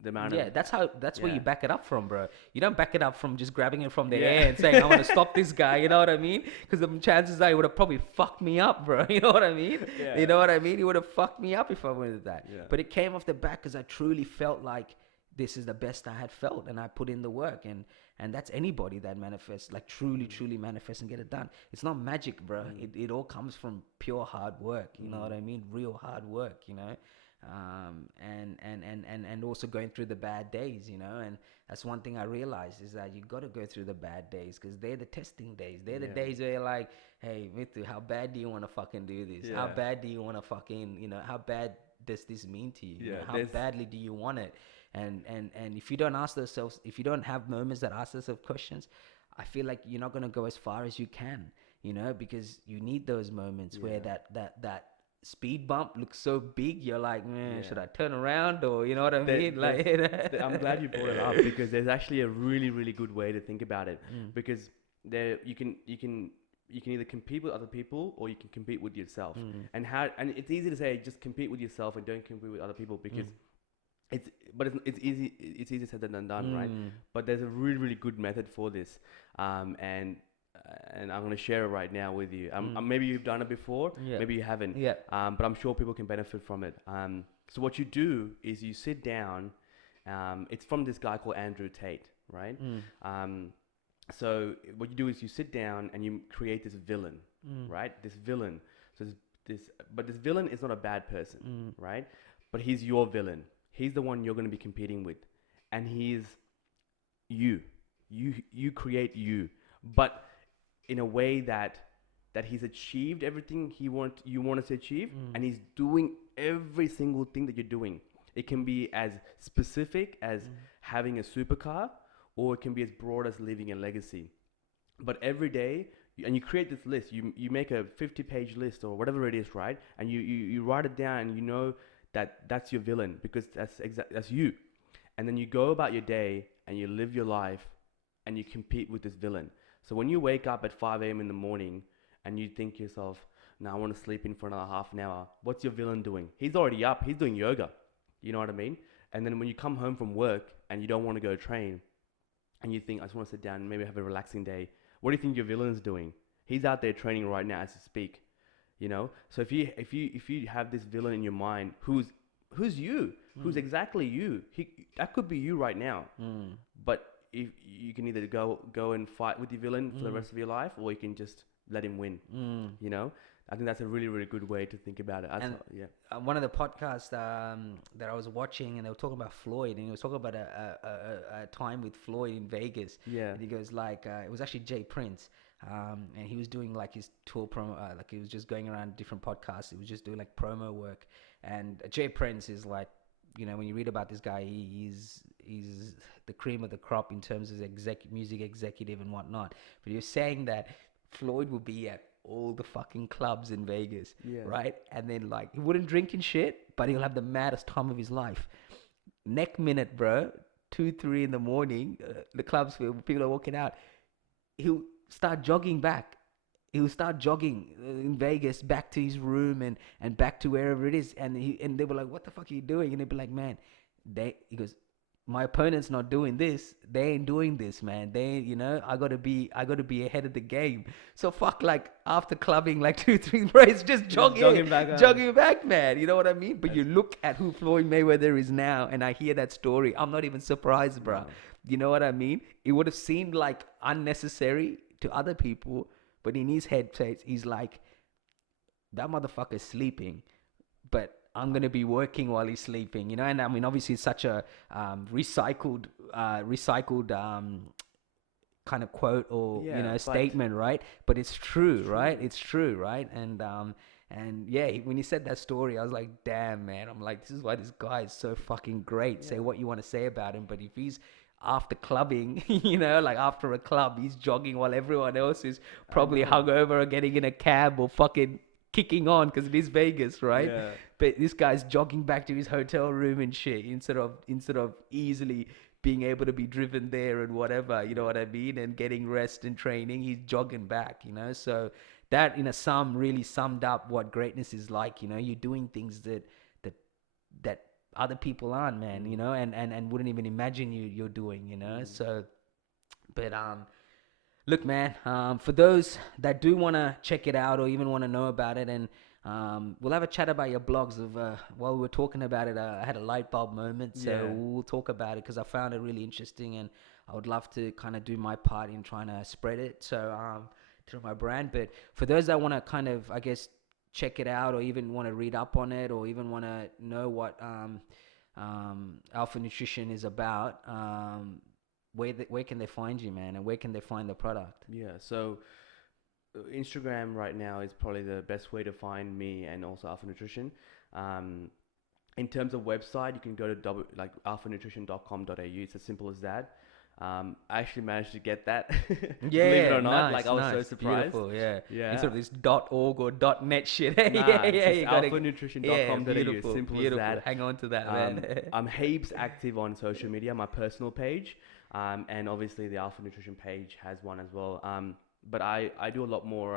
amount of That's where Yeah. you back it up from, bro. You don't back it up from just grabbing it from the air and saying, I want to stop this guy. You know what I mean? Because the chances are he would have probably fucked me up, bro. You know what I mean? Yeah. You know what I mean? He would have fucked me up if I went with that. Yeah. But it came off the back because I truly felt like this is the best I had felt, and I put in the work. And that's anybody that manifests, like truly manifests and get it done. It's not magic, bro. It all comes from pure hard work. You know what I mean? Real hard work, you know? And also going through the bad days, you know, and that's one thing I realized is that you got to go through the bad days because they're the testing days. They're the days where you're like, hey, Mithu, how bad do you want to fucking do this? How bad do you want to fucking, you know, how bad does this mean to you? You know, how badly do you want it? And if you don't ask yourself, if you don't have moments that ask yourself questions, I feel like you're not going to go as far as you can, you know, because you need those moments where that speed bump looks so big, you're like, man, should I turn around, or you know what I mean? Like, I'm glad you brought it up because there's actually a really good way to think about it. Because there you can either compete with other people or you can compete with yourself. And it's easy to say just compete with yourself and don't compete with other people because it's easier said than done, right? But there's a really good method for this, and I'm going to share it right now with you. Maybe you've done it before, maybe you haven't. But I'm sure people can benefit from it. So what you do is you sit down. It's from this guy called Andrew Tate, right? So what you do is you sit down and you create this villain, right? This villain. So but this villain is not a bad person, right? But he's your villain. He's the one you're going to be competing with, and he's you. You create you, but in a way that he's achieved everything you wanted to achieve, and he's doing every single thing that you're doing. It can be as specific as having a supercar, or it can be as broad as leaving a legacy. But every day, and you create this list, you make a 50-page list or whatever it is, right? And you write it down, and you know that's your villain because that's you. And then you go about your day and you live your life and you compete with this villain. So when you wake up at 5 a.m. in the morning and you think to yourself, no, I want to sleep in for another half an hour. What's your villain doing? He's already up. He's doing yoga. You know what I mean? And then when you come home from work and you don't want to go train and you think, I just want to sit down and maybe have a relaxing day. What do you think your villain's doing? He's out there training right now as you speak. You know? So if you have this villain in your mind, who's you? Who's exactly you? That could be you right now. But if you can either go and fight with your villain for the rest of your life, or you can just let him win. You know, I think that's a really good way to think about it. One of the podcasts that I was watching, and they were talking about Floyd, and he was talking about a time with Floyd in Vegas. Yeah. And he goes like, it was actually Jay Prince, and he was doing like his tour promo, like he was just going around different podcasts. He was just doing like promo work, and Jay Prince is like, you know, when you read about this guy, he's the cream of the crop in terms of music executive and whatnot. But he was saying that Floyd would be at all the fucking clubs in Vegas, right? And then like he wouldn't drink and shit, but he'll have the maddest time of his life. Next minute, bro, 2-3 in the morning, the clubs where people are walking out, he'll start jogging back. He'll start jogging in Vegas back to his room and back to wherever it is. And they were like, what the fuck are you doing? And they'd be like, man, he goes, my opponent's not doing this. They ain't doing this, man. You know, I gotta be ahead of the game. So fuck, like after clubbing like 2-3 breaks, just jogging back, man. You know what I mean? But you look at who Floyd Mayweather is now, and I hear that story. I'm not even surprised, bro. No. You know what I mean? It would have seemed like unnecessary to other people, but in his head, he's like, that motherfucker's sleeping, but I'm gonna be working while he's sleeping, you know. And I mean, obviously, it's such a recycled kind of quote or Yeah, but statement, right? But it's true, it's right? true. It's true, right? And yeah, when he said that story, I was like, damn, man. I'm like, this is why this guy is so fucking great. Say Yeah. what you want to say about him, but if he's after clubbing, like after a club, he's jogging while everyone else is I probably know. hungover or getting in a cab or fucking kicking on because it is Vegas, right? Yeah. But this guy's jogging back to his hotel room and shit instead of easily being able to be driven there and whatever, you know Yeah. what I mean, and getting rest and training, he's jogging back, So that in a sum really summed up what greatness is like, You're doing things that that other people aren't, man, Mm. and wouldn't even imagine you're doing, Mm. So, but look, man, for those that do want to check it out or even want to know about it, and we'll have a chat about your blogs. While we were talking about it, I had a light bulb moment, so Yeah. we'll talk about it because I found it really interesting, and I would love to kind of do my part in trying to spread it. So through my brand. But for those that want to kind of, I guess, check it out or even want to read up on it or even want to know what Alpha Nutrition is about, where can they find you, man, and where can they find the product? Yeah. So Instagram right now is probably the best way to find me and also Alpha Nutrition. Um, in terms of website, you can go to like alphanutrition.com.au. It's as simple as that. I actually managed to get that, believe it Yeah, or not. Like nice, I was so nice, surprised. beautiful. Yeah, instead Yeah. of this .org or .net shit. Nah, Yeah, it's yeah, just you gotta. Yeah, alphanutrition.com.au. As beautiful, simple as beautiful. that. Hang on to that, man. I'm heaps active on social media, my personal page, and obviously the Alpha Nutrition page has one as well. But I do a lot more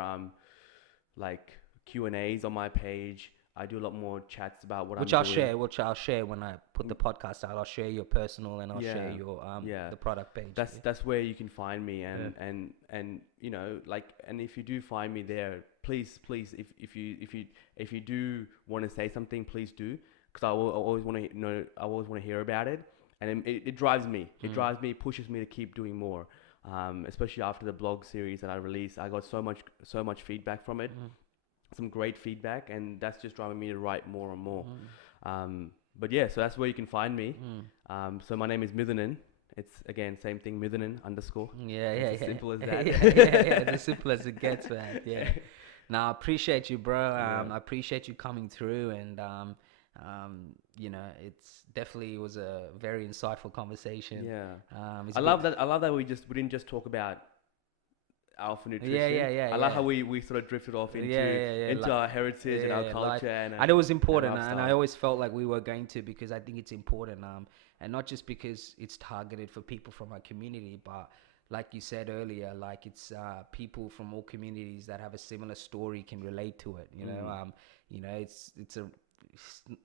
like Q&As on my page. I do a lot more chats about what I'm doing. Which I'll share when I put the Mm. podcast out. I'll share your personal and I'll share Yeah, your yeah. the product page. That's where you can find me, Yeah. and like, and if you do find me there, please, if you do want to say something, please do, because I always want to know, I always want to hear about it, and it drives me, Mm. it pushes me to keep doing more. Especially after the blog series that I released, I got so much feedback from it, Mm. some great feedback, and that's just driving me to write more and more. Mm. But yeah, so that's where you can find me. Mm. So my name is Mithunan. It's again same thing, Mithunan underscore. Yeah, It's yeah, as yeah. simple as Yeah, that. yeah, yeah. It's as simple as it gets, man. Yeah. Now, I appreciate you, bro. Yeah, I appreciate you coming through, and it's definitely was a very insightful conversation. yeah. It's I a bit. love that. I love that we didn't just talk about alpha Yeah, nutrition. yeah, yeah, I love how yeah. we sort of drifted off Yeah, into yeah, yeah. our heritage and our Yeah, life. culture And it was and important, and I lifestyle. always felt like we were going to because I think it's important. And not just because it's targeted for people from our community, but like you said earlier, like it's people from all communities that have a similar story can relate to it. Mm.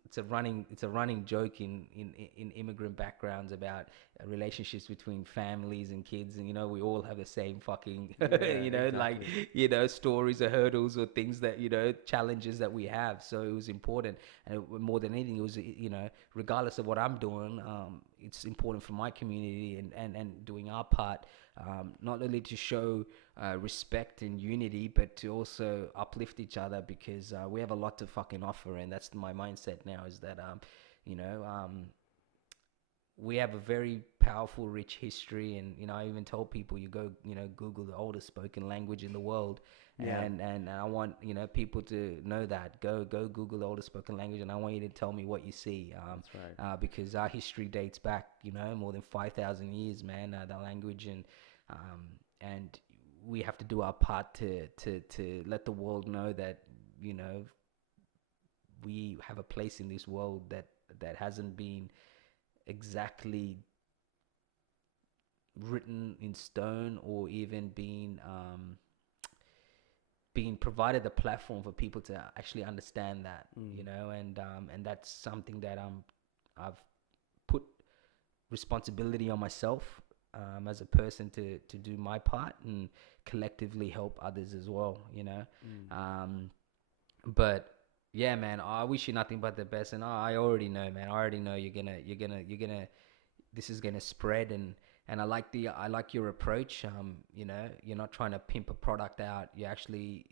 It's a running joke in immigrant backgrounds about relationships between families and kids, and we all have the same fucking Yeah, like exactly. stories or hurdles or things that challenges that we have. So it was important, and more than anything, it was regardless of what I'm doing, it's important for my community and doing our part, not only to show respect and unity, but to also uplift each other because we have a lot to fucking offer, and that's my mindset now. Is that you know, we have a very powerful, rich history, and I even told people you go, Google the oldest spoken language in the world, Yeah, and I want people to know that go Google the oldest spoken language, and I want you to tell me what you see, that's right. because our history dates back, more than 5,000 years, man. The language and we have to do our part to let the world know that we have a place in this world that hasn't been exactly written in stone or even being provided a platform for people to actually understand that, Mm. and that's something that I've put responsibility on myself, as a person to do my part and collectively help others as well, Mm. but yeah, man, I wish you nothing but the best, and I already know, man. I already know you're gonna this is gonna spread, and I like your approach. You know, you're not trying to pimp a product out. Actually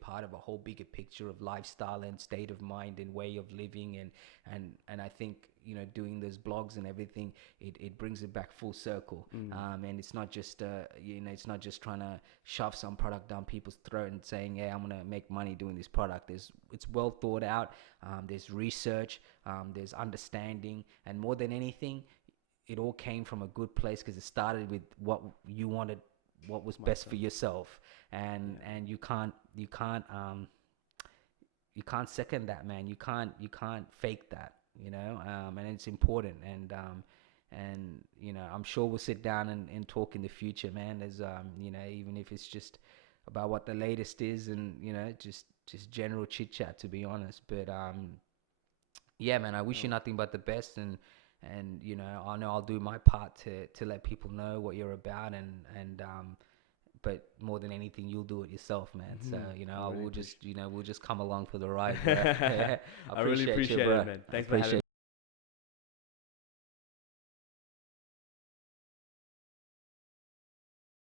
part of a whole bigger picture of lifestyle and state of mind and way of living, and I think, you know, doing those blogs and everything, it brings it back full circle. And it's not just you know, it's not just trying to shove some product down people's throat and saying, yeah, I'm gonna make money doing this product. It's well thought out. There's research, there's understanding, and more than anything, it all came from a good place because it started with what you wanted, what was best for yourself, and you can't second that, man. You can't fake that, you know. And it's important, and you know, I'm sure we'll sit down and talk in the future, man. There's you know, even if it's just about what the latest is, and you know, just general chit chat, to be honest. But yeah, man, I wish you nothing but the best, and you know, I know I'll do my part to let people know what you're about, and but more than anything, you'll do it yourself, man. So you know, I really we'll just come along for the ride, bro. Yeah, I I really appreciate you, appreciate bro. it, man. I Thanks for having appreciate